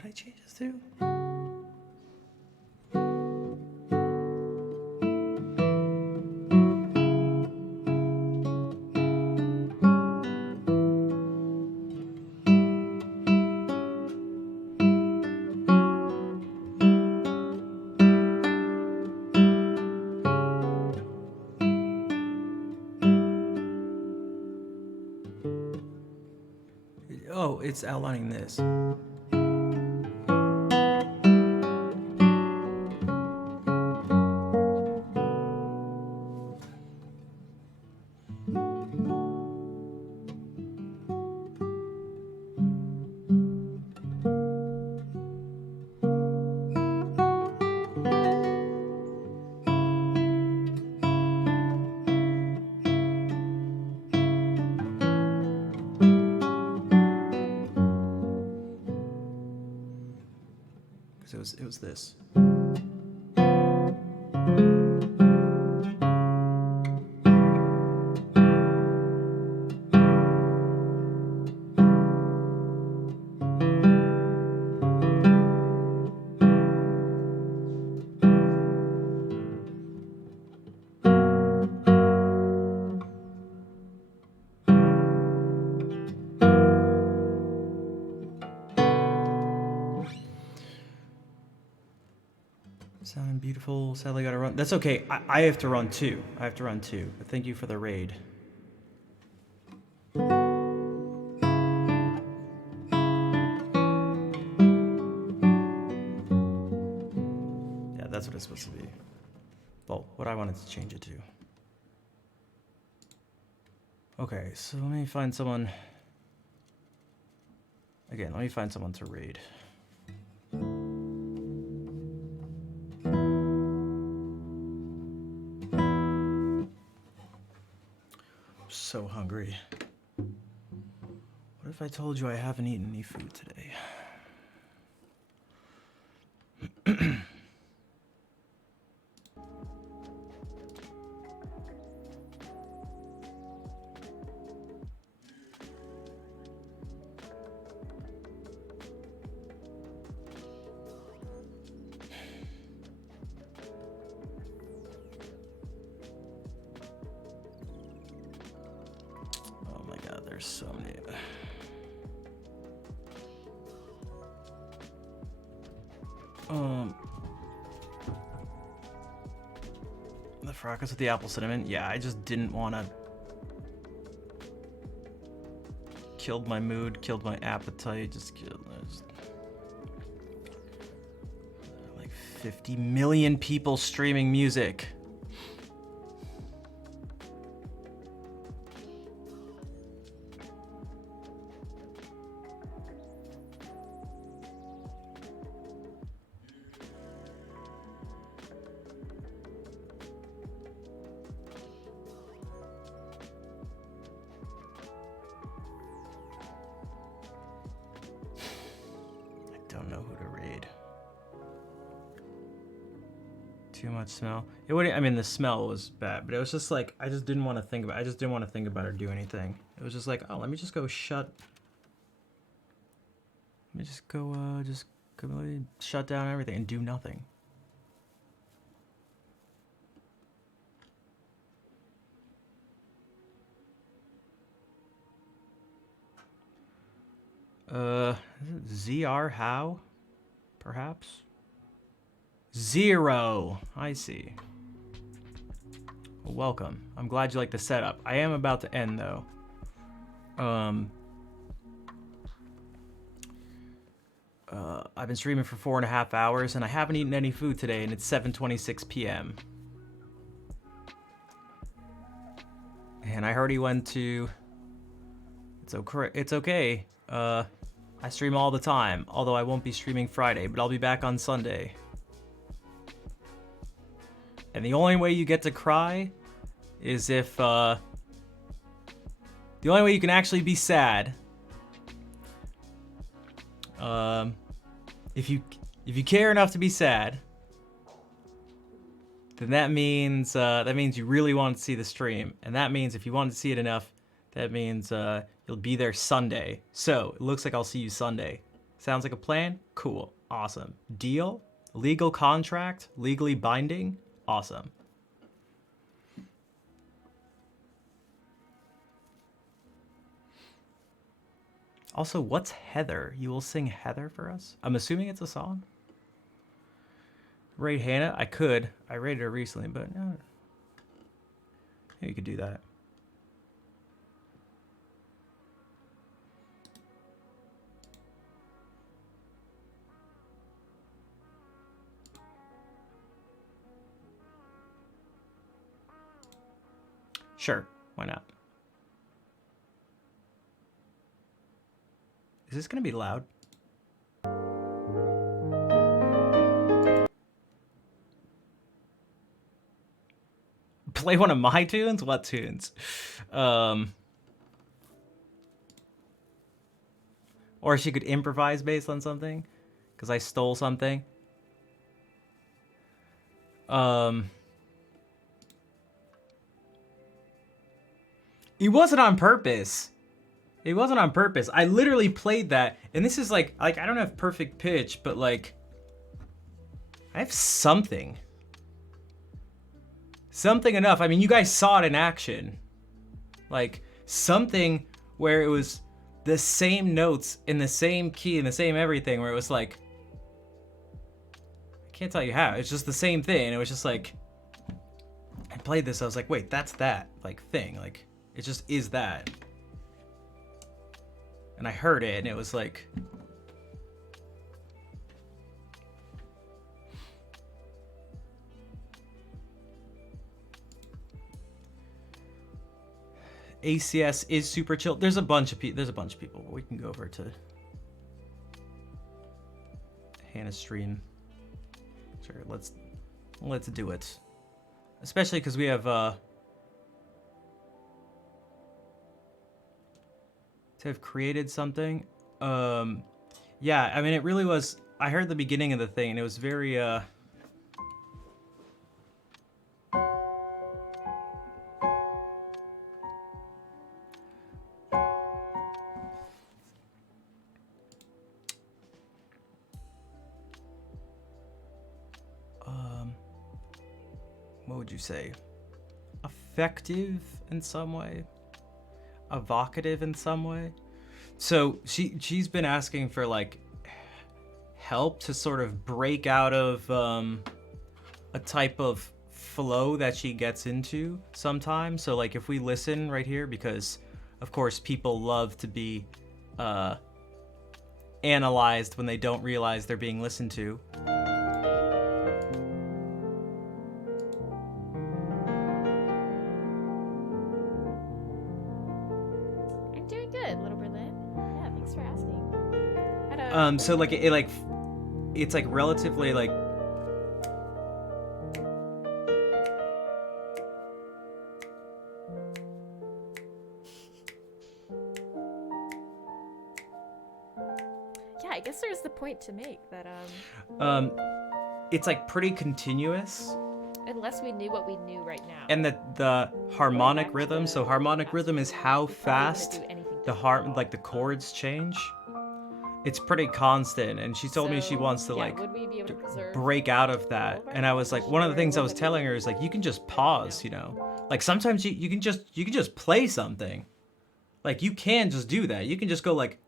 did I change this to? Oh, it's outlining this. It was this. Sounding beautiful. Sadly, gotta run. That's okay. I have to run too. But thank you for the raid. Yeah, that's what it's supposed to be. Well, what I wanted to change it to. Okay, so let me find someone. Again, let me find someone to raid. So hungry. What if I told you I haven't eaten any food today? There's so many. The fracas with the apple cinnamon. Yeah, I just didn't want to. Killed my mood, killed my appetite, just killed. Like 50 million people streaming music. Too much smell. It would. I mean, the smell was bad, but it was just like I just didn't want to think about. I just didn't want to think about or do anything. It was just like, oh, let me just go shut. Let me just go. Just completely shut down everything and do nothing. ZR how? Perhaps. 0. I see. Well, welcome. I'm glad you like the setup. I am about to end though. I've been streaming for 4.5 hours and I haven't eaten any food today, and it's 7:26 p.m. And I already went to. It's okay. I stream all the time, although I won't be streaming Friday, but I'll be back on Sunday. And the only way you get to cry is if, the only way you can actually be sad, if you care enough to be sad, then that means you really want to see the stream. And that means if you want to see it enough, that means, you'll be there Sunday. So, it looks like I'll see you Sunday. Sounds like a plan? Cool. Awesome. Deal? Legal contract? Legally binding? Awesome. Also, what's Heather? You will sing Heather for us? I'm assuming it's a song. Raid Hannah? I could. I raided her recently, but yeah, you could do that. Sure, why not? Is this gonna be loud? Play one of my tunes? What tunes? Or she could improvise based on something, because I stole something. It wasn't on purpose. It wasn't on purpose. I literally played that, and this is like I don't have perfect pitch, but like I have something. Something enough. I mean, you guys saw it in action. Like something where it was the same notes in the same key and the same everything, where it was like, I can't tell you how. It's just the same thing. And it was just like, I played this. I was like, wait, that's that like thing. Like it just is that. And I heard it, and it was like, ACS is super chill. There's a bunch of people. We can go over to Hannah's stream. Sure, let's do it. Especially because we have to have created something. Yeah, I mean it really was. I heard the beginning of the thing, and it was very what would you say? Effective in some way, evocative in some way. So she's been asking for like help to sort of break out of a type of flow that she gets into sometimes. So like if we listen right here, because of course people love to be analyzed when they don't realize they're being listened to. So like it's like relatively like yeah, I guess there's the point to make that it's like pretty continuous. Unless we knew what we knew right now. And the harmonic rhythm, so harmonic rhythm is how fast the like the chords change. It's pretty constant, and she told me she wants to like break out of that. And I was like, one of the things I was telling her is like, you can just pause, you know, like sometimes you can just play something, like you can just do that. You can just go like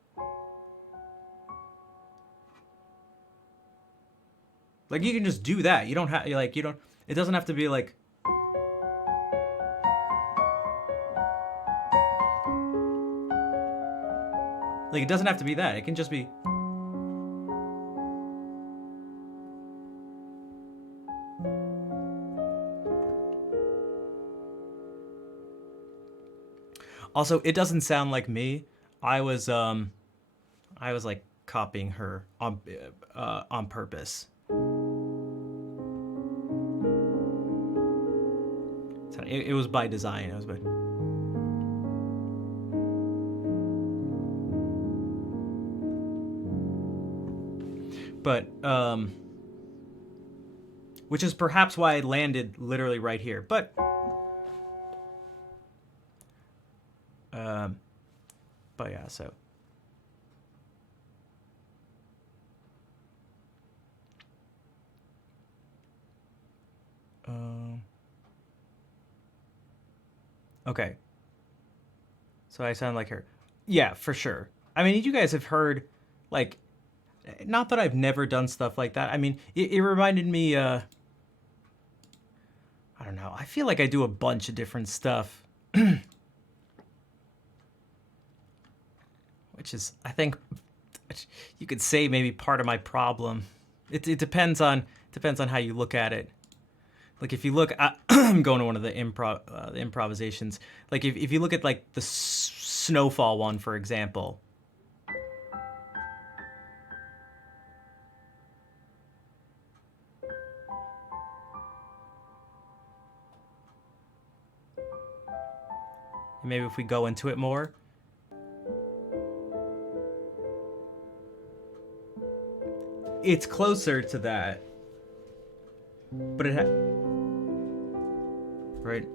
you can just do that. You don't have like you don't. It doesn't have to be like. Like, it doesn't have to be that. It can just be... Also, it doesn't sound like me. I was like copying her on purpose. It was by design. It was by... But, which is perhaps why I landed literally right here. But yeah, so. Okay. So I sound like her. Yeah, for sure. I mean, you guys have heard, like, not that I've never done stuff like that. I mean, it reminded me, I don't know. I feel like I do a bunch of different stuff. Which is, I think, you could say maybe part of my problem. It depends on how you look at it. Like if you look, I'm going to one of the improvisations. Like if you look at like the snowfall one, for example. Maybe if we go into it more. It's closer to that. But it right.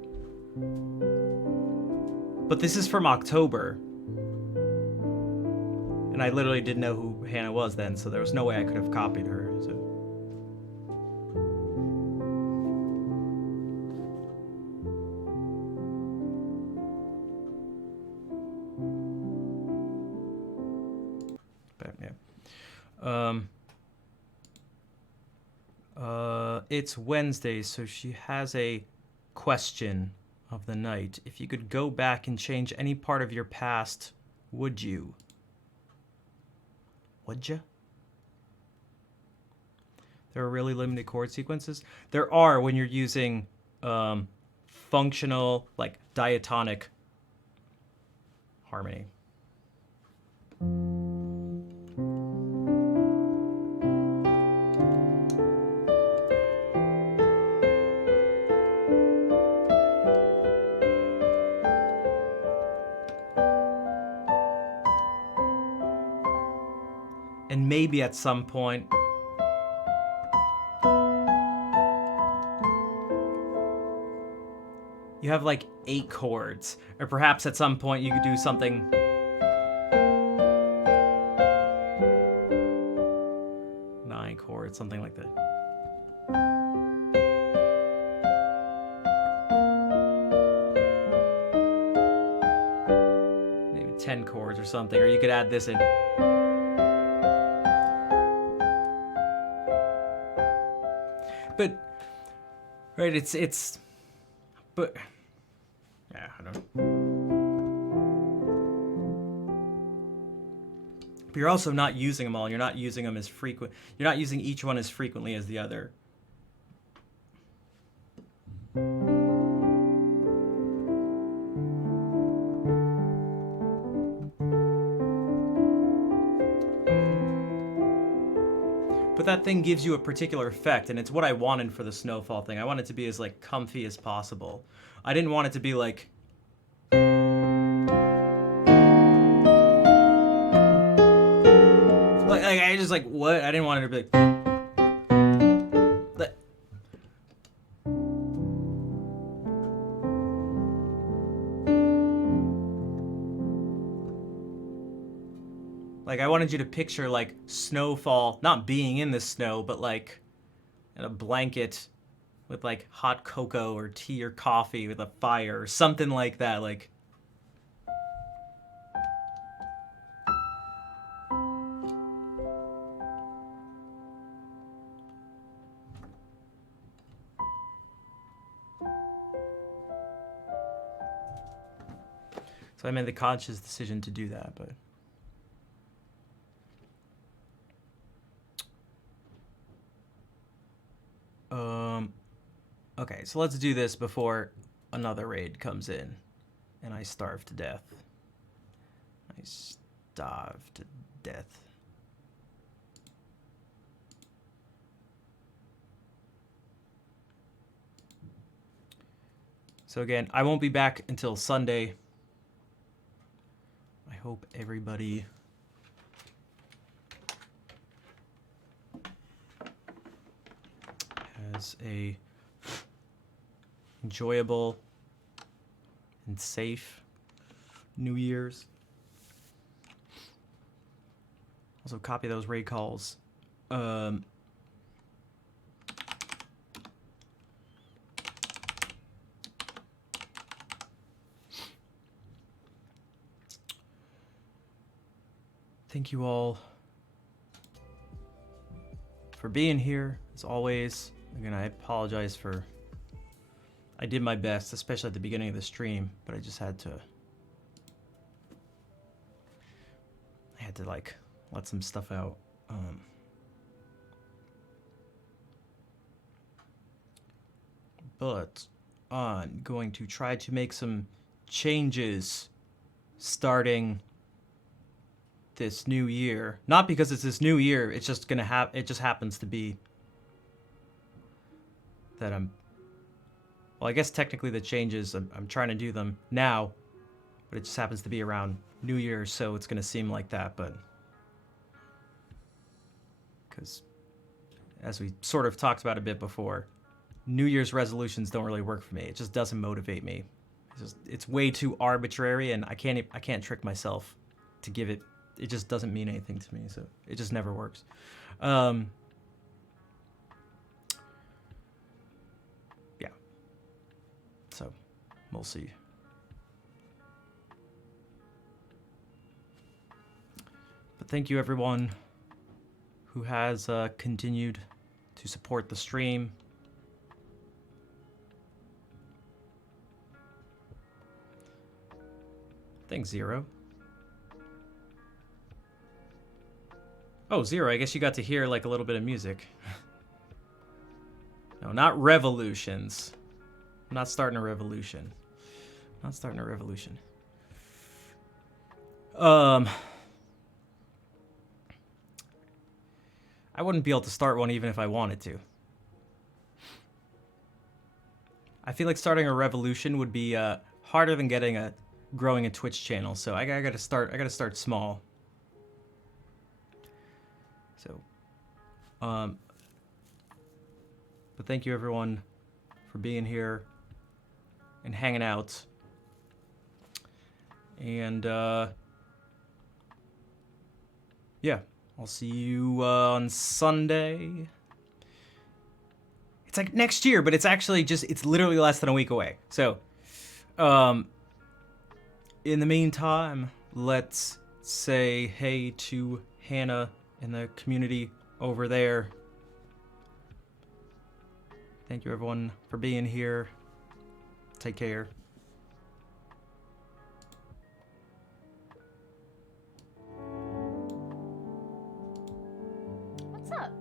But this is from October. And I literally didn't know who Hannah was then, so there was no way I could have copied her. So. But, yeah. It's Wednesday, so she has a question of the night. If you could go back and change any part of your past, would you? Would you? There are really limited chord sequences. There are when you're using functional, like diatonic harmony. And maybe at some point, you have like 8 chords, or perhaps at some point you could do something. Nine chords, something like that. Maybe 10 chords or something, or you could add this in. But, right, it's, but, yeah, I don't know. But you're also not using them all. You're not using them as frequent. You're not using each one as frequently as the other. But that thing gives you a particular effect, and it's what I wanted for the snowfall thing. I want it to be as like comfy as possible. I didn't want it to be like I just like what? I didn't want it to be like Like, I wanted you to picture, like, snowfall, not being in the snow, but, like, in a blanket with, like, hot cocoa or tea or coffee with a fire or something like that, like. So I made the conscious decision to do that, but. Okay, so let's do this before another raid comes in and I starve to death. I starve to death. So again, I won't be back until Sunday. I hope everybody has a enjoyable and safe New Year's. Also copy those raid calls. thank you all for being here, as always. Again, I apologize for... I did my best, especially at the beginning of the stream, but I just had to... like, let some stuff out. But I'm going to try to make some changes starting this new year. Not because it's this new year, it's just gonna it just happens to be that well, I guess technically the changes, I'm trying to do them now, but it just happens to be around New Year's, so it's gonna seem like that, but because as we sort of talked about a bit before, New Year's resolutions don't really work for me. It just doesn't motivate me. It's way too arbitrary, and I can't trick myself to give it. It just doesn't mean anything to me, so it just never works. Yeah. So we'll see. But thank you everyone who has continued to support the stream. Thanks, Zero. Oh, Zero, I guess you got to hear like a little bit of music. No, not revolutions. I'm not starting a revolution. Not starting a revolution. I wouldn't be able to start one even if I wanted to. I feel like starting a revolution would be harder than growing a Twitch channel. So I gotta start small. So, but thank you everyone for being here and hanging out. And yeah, I'll see you on Sunday. It's like next year, but it's actually it's literally less than a week away. So, in the meantime, let's say hey to Hannah in the community over there. Thank you everyone for being here. Take care. What's up?